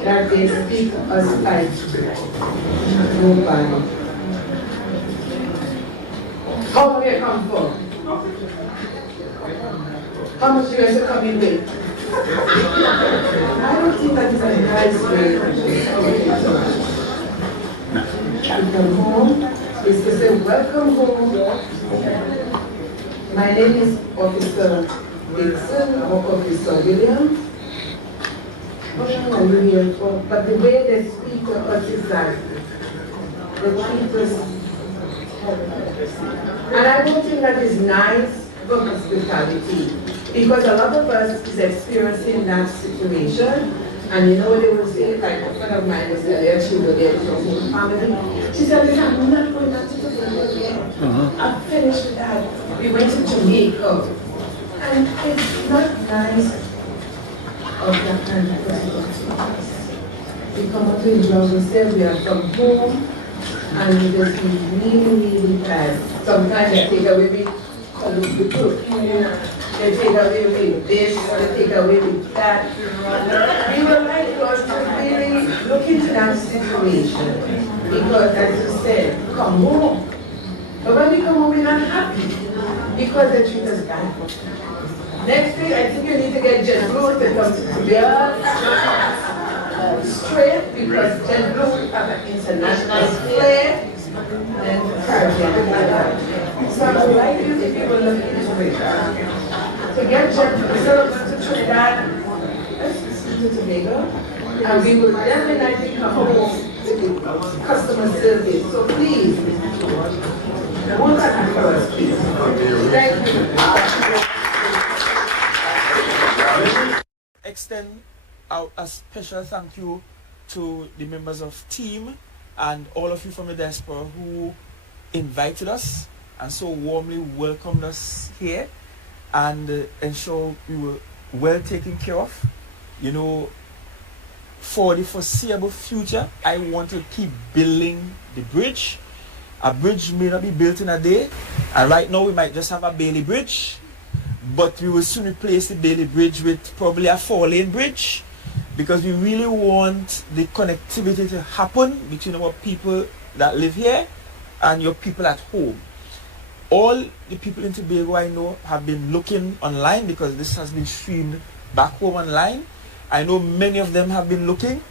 that they speak to us like nobody. How long you come for? How much you guys are coming with? I don't think that is a nice way to come home is to say, welcome home. My name is Officer Dixon or Officer Williams. What are you here for? But the way they speak to us is that they treat us. And I don't think that is nice for hospitality, because a lot of us is experiencing that situation, And you know what they would say? Like a friend of mine was there, she was there with her whole family. She said, "Listen, I'm not going back to Tobago again. I'm finished with that." We went to Jamaica. And it's not nice of that kind of person. We come up to his job and say we are from home, and we just be really, really bad. Sometimes they take away me the cook. They take away me this, or they take away me that. We would like us to really look into that situation, because as you said, come home. But when we come home, we're not happy, because they treat us bad. Next thing, I think you need to get JetBlue to come to straight, because JetBlue have an international flair and Caribbean. So I would like you, if you will look into it, to get JetBlue, instead of going to Trinidad, let's to Tobago, and we will definitely come home with customer service. So please, won't that for us, please? Thank you. Extend out a special thank you to the members of T.E.A.M and all of you from the Diaspora who invited us and so warmly welcomed us here and ensure we were well taken care of. You know, for the foreseeable future, I want to keep building the bridge. A bridge may not be built in a day, and right now we might just have a Bailey Bridge, but we will soon replace the Bailey Bridge with probably a 4-lane bridge, because we really want the connectivity to happen between our people that live here and your people at home. All the people in Tobago I know have been looking online, because this has been streamed back home online. I know many of them have been looking.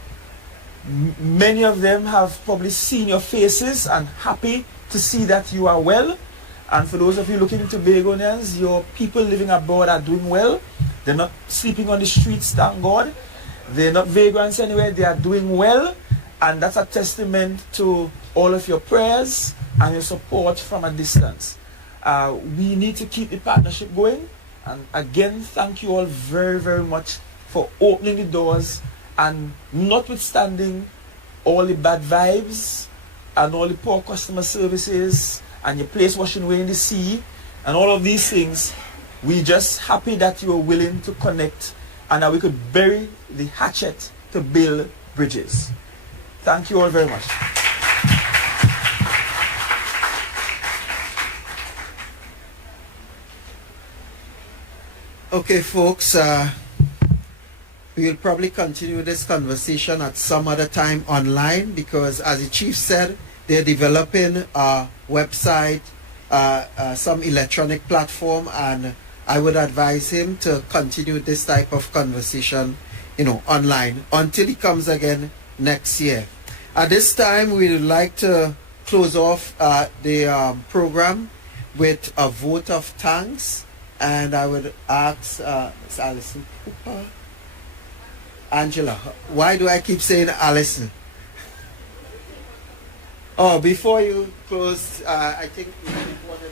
Many of them have probably seen your faces and happy to see that you are well. And for those of you looking into Tobagonians, your people living abroad are doing well. They're not sleeping on the streets, thank God. They're not vagrants anywhere, they are doing well. And that's a testament to all of your prayers and your support from a distance. We need to keep the partnership going. And again, thank you all very, very much for opening the doors, and notwithstanding all the bad vibes and all the poor customer services and your place washing away in the sea and all of these things, we're just happy that you are willing to connect and that we could bury the hatchet to build bridges. Thank you all very much. Okay, folks, we will probably continue this conversation at some other time online, because as the chief said, they're developing a website, some electronic platform, and I would advise him to continue this type of conversation, you know, online until he comes again next year. At this time, we would like to close off the program with a vote of thanks, and I would ask Ms. Alison Cooper. Angela, why do I keep saying Alison? Oh, before you close, I think we want to do...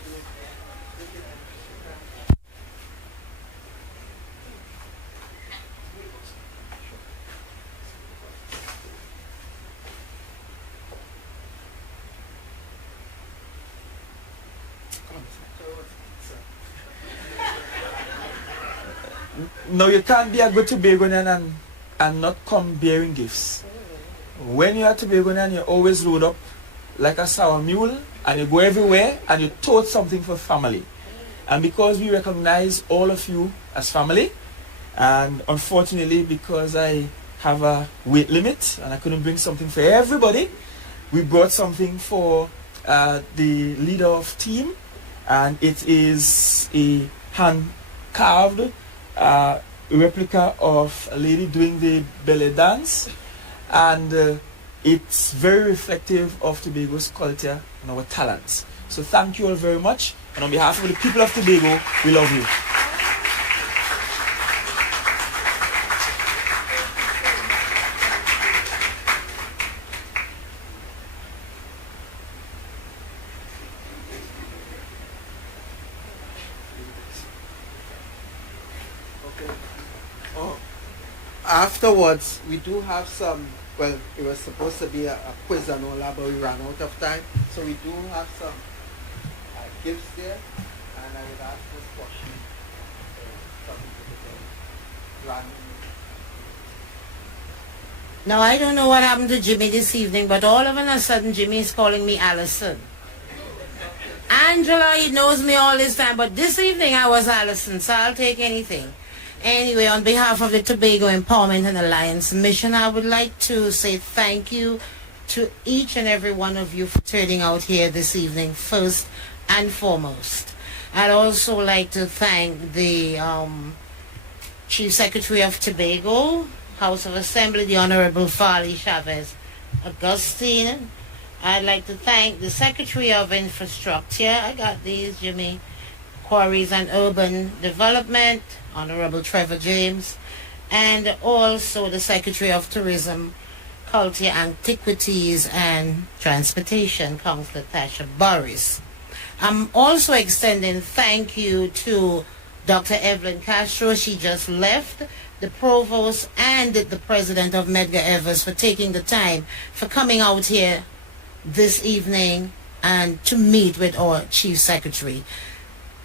No, you can't be a good Tobagonian and not come bearing gifts. When you're a Tobagonian, you always load up like a sour mule, and you go everywhere and you tote something for family. And because we recognize all of you as family, and unfortunately because I have a weight limit and I couldn't bring something for everybody, we brought something for the leader of T.E.A.M, and it is a hand-carved replica of a lady doing the belly dance, and it's very reflective of Tobago's culture and our talents. So thank you all very much, and on behalf of the people of Tobago, we love you. afterwards, we do have some, well, it was supposed to be a quiz and all that, but we ran out of time. So we do have some gifts there, and I would ask this question Now, I don't know what happened to Jimmy this evening, but all of a sudden, Jimmy is calling me Allison. Angela, he knows me all this time, but this evening I was Allison, so I'll take anything. Anyway, on behalf of the Tobago Empowerment and Alliance Mission, I would like to say thank you to each and every one of you for turning out here this evening, first and foremost. I'd also like to thank the Chief Secretary of Tobago, House of Assembly, the Honorable Farley Chavez Augustine. I'd like to thank the Secretary of Infrastructure, I got these, Jimmy, Quarries and Urban Development, Honorable Trevor James, and also the Secretary of Tourism, Culture, Antiquities and Transportation, Councillor Tasha Burris. I'm also extending thank you to Dr. Evelyn Castro. She just left. The Provost and the President of Medgar Evers for taking the time for coming out here this evening and to meet with our Chief Secretary.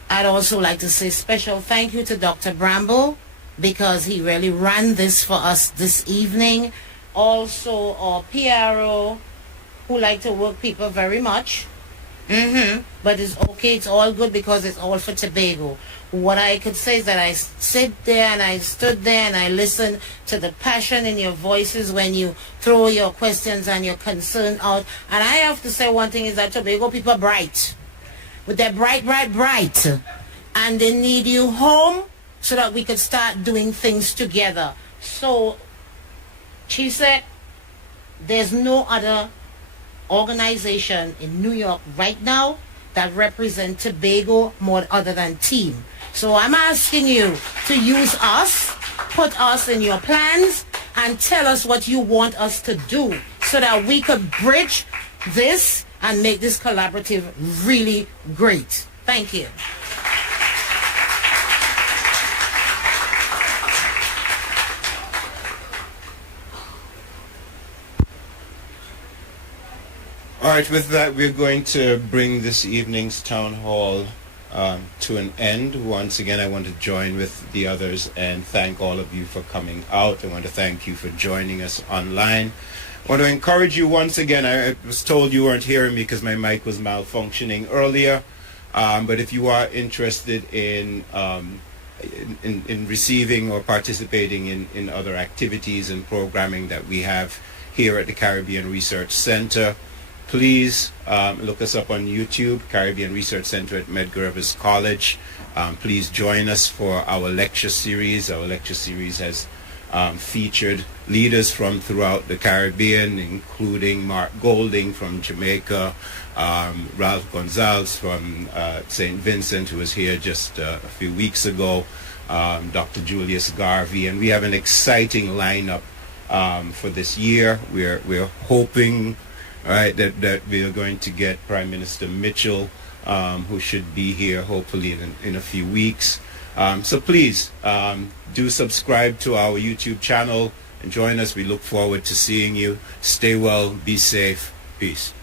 I'd also like to say special thank you to Dr. Bramble because he really ran this for us this evening. Also our PRO who like to work people very much. But it's okay, it's all good because it's all for Tobago. What I could say is that I sit there and I stood there and I listened to the passion in your voices when you throw your questions and your concerns out. And I have to say one thing is that Tobago people are bright. But they're bright. And they need you home so that we could start doing things together. So, she said, there's no other organization in New York right now that represent Tobago more other than T.E.A.M. So I'm asking you to use us, put us in your plans, and tell us what you want us to do so that we could bridge this and make this collaborative really great. Thank you. All right, with that, we're going to bring this evening's town hall to an end. Once again, I want to join with the others and thank all of you for coming out. I want to thank you for joining us online. I want to encourage you once again. I was told you weren't hearing me because my mic was malfunctioning earlier. But if you are interested in receiving or participating in other activities and programming that we have here at the Caribbean Research Center, please look us up on YouTube, Caribbean Research Center at Medgar Evers College. Please join us for our lecture series. Our lecture series has featured leaders from throughout the Caribbean, including Mark Golding from Jamaica, Ralph Gonzalez from St. Vincent, who was here just a few weeks ago, Dr. Julius Garvey, and we have an exciting lineup for this year. We're hoping, right, that we are going to get Prime Minister Mitchell, who should be here hopefully in a few weeks. So please do subscribe to our YouTube channel and join us. We look forward to seeing you. Stay well, be safe, peace.